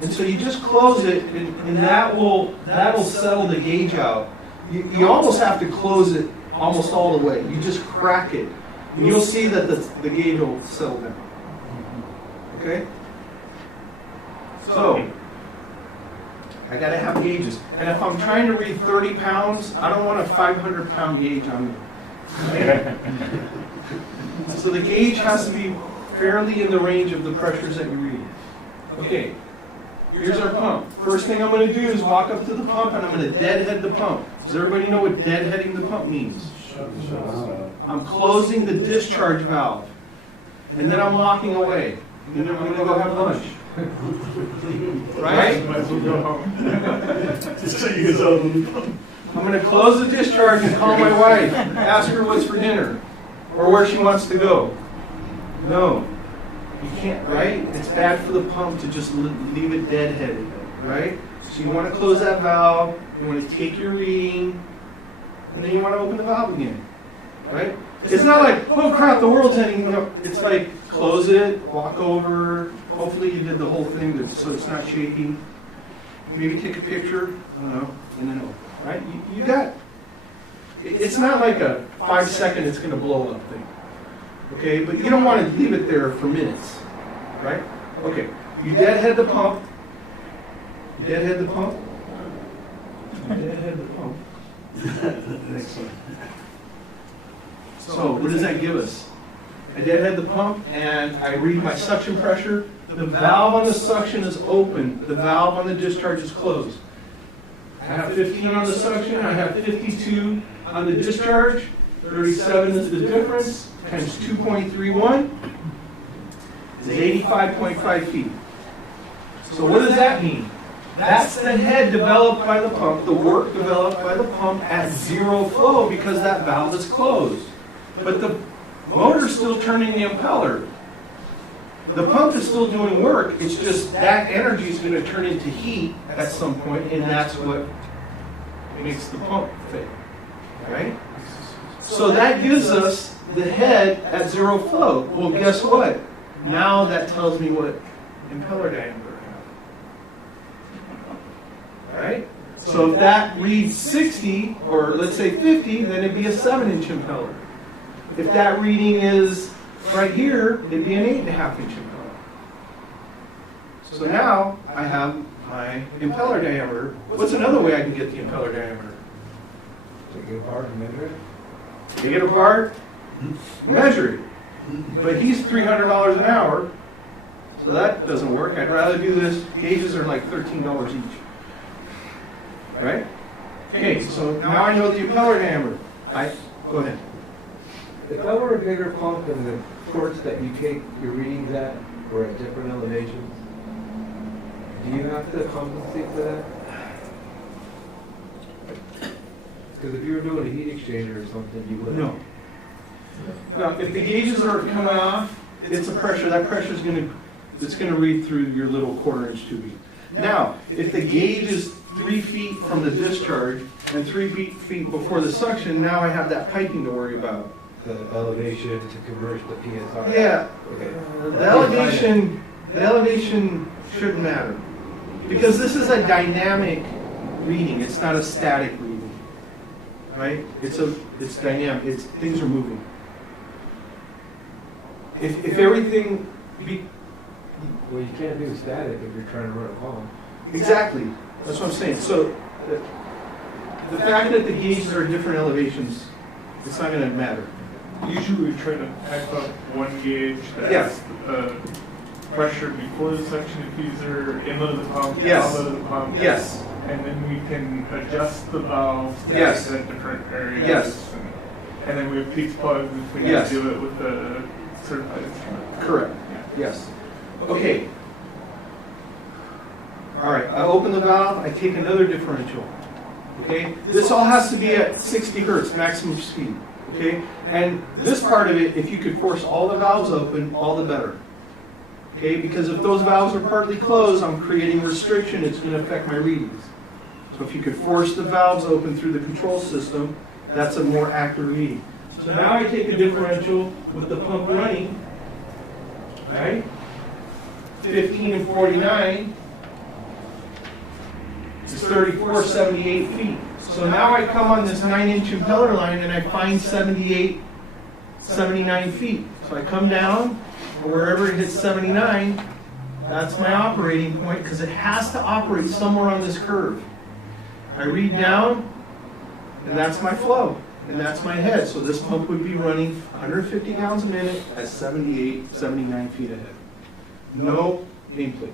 and so you just close it, and that'll settle the gauge out. You almost have to close it almost all the way. You just crack it, and you'll see that the gauge will settle down. Okay? So, I gotta have gauges. And if I'm trying to read 30 pounds, I don't want a 500-pound gauge on me. Okay? So the gauge has to be fairly in the range of the pressures that you read. Okay, here's our pump. First thing I'm going to do is walk up to the pump and I'm going to deadhead the pump. Does everybody know what deadheading the pump means? I'm closing the discharge valve. And then I'm walking away. And then I'm going to go have lunch. Right? Just so you guys all know. I'm going to close the discharge and call my wife. Ask her what's for dinner. Or where she wants to go. No. You can't, right? It's bad for the pump to just leave it deadheaded, right? So you want to close that valve, you want to take your reading, and then you want to open the valve again, right? It's not like, oh crap, the world's ending. No, it's like, close it, walk over, hopefully you did the whole thing so it's not shaking. Maybe take a picture, I don't know, and then open, right? You got, it's not like a 5-second it's going to blow up thing. Okay, but you don't want to leave it there for minutes, right? Okay, you deadhead the pump. You deadhead the pump. You deadhead the pump. So what does that give us? I deadhead the pump and I read my suction pressure. The valve on the suction is open. The valve on the discharge is closed. I have 15 on the suction. I have 52 on the discharge. 37 is the difference. Times 2.31 is 85.5 feet. So what does that mean? That's the head developed by the pump, the work developed by the pump at zero flow because that valve is closed. But the motor's still turning the impeller. The pump is still doing work, it's just that energy is going to turn into heat at some point, and that's what makes the pump fit. Right? So that gives us the head at zero flow. Well, guess what? Now that tells me what impeller diameter I have. Right? So if that reads 60, or let's say 50, then it'd be a 7-inch impeller. If that reading is right here, it'd be an 8.5-inch impeller. So now I have my impeller diameter. What's another way I can get the impeller diameter? Take it apart and measure it. Take it apart, measure it. But he's $300 an hour, so that doesn't work. I'd rather do this. Gauges are like $13 each. Right? Okay, so now I know the impeller diameter. Go ahead. If that were a bigger pump and the ports that you take your readings at were at different elevations, do you have to compensate for that? Because if you were doing a heat exchanger or something, you wouldn't. No. Now, if the gauges are coming off, it's a pressure. That pressure is it's gonna read through your little 1/4-inch tubing. Now, if the gauge is 3 feet from the discharge and 3 feet before the suction, now I have that piping to worry about. The elevation to convert to PSI. Yeah, Okay. the elevation shouldn't matter. Because this is a dynamic reading, it's not a static reading. Right? It's dynamic, things are moving. If everything Well, you can't do static if you're trying to run a pump. exactly, that's what I'm saying. So the fact that the gauges are different elevations, it's not gonna matter. Usually we try to pack up one gauge that's pressure before the suction diffuser, inlet of the pump, Yes. outlet of the pump. Yes. And then we can adjust the valves to Yes. at different areas. Yes. And then we have peak plugs if we need Yes. to do it with a certified instrument. Correct. Yes. Okay. All right, I open the valve, I take another differential. Okay? This all has to be at 60 hertz, maximum speed. Okay? And this part of it, if you could force all the valves open, all the better. Okay? Because if those valves are partly closed, I'm creating restriction, it's going to affect my readings. So if you could force the valves open through the control system, that's a more accurate reading. So now I take a differential with the pump running, right? 15 and 49 is 3478 feet. So now I come on this 9-inch impeller line and I find 79 feet. So I come down, or wherever it hits 79, that's my operating point because it has to operate somewhere on this curve. I read down, and that's my flow, and that's my head. So this pump would be running 150 gallons a minute at 78, 79 feet ahead. No nameplate.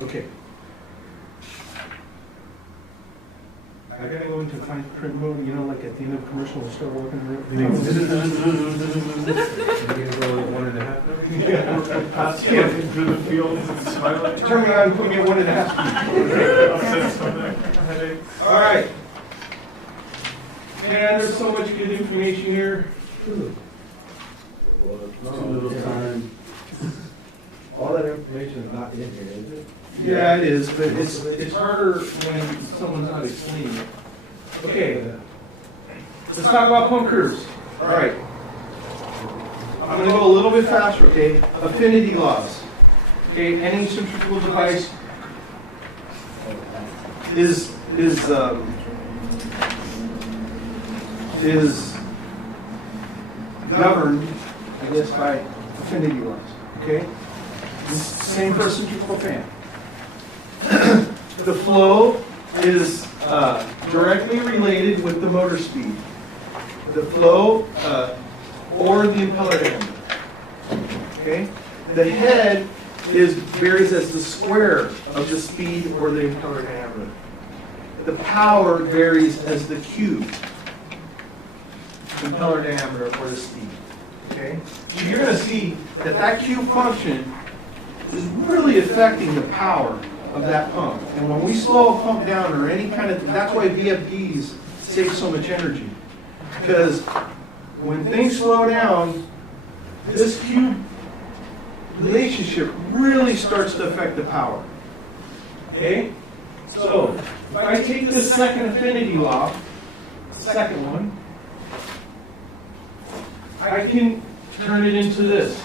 Okay. I gotta go into fine print mode, you know, like at the end of a commercial, we'll start working around. You're gonna go like 1.5 now? Passing through the fields and smiling. Turn me on and put me at 1.5. Upset stomach, headaches. All right. Man, there's so much good information here. Too little time. All that information is not in here, is it? Yeah, it is, but it's harder when someone's not explaining it. Okay, let's talk about pump curves. All right. I'm going to go a little bit faster, okay? Affinity laws. Okay, any centrifugal device is governed, I guess, by affinity laws. Okay? Same for a centrifugal fan. The flow is directly related with the motor speed. The flow or the impeller diameter. Okay? The head varies as the square of the speed or the impeller diameter. The power varies as the cube, impeller diameter or the speed. Okay? So you're going to see that cube function is really affecting the power of that pump. And when we slow a pump down or any kind of, that's why VFDs save so much energy. Because when things slow down, this cube relationship really starts to affect the power. Okay? So, if I take this second affinity law, second one, I can turn it into this.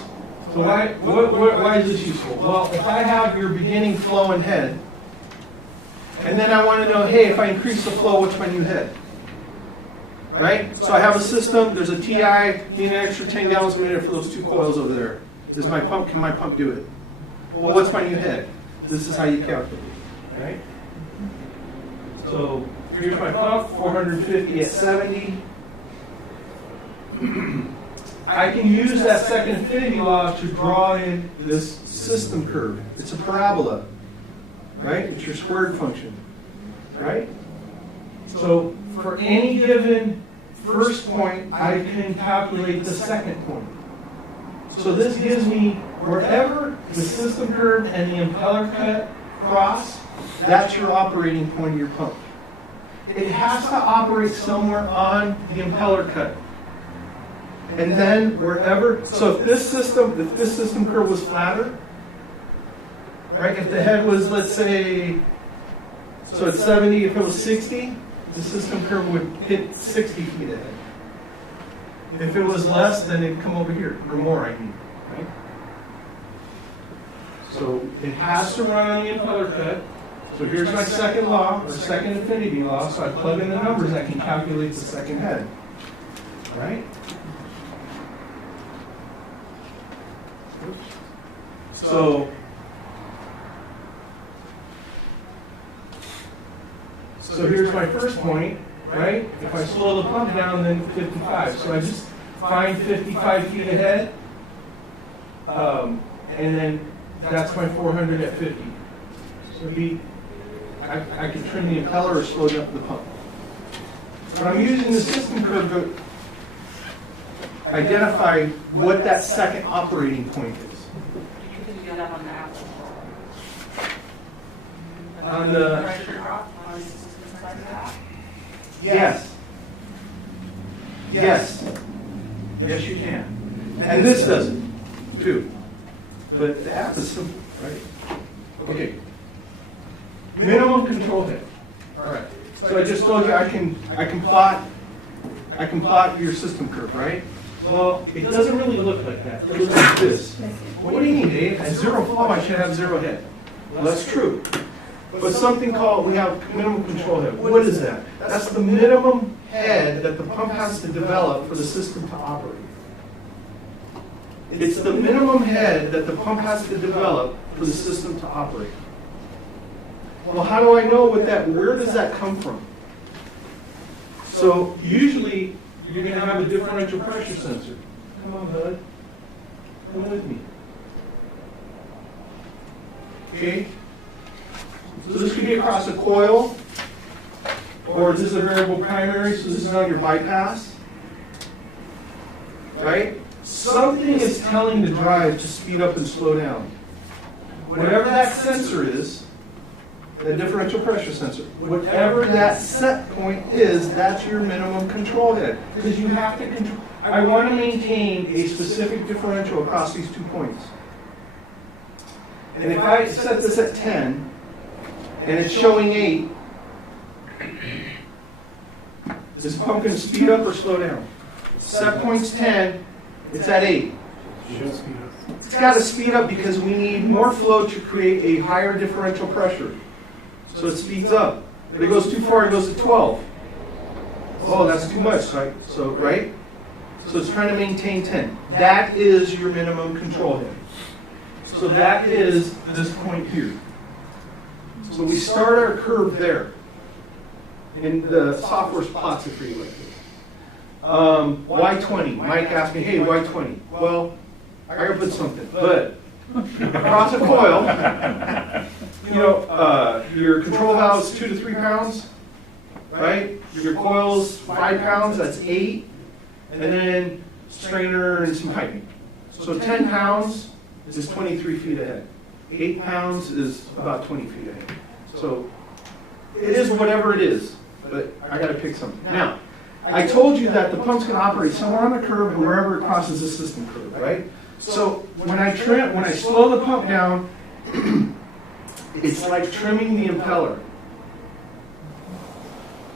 So why is this useful? Well, if I have your beginning flow and head, and then I want to know, hey, if I increase the flow, what's my new head? Right? So I have a system, there's a TI, need an extra 10 gallons a minute for those 2 coils over there. Can my pump do it? Well, what's my new head? This is how you calculate, right? So here's my pump, 450 at 70. I can use that second affinity law to draw in this system curve. It's a parabola, right? It's your squared function, right? So for any given first point, I can calculate the second point. So this gives me wherever the system curve and the impeller cut cross, that's your operating point of your pump. it has to operate somewhere on the impeller cut. And then wherever, so if this system curve was flatter, right, if the head was, let's say, so at 70, if it was 60, the system curve would hit 60 feet ahead. If it was less, then it'd come over here, or more, I mean, right? So it has to run on the impeller cut. So here's my second law, or second infinity law, so I plug in the numbers, I can calculate the second head, right? So here's my first point, right? If I slow the pump down, then 55. So I just find 55 feet ahead, and then that's my 400 at 50. So I can trim the impeller or slow down the pump. But I'm using the system curve to identify what that second operating point is. You can do that on the Apple. On the Pressure drop on the system side of that. yes, yes, you can, and this does it too. But the app is simple, right? Okay. Minimum control head. All right. So I just told you I can plot your system curve, right? Well, it doesn't really look like that. It looks like this. What do you need, Dave? At zero flow, I should have zero head. Well, that's true. But something called, we have minimum control head. What is that? That's the minimum head that the pump has to develop for the system to operate. It's the minimum head that the pump has to develop for the system to operate. Well, how do I know where does that come from? So usually you're going to have a differential pressure sensor. Come on, bud. Come with me. Okay? So this could be across a coil, or this is a variable primary, so this is on your bypass. Right? Something is telling the drive to speed up and slow down. Whatever that sensor is, the differential pressure sensor, whatever that set point is, that's your minimum control head. Because you have to control, I want to maintain a specific differential across these 2 points. And if I set this at 10, and it's showing 8, is this pump going to speed up or slow down? Set point's 10, it's at 8. It's got to speed up because we need more flow to create a higher differential pressure. So it speeds up. If it goes too far, it goes to 12. Oh, that's too much, right? So it's trying to maintain 10. That is your minimum control head. So that is this point here. So we start our curve there. And the software plots it for you like this. Y20. Mike asked me, hey, Y20. Well, I gotta put something. But across a coil, your control valve is 2 to 3 pounds, right? Your coil's 5 pounds, that's 8. And then strainer and some piping. So 10 pounds is 23 feet ahead. 8 pounds is about 20 feet ahead. So it is whatever it is, but I got to pick something. Now, I told you that the pump's going to operate somewhere on the curve and wherever it crosses the system curve, right? So when I slow the pump down, it's like trimming the impeller.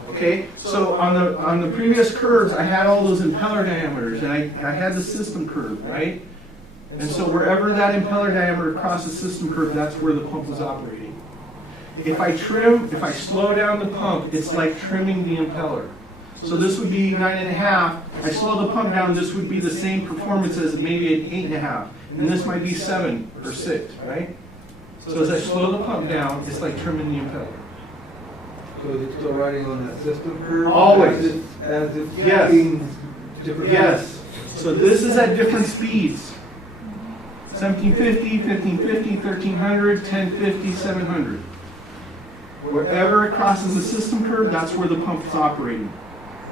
Okay, so on the previous curves, I had all those impeller diameters, and I had the system curve, right? And so wherever that impeller diameter crosses the system curve, that's where the pump was operating. If I slow down the pump, it's like trimming the impeller. So this would be 9.5. I slow the pump down, this would be the same performance as maybe an 8.5. And this might be 7 or 6, right? So as I slow the pump down, it's like trimming the impeller. So is it still riding on that system curve? Always. As if Yes. being different. Yes. So this is at different speeds. 1750, 1550, 1300, 1050, 700. Wherever it crosses the system curve, that's where the pump is operating.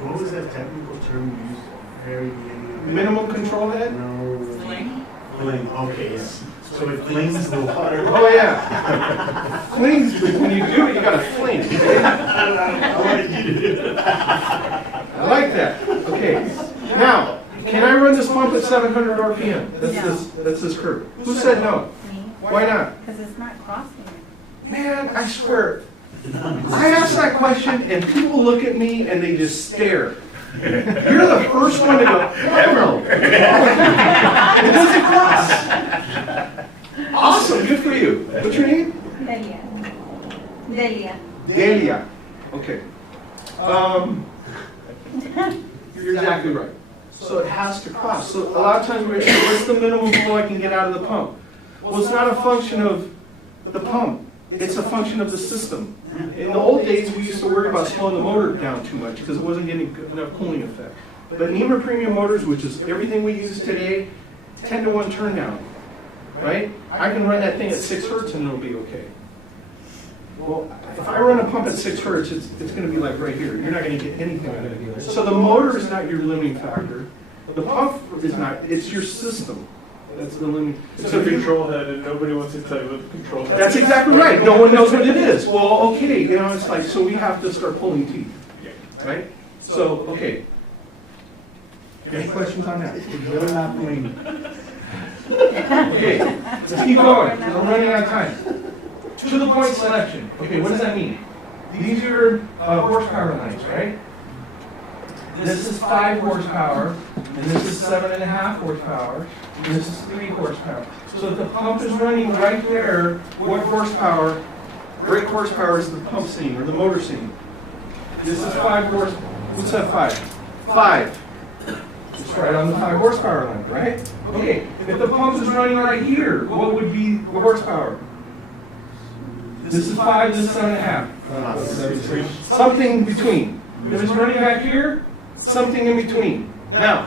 What was that technical term used at the very beginning? Minimum control head? No. Fling? Fling, okay, so it flings the water. Oh, yeah. Flings, when you do it, you gotta fling. I wanted you to do it. I like that. Okay. Now, can I run this pump at 700 RPM? That's this curve. Who said no? Why not? Because it's not crossing. Man, I swear, I ask that question and people look at me and they just stare. You're the first one to go, hell no. It doesn't cross. Awesome, good for you. What's your name? Delia. Delia. Delia. Okay. You're exactly right. So it has to cross. So a lot of times we're saying, what's the minimum flow I can get out of the pump? Well, it's not a function of the pump. It's a function of the system. In the old days, we used to worry about slowing the motor down too much because it wasn't getting enough cooling effect. But NEMA premium motors, which is everything we use today, 10 to 1 turn down, right? I can run that thing at 6 hertz and it'll be okay. Well, if I run a pump at 6 hertz, it's going to be like right here. You're not going to get anything out of it. So the motor is not your limiting factor. The pump is not. It's your system. That's the limiting. It's a control head, and nobody wants to tell you what the control head is. That's exactly right. No one knows what it is. Well, okay, you know, it's like, so we have to start pulling teeth, right? So, okay. Any questions on that? You're not playing. Okay, let's keep going. I'm running out of time. To the point selection. Okay, what does that mean? These are horsepower lines, right? This is 5 horsepower, and this is 7.5 horsepower, and this is 3 horsepower. So if the pump is running right there, what horsepower, brake horsepower is the pump seeing, or the motor seeing? This is 5 horsepower. What's that 5? 5. It's right on the 5 horsepower line, right? Okay, if the pump is running right here, what would be the horsepower? This is 5, this is 7.5. Something between. If it's running back here, something in between. Now,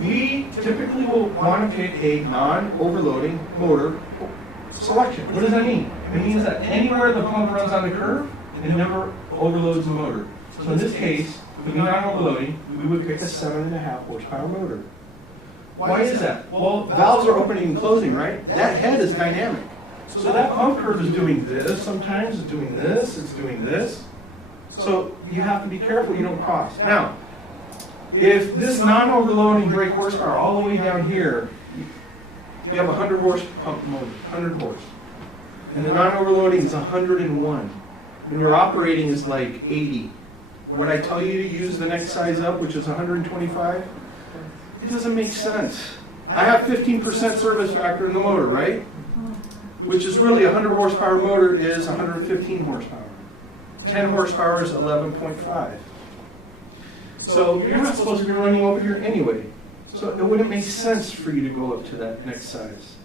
we typically will want to pick a non-overloading motor selection. What does that mean? It means that anywhere the pump runs on the curve, it never overloads the motor. So in this case, with non-overloading, we would pick a 7.5 horsepower motor. Why is that? Well, valves are opening and closing, right? That head is dynamic. So that pump curve is doing this sometimes, it's doing this, it's doing this. So you have to be careful you don't cross. Now, if this non-overloading brake horsepower all the way down here, you have a 100 horse pump motor, 100 horse. And the non-overloading is 101. When you're operating is like 80. Would I tell you to use the next size up, which is 125? It doesn't make sense. I have 15% service factor in the motor, right? Which is really a 100 horsepower motor is 115 horsepower. 10 horsepower is 11.5. So you're not supposed to be running over here anyway. So it wouldn't make sense for you to go up to that next size,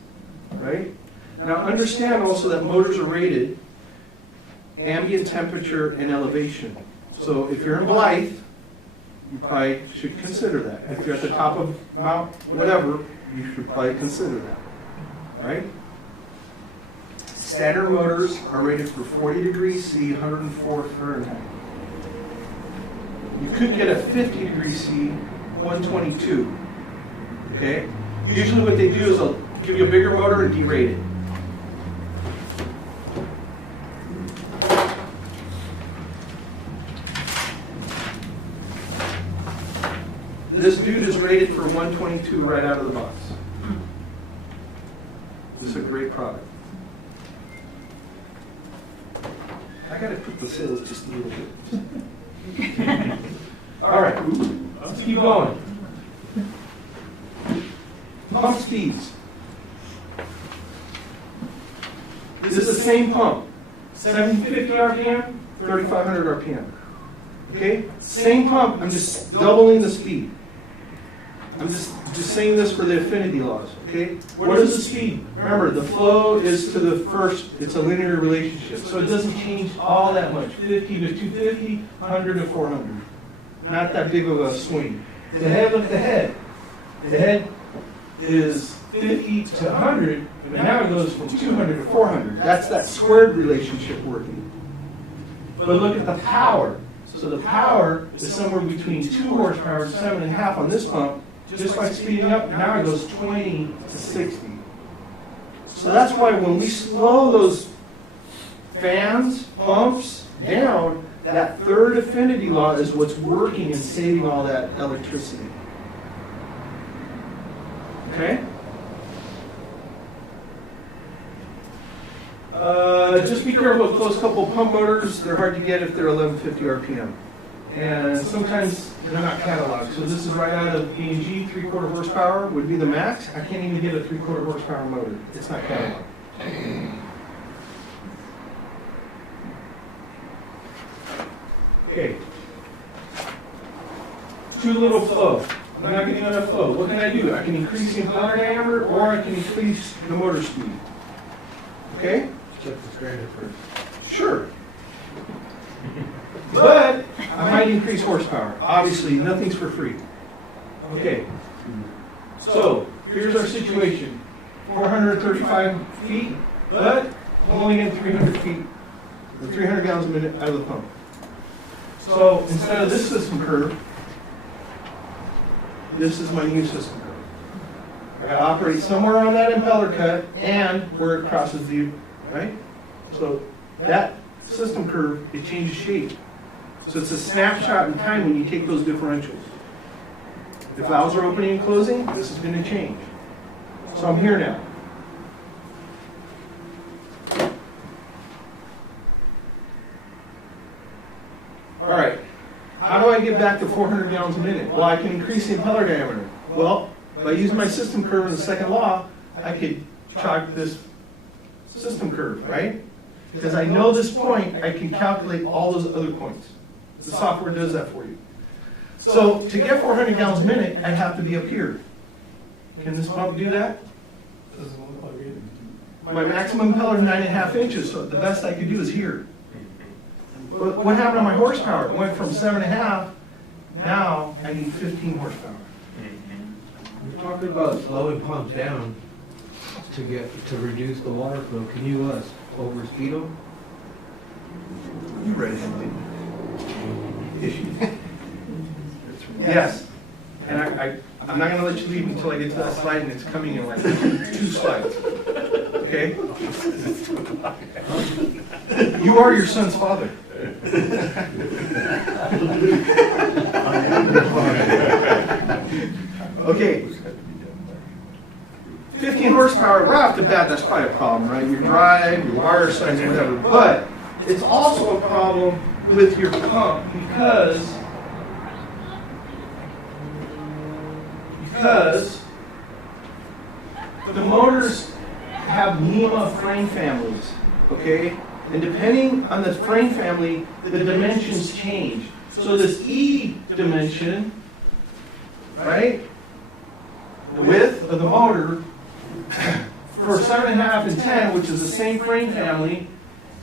right? Now understand also that motors are rated ambient temperature and elevation. So if you're in Blythe, you probably should consider that. If you're at the top of Mount whatever, you should probably consider that, all right? Standard motors are rated for 40 degrees C, 104 Fahrenheit. You could get a 50 degrees C, 122. Okay? Usually what they do is they'll give you a bigger motor and derate it. This dude is rated for 122 right out of the box. This is a great product. I gotta put the sales just a little bit. All right, let's keep going. Pump speeds. This is the same pump. 750 RPM, 3,500 RPM. Okay? Same pump, I'm just doubling the speed. I'm just saying this for the affinity laws, okay? What is the speed? Remember, the flow is to the first, it's a linear relationship, so it doesn't change all that much. 50 to 250, 100 to 400. Not that big of a swing. The head, look at the head. The head is 50 to 100, but now it goes from 200 to 400. That's that squared relationship working. But look at the power. So the power is somewhere between 2 horsepower and 7.5 on this pump, just by speeding up, now it goes 20 to 60. So that's why when we slow those fans, pumps down, that third affinity law is what's working and saving all that electricity. Okay? Just be careful with close couple pump motors. They're hard to get if they're 1150 RPM. And sometimes they're not cataloged. So this is right out of E&G, 3/4 horsepower would be the max. I can't even get a 3/4 horsepower motor. It's not cataloged. Okay. Too little flow. I'm not getting enough flow. What can I do? I can increase the impeller diameter or I can increase the motor speed. Okay? Check the strainer first. Sure. But I might increase horsepower. Obviously, nothing's for free. Okay. So, here's our situation. 435 feet, but I'm only getting 300 feet, or 300 gallons a minute out of the pump. So, instead of this system curve, this is my new system curve. I gotta operate somewhere on that impeller cut and where it crosses the, right? So, that system curve, it changes shape. So it's a snapshot in time when you take those differentials. If valves are opening and closing, this is going to change. So I'm here now. All right. How do I get back to 400 gallons a minute? Well, I can increase the impeller diameter. Well, by using my system curve in the second law, I could chalk this system curve, right? Because I know this point, I can calculate all those other points. The software does that for you. So to get 400 gallons a minute, I'd have to be up here. Can this pump do that? Doesn't look like it. My maximum impeller is 9.5 inches, so the best I could do is here. But what happened to my horsepower? It went from 7.5, now I need 15 horsepower. We're talking about slowing pumps down to reduce the water flow. Can you over speed them? You read it, didn't you? Yes. And I'm not going to let you leave until I get to that slide, and it's coming in like 2 slides. Okay? You are your son's father. Okay. 15 horsepower, right off the bat, that's probably a problem, right? Your drive, your wire size, whatever. But it's also a problem with your pump because the motors have NEMA frame families, okay? And depending on the frame family, the dimensions change. So this E dimension, right? The width of the motor for 7.5 and 10, which is the same frame family,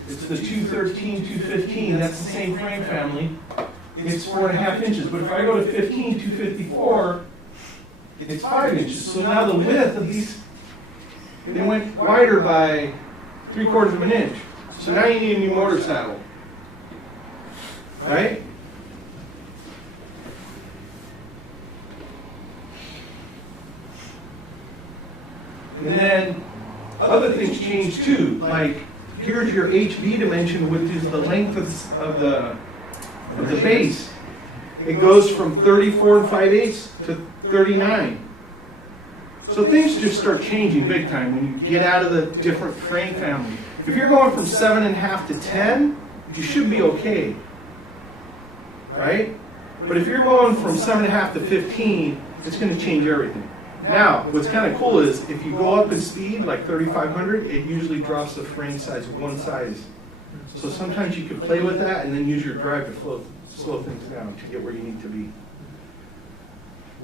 it's the 213, 215, that's the same frame family. It's 4.5 inches. But if I go to 15, 254, it's 5 inches. So now the width of these, they went wider by 3/4 of an inch. So now you need a new motor saddle. Right? And then other things change too. Like here's your HV dimension, which is the length of the base. It goes from 34 5/8 to 39. So things just start changing big time when you get out of the different frame family. If you're going from 7.5 to 10, you should be okay, right? But if you're going from 7.5 to 15, it's going to change everything. Now, what's kind of cool is if you go up in speed, like 3,500, it usually drops the frame size one size. So sometimes you can play with that and then use your drive to slow things down to get where you need to be.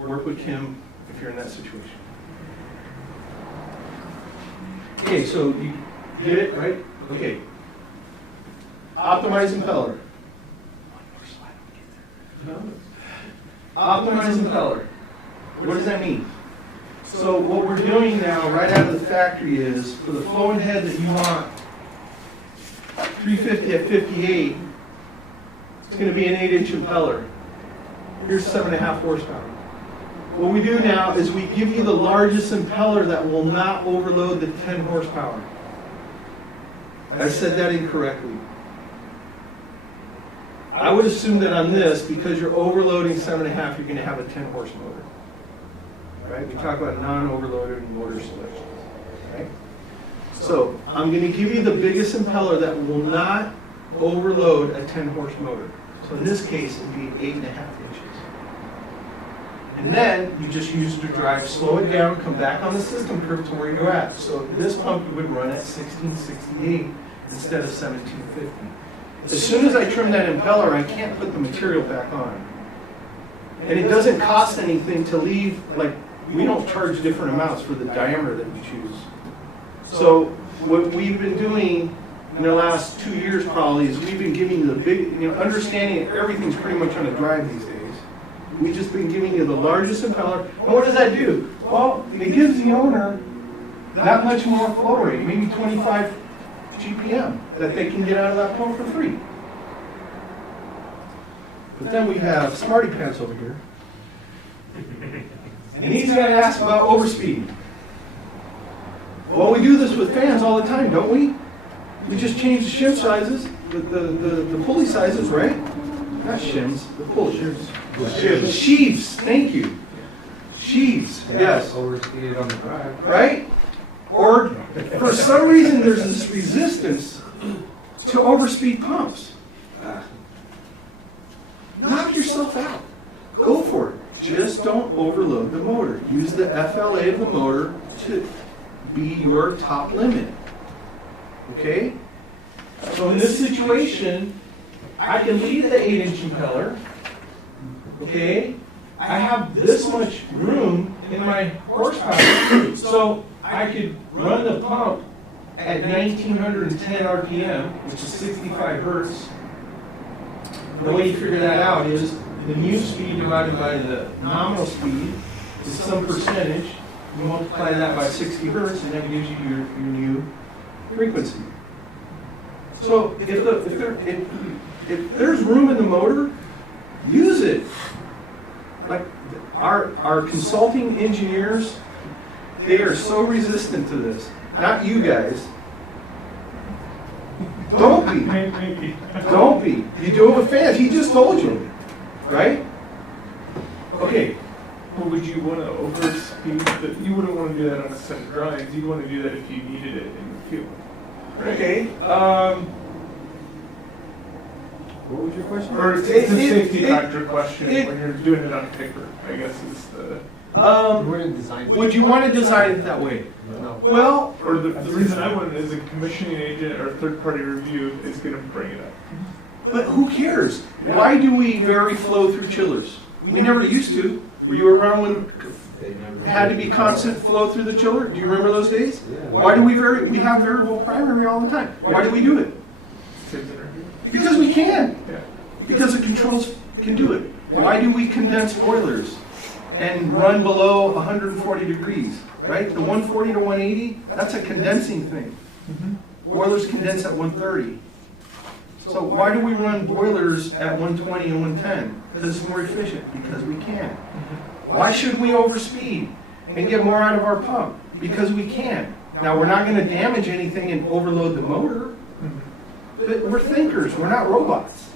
Work with Kim if you're in that situation. Okay, so you get it, right? Okay. Optimize impeller. Optimize impeller. What does that mean? So what we're doing now, right out of the factory, is for the flowing head that you want 350 at 58, it's going to be an 8-inch impeller. Here's 7.5 horsepower. what we do now is we give you the largest impeller that will not overload the 10 horsepower. I said that incorrectly. I would assume that on this, because you're overloading 7.5, you're going to have a 10 horse motor. Right? We talk about non-overloaded motor selections. Right? So I'm going to give you the biggest impeller that will not overload a 10 horse motor. So in this case, it would be 8.5 inches. And then you just use the drive, slow it down, come back on the system curve to where you're at. So this pump would run at 1668 instead of 1750. As soon as I trim that impeller, I can't put the material back on. And it doesn't cost anything to leave, like, we don't charge different amounts for the diameter that we choose. So what we've been doing in the last 2 years probably is we've been giving you the big, understanding that everything's pretty much on a drive these days. We've just been giving you the largest impeller. And what does that do? Well, it gives the owner that much more flow rate, maybe 25 GPM, that they can get out of that pump for free. But then we have Smarty Pants over here. And he's going to ask about overspeed. Well, we do this with fans all the time, don't we? We just change the shim sizes, the pulley sizes, right? Not shims, the pulleys. The sheaves, thank you. Sheaves, yes. Overspeed on the drive. Right? Or for some reason there's this resistance to overspeed pumps. Knock yourself out. Go for it. Just don't overload the motor. Use the FLA of the motor to be your top limit. Okay? So in this situation, I can leave the 8-inch impeller. Okay? I have this much room in my horsepower, so I could run the pump at 1910 RPM, which is 65 hertz. The way you figure that out is the new speed divided by the nominal speed is some percentage. You multiply that by 60 hertz, and that gives you your new frequency. So if there's room in the motor, use it. Like our consulting engineers, they are so resistant to this. Not you guys. Don't be. Don't be. You do it with fans. He just told you. Right? Okay. Well, would you want to overspeed? But you wouldn't want to do that on a set of drawings. You'd want to do that if you needed it in the field. Right? Okay. What was your question? Or it's a safety factor question when you're doing it on paper, I guess is the... Would you want to design it that way? No. Well, Or the reason I wouldn't is a commissioning agent or third-party review is going to bring it up. but who cares? Why do we vary flow through chillers? We never used to. Were you around when They never it had to be constant flow through the chiller? Do you remember those days? Yeah. Why do we vary? We have variable primary all the time. Why do we do it? Saves energy. Because we can. Yeah. Because the controls can do it. Why do we condense boilers and run below 140 degrees? Right? The 140 to 180, that's a condensing thing. Boilers condense at 130. So why do we run boilers at 120 and 110? Because it's more efficient. Because we can. Why should we overspeed and get more out of our pump? Because we can. Now we're not going to damage anything and overload the motor. But we're thinkers. We're not robots.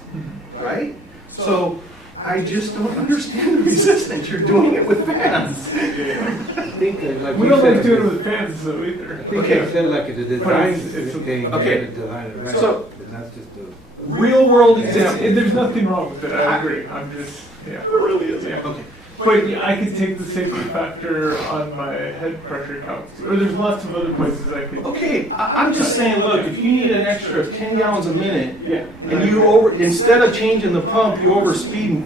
Right? So I just don't understand the resistance. You're doing it with fans. I think that, like We you don't said, like doing it with fans, so either. I think Okay. you said like it's a design thing. Okay. You have to design it right. So- and that's just a... Real world example. There's nothing wrong with it, I agree. I'm just, yeah. There really isn't. Yeah. Okay. But yeah, I could take the safety factor on my head pressure counts. Or there's lots of other places I could. Okay, I'm just saying, look, if you need an extra of 10 gallons a minute, Yeah. and you instead of changing the pump, you overspeed,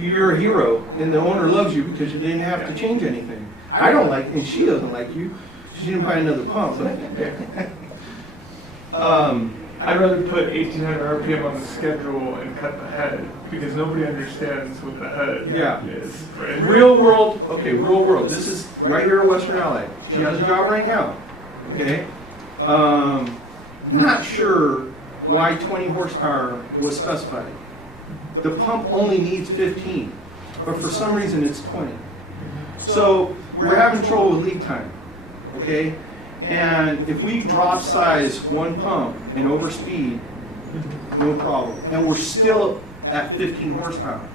you're a hero, and the owner loves you because you didn't have to change anything. I don't like, and she doesn't like you, she didn't buy another pump. I'd rather put 1800 RPM on the schedule and cut the head because nobody understands what the head Yeah. is. Right? Real world, okay, real world. This is right here at Western Allied. She has a job right now. Okay? Not sure why 20 horsepower was specified. The pump only needs 15, but for some reason it's 20. So we're having trouble with lead time, okay? And if we drop size one pump and overspeed, no problem. And we're still at 15 horsepower.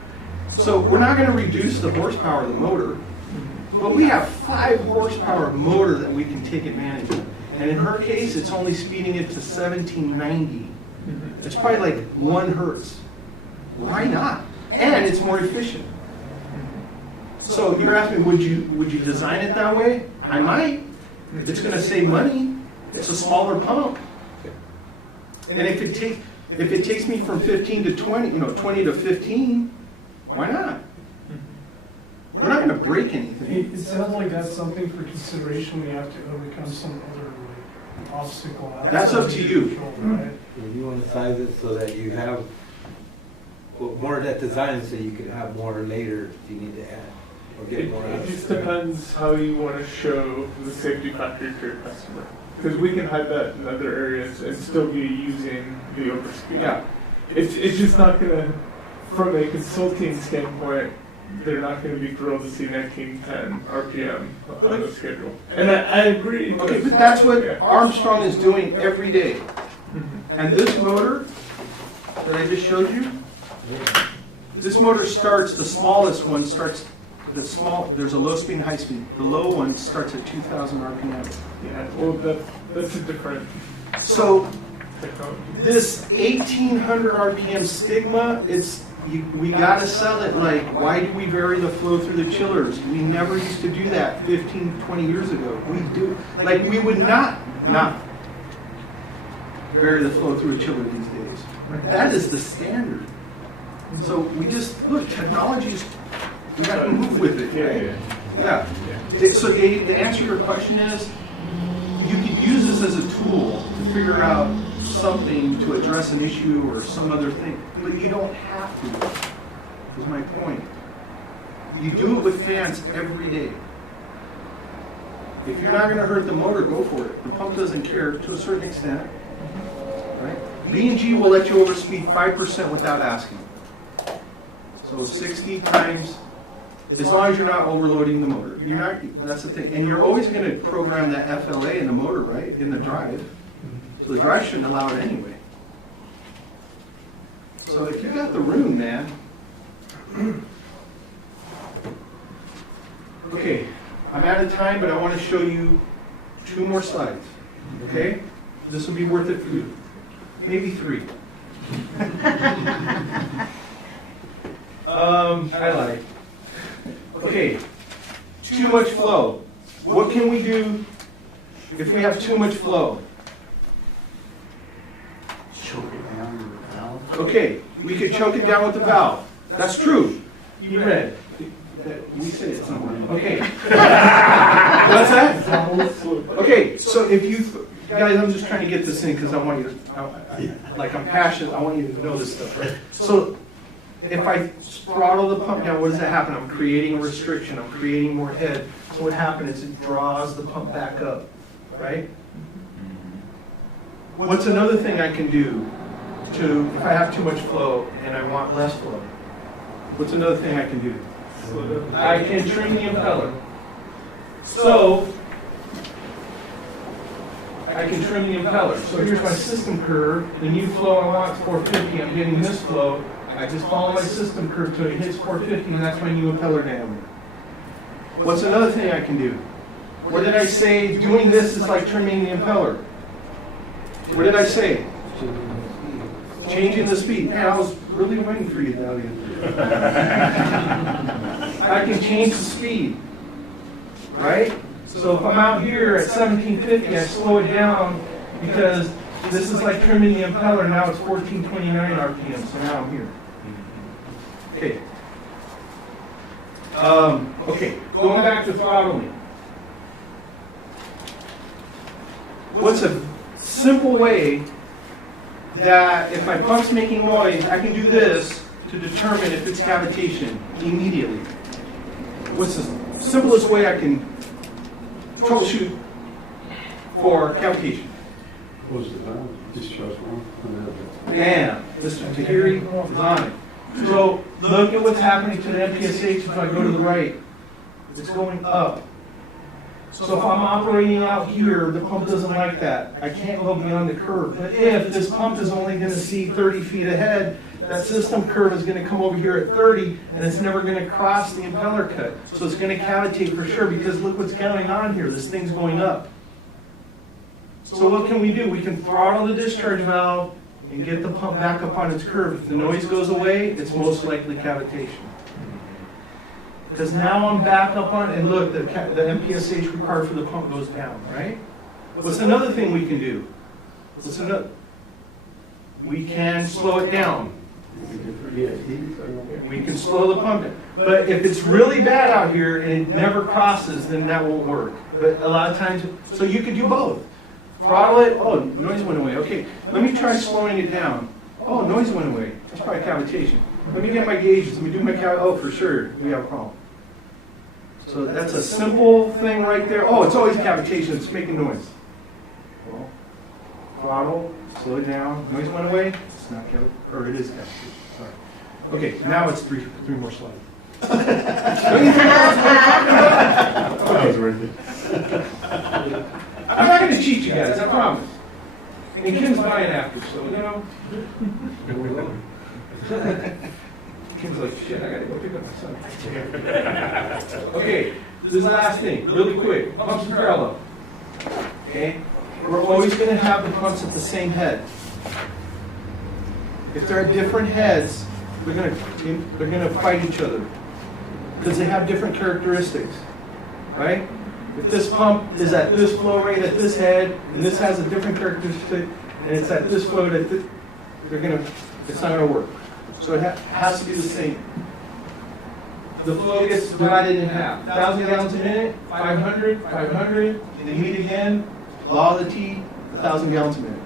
So we're not going to reduce the horsepower of the motor, but we have 5 horsepower motor that we can take advantage of. And in her case, it's only speeding it to 1790. It's probably like 1 hertz. Why not? And it's more efficient. So you're asking me, would you design it that way? I might. It's going to save money. It's a smaller pump. And if it takes me from 15 to 20, 20 to 15, why not? We're not going to break anything. It sounds like that's something for consideration when you have to overcome some other like, obstacle. That's up to you. Control, right? You want to size it so that you have more of that design so you could have more later if you need to add or get more out It of just it. depends how you want to show the safety factor to your customer. Because we can hide that in other areas and still be using the overspeed. Yeah. It's just not going to, from a consulting standpoint, they're not going to be thrilled to see 1910 RPM on the schedule. And I agree. Okay, but that's what Armstrong is doing every day. And this motor that I just showed you, this motor starts, the smallest one starts, there's a low speed and high speed. The low one starts at 2,000 RPM. Yeah, well, that's a different So technology. this 1,800 RPM Stigma, we got to sell it like, why do we vary the flow through the chillers? We never used to do that 15, 20 years ago. We do, like we would not vary the flow through a chiller these days. That is the standard. So we just, look, technology's, we got to move with it, right? Yeah. So the answer to your question is, you could use this as a tool to figure out something to address an issue or some other thing, but you don't have to, is my point. You do it with fans every day. If you're not going to hurt the motor, go for it. The pump doesn't care to a certain extent, right? B&G will let you overspeed 5% without asking. So 60 times, as long as you're not overloading the motor. You're not, that's the thing. And you're always going to program that FLA in the motor, right, in the drive. So the drive shouldn't allow it anyway. So if you got the room, man. Okay, I'm out of time, but I want to show you 2 more slides. Okay? This will be worth it for you. Maybe 3. Highlight. Okay, too much flow. What can we do if we have too much flow? Choke it down with the valve. Okay, we could choke it down with the valve. That's true. You read. We said it somewhere. Okay. What's that? Okay, so if you, guys, I'm just trying to get this in because I want you to, like I'm passionate, I want you to know this stuff, right? So if I throttle the pump down, what does that happen? I'm creating a restriction, I'm creating more head. So what happens is it draws the pump back up, right? What's another thing I can do if I have too much flow and I want less flow? What's another thing I can do? I can trim the impeller. So I can trim the impeller. So here's my system curve. The new flow I want is 450. I'm getting this flow. I just follow my system curve till it hits 450, and that's my new impeller diameter. What's another thing I can do? What did I say? Doing this is like trimming the impeller. What did I say? Changing the speed. Man, I was really waiting for you, Dahlia. I can change the speed, right? So if I'm out here at 1750, I slow it down because this is like trimming the impeller. Now it's 1429 RPM, so now I'm here. Okay. Okay, going back to throttling. What's a simple way that if my pump's making noise, I can do this to determine if it's cavitation immediately? What's the simplest way I can troubleshoot for cavitation? Close the valve, discharge one. Bam! Mr. Tahiri is on it. So look at what's happening to the MPSH if I go to the right. It's going up. So if I'm operating out here, the pump doesn't like that. I can't go beyond the curve. But if this pump is only going to see 30 feet ahead, that system curve is going to come over here at 30, and it's never going to cross the impeller cut. So it's going to cavitate for sure, because look what's going on here. This thing's going up. So what can we do? We can throttle the discharge valve and get the pump back up on its curve. If the noise goes away, it's most likely cavitation. Because now I'm back up on, and look, the MPSH required for the pump goes down, right? What's another thing we can do? What's another? We can slow it down. We can slow the pump down. But if it's really bad out here and it never crosses, then that won't work. But a lot of times, so you could do both. Throttle it, oh, noise went away. Okay, let me try slowing it down. Oh, noise went away. That's probably cavitation. Let me get my gauges. Let me do my oh, for sure, we have a problem. So that's a simple thing right there. Oh, it's always cavitation. It's making noise. Well, throttle, slow it down. Noise went away. It's not cavitation, or it is cavitation. Sorry. Okay, now it's three more slides. Don't you think that was worth it? I'm not going to cheat you guys. I promise. And Kim's buying after, so you know. Kim's like, shit, I gotta go pick up my son. Okay, this is the last thing, really quick. Pumps in parallel. Okay? We're always gonna have the pumps at the same head. If they're at different heads, they're gonna fight each other. Because they have different characteristics. Right? If this pump is at this flow rate at this head, and this has a different characteristic, and it's at this flow rate, it's not gonna work. So it has to be the same. The flow gets divided in half. 1,000 gallons a minute, 500, 500, they meet again, law of the T, 1,000 gallons a minute.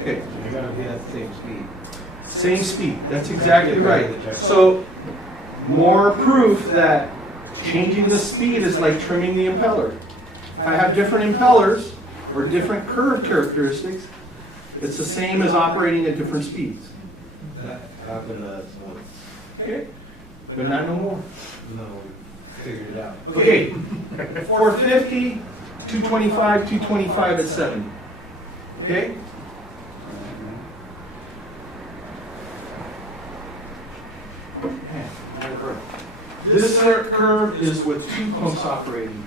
Okay. You're gonna be at the same speed. Same speed, that's exactly right. So, more proof that changing the speed is like trimming the impeller. If I have different impellers, or different curve characteristics, it's the same as operating at different speeds. That happened to us once. Okay, but not no more. No, we figured it out. Okay, 450, 225, 225 at 7. Okay? This curve is with 2 pumps operating.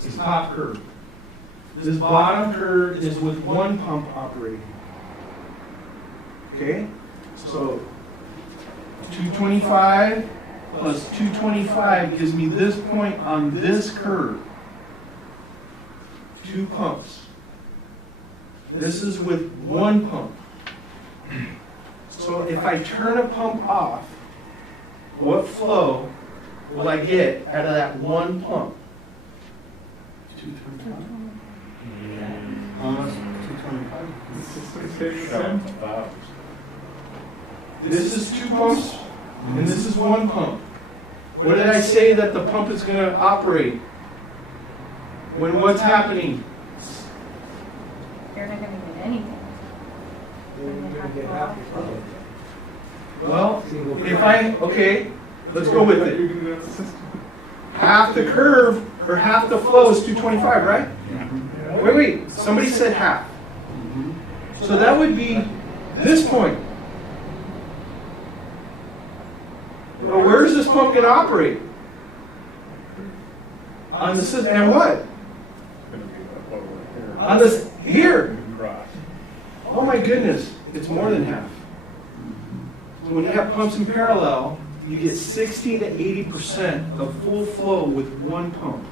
This top curve. This bottom curve is with 1 pump operating. Okay? So 225 plus 225 gives me this point on this curve. 2 pumps. This is with 1 pump. So if I turn a pump off, what flow will I get out of that 1 pump? 225. Almost 225. This is 2 pumps, and this is 1 pump. What did I say that the pump is going to operate? When what's happening? You're not gonna get anything. You're gonna get half the problem. Well, okay, let's go with it. Half the curve, or half the flow is 225, right? Wait, somebody said half. So that would be this point. Well, where is this pump going to operate? On the system, and what? On this, here. Oh my goodness, it's more than half. So when you have pumps in parallel, you get 60 to 80% of full flow with 1 pump.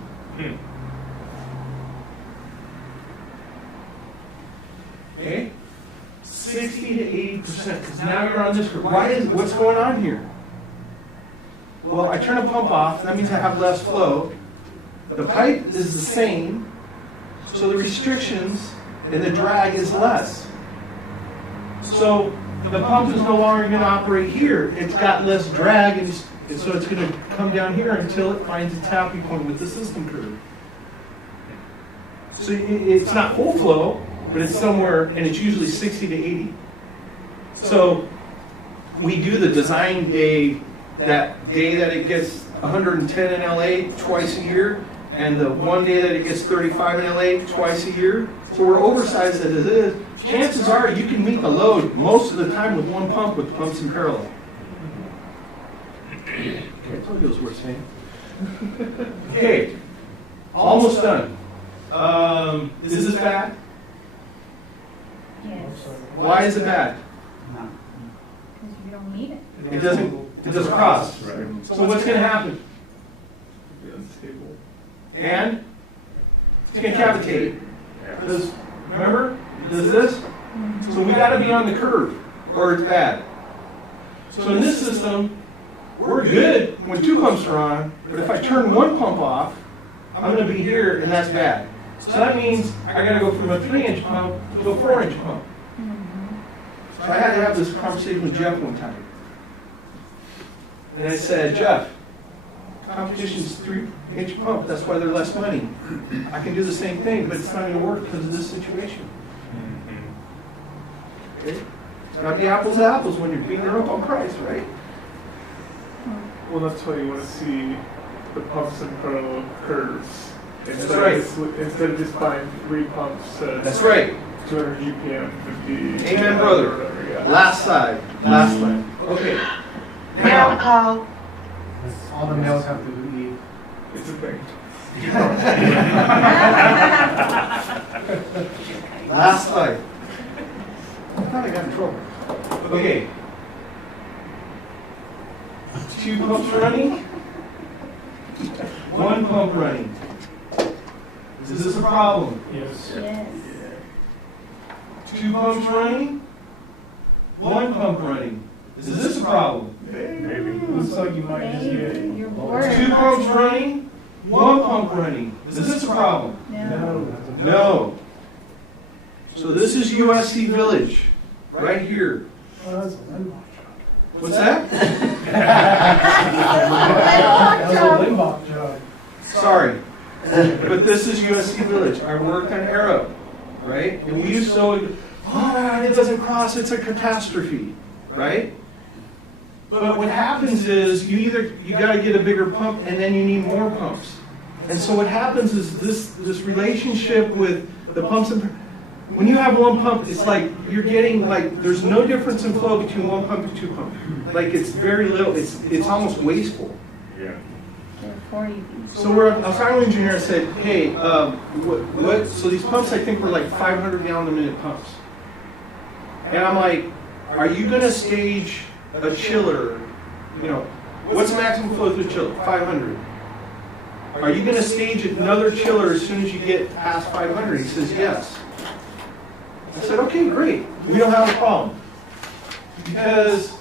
Okay? 60 to 80%, because now you're on this curve. What's going on here? Well, I turn a pump off, that means I have less flow. The pipe is the same, so the restrictions and the drag is less. So the pump is no longer going to operate here. It's got less drag, and so it's going to come down here until it finds its happy point with the system curve. So it's not full flow, but it's somewhere, and it's usually 60 to 80. So we do the design day, that day that it gets 110 in LA twice a year, and the one day that it gets 35 in LA twice a year. So we're oversized as it is. Chances are you can meet the load most of the time with one pump with pumps in parallel. Okay, I told you it was worth saying. Okay, almost done. Is this bad? Yes, Why is it bad? because you don't need it. It doesn't cross. So what's going to happen? Unstable. And it's going to cavitate. Does, remember? Does this? So we got to be on the curve, or it's bad. So in this system, we're good when 2 pumps are on, but if I turn 1 pump off, I'm going to be here, and that's bad. So that means I got to go from a 3-inch pump to a 4-inch pump. So I had to have this conversation with Jeff one time. And I said, Jeff, competition's 3-inch pump, that's why they're less money. I can do the same thing, but it's not going to work because of this situation. Okay? It's got to be apples to apples when you're beating her up on price, right? Well, that's why you want to see the pumps in parallel curves. That's right. Instead of just buying 3 pumps at That's right. 200 GPM, 50. Amen, brother. Whatever, yeah. Last side. Last line. Okay. Mail Now, call. All the males have to leave. It's a thing. last slide. I thought I got in trouble. Okay. 2 pumps running. 1 pump running. Is this a problem? Yes. Yes. 2 pumps running. 1 pump running. Is this a problem? Maybe. Looks like you might just get. Maybe you're worried. 2 pumps running. 1 pump running. Is this a problem? No. No. So this is USC Village, right here. Oh, that's a Limbach What's that? job. That's a Limbach job. Sorry. But this is USC Village. I worked on Arrow, right? And we used to, oh, it doesn't cross, it's a catastrophe, right? But what happens is you got to get a bigger pump and then you need more pumps. And so what happens is this relationship with the pumps and when you have 1 pump, it's like you're getting there's no difference in flow between 1 pump and 2 pump. Like it's very little. It's almost wasteful. Yeah. They're 40. So a final engineer said, hey, what? So these pumps I think were like 500 gallon a minute pumps. And I'm like, are you going to stage a chiller? You know, what's the maximum flow through a chiller? 500. Are you going to stage another chiller as soon as you get past 500? He says, yes. I said, okay, great. We don't have a problem. Because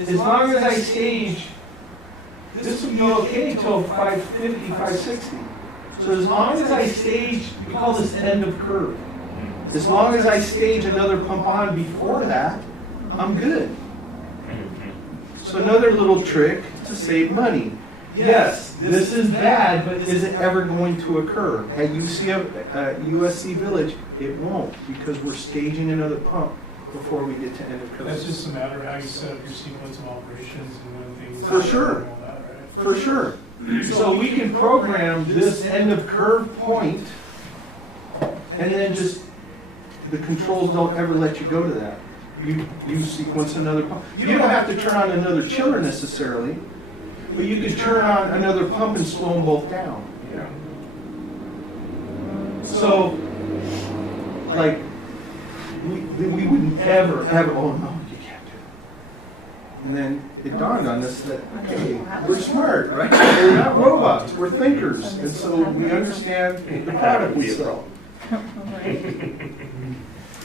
as long as I stage, this will be okay till 550, 560. So as long as I stage, we call this end of curve. As long as I stage another pump on before that, I'm good. So another little trick to save money. Yes, this is bad, but is it ever going to occur? At USC Village, it won't, because we're staging another pump before we get to end of curve. That's just a matter of how you set up your sequence of operations and when things. For sure. and all that, right? For sure. So we can program this end of curve point, and then just, the controls don't ever let you go to that. You sequence another pump. You don't have to turn on another chiller necessarily, but you could turn on another pump and slow them both down. Yeah. So, like, we would never, ever, oh no, you can't do it. And then it dawned on us that, okay, we're smart, right? We're not robots, we're thinkers. And so we understand the product we sell.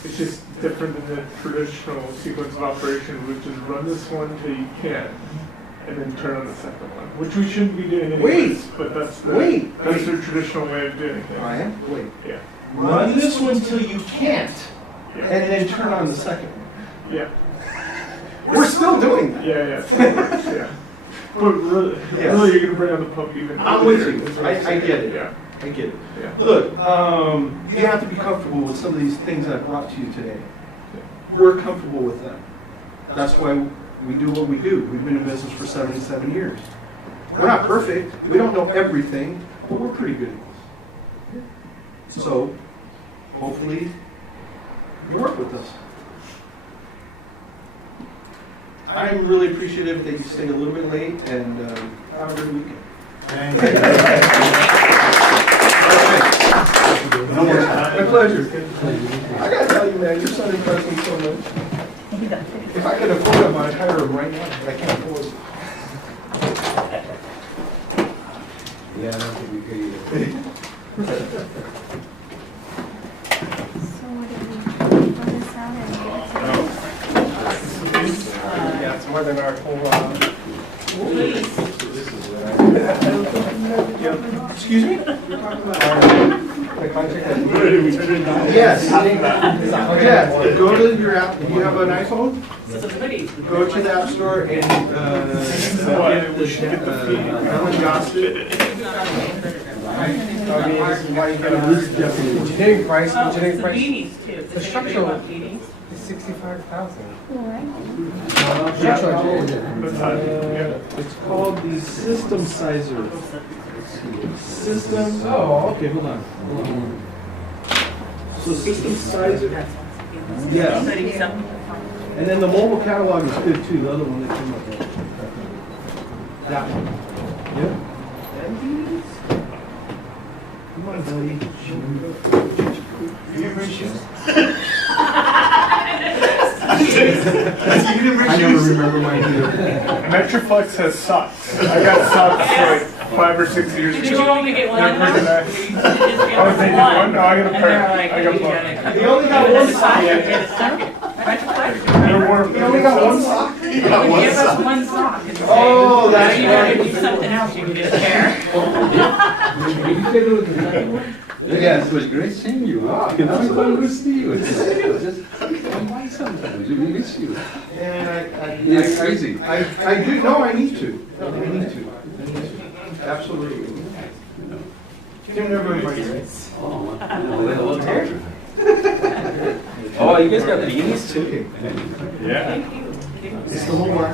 It's just different than the traditional sequence of operation, which is run this one till you can't, and then turn on the second one, which we shouldn't be doing anyways. But that's the traditional way of doing things. Ryan, wait. Yeah. Run this one till you can't, Yeah. and then turn on the second one. Yeah. We're still doing that. Yeah. Still works, yeah. But really, Yes. really, you're gonna bring on the pump even. I'm with earlier, you. is what I'm I saying. get it. Yeah. I get it. Yeah. Look, you have to be comfortable with some of these things I brought to you today. We're comfortable with them. That's why We do what we do. We've been in business for 77 years. We're not perfect. We don't know everything, but we're pretty good. So, hopefully, you work with us. I'm really appreciative that you stayed a little bit late, and have a good weekend. All right. My pleasure. I gotta tell you, man, your son impressed me so much. If I could afford him, I'd hire him right now, but I can't afford it. Yeah, I don't think we could either. So what do we put this out and give it to Yeah, it's more than our whole, excuse me? Yes. Yeah, go to your app, do you have an iPhone? Go to the App Store and, Ellen Dawson. Engineering price, engineering price. Beanies too. The structural Beanies. is 65,000. It's called the System Sizer. System, oh, okay, hold on. So System Sizer, yes. And then the mobile catalog is good too, the other one that came up with. That one. Yep. Come on, buddy. You didn't bring shoes? I never remember mine either. Metroflex has socks. I got socks like 5 or 6 years ago. Did you only get one? They're pretty nice. Did you just Oh, get they did one? No, I got a pair. I got both. He only got one sock. He They're warm. He only got one sock? Give us one sock. and say, Oh, that's now you gotta right. do something else, you can just share. Did you say there was a second one? Yes. It was great seeing you. Wow, you know, I thought to see you. Just come by sometimes. We miss you. And It's crazy. I do, no, I need to. I need to. Absolutely. Tim never invited me. Oh, you guys got beanies too? Yeah. It's the whole bar.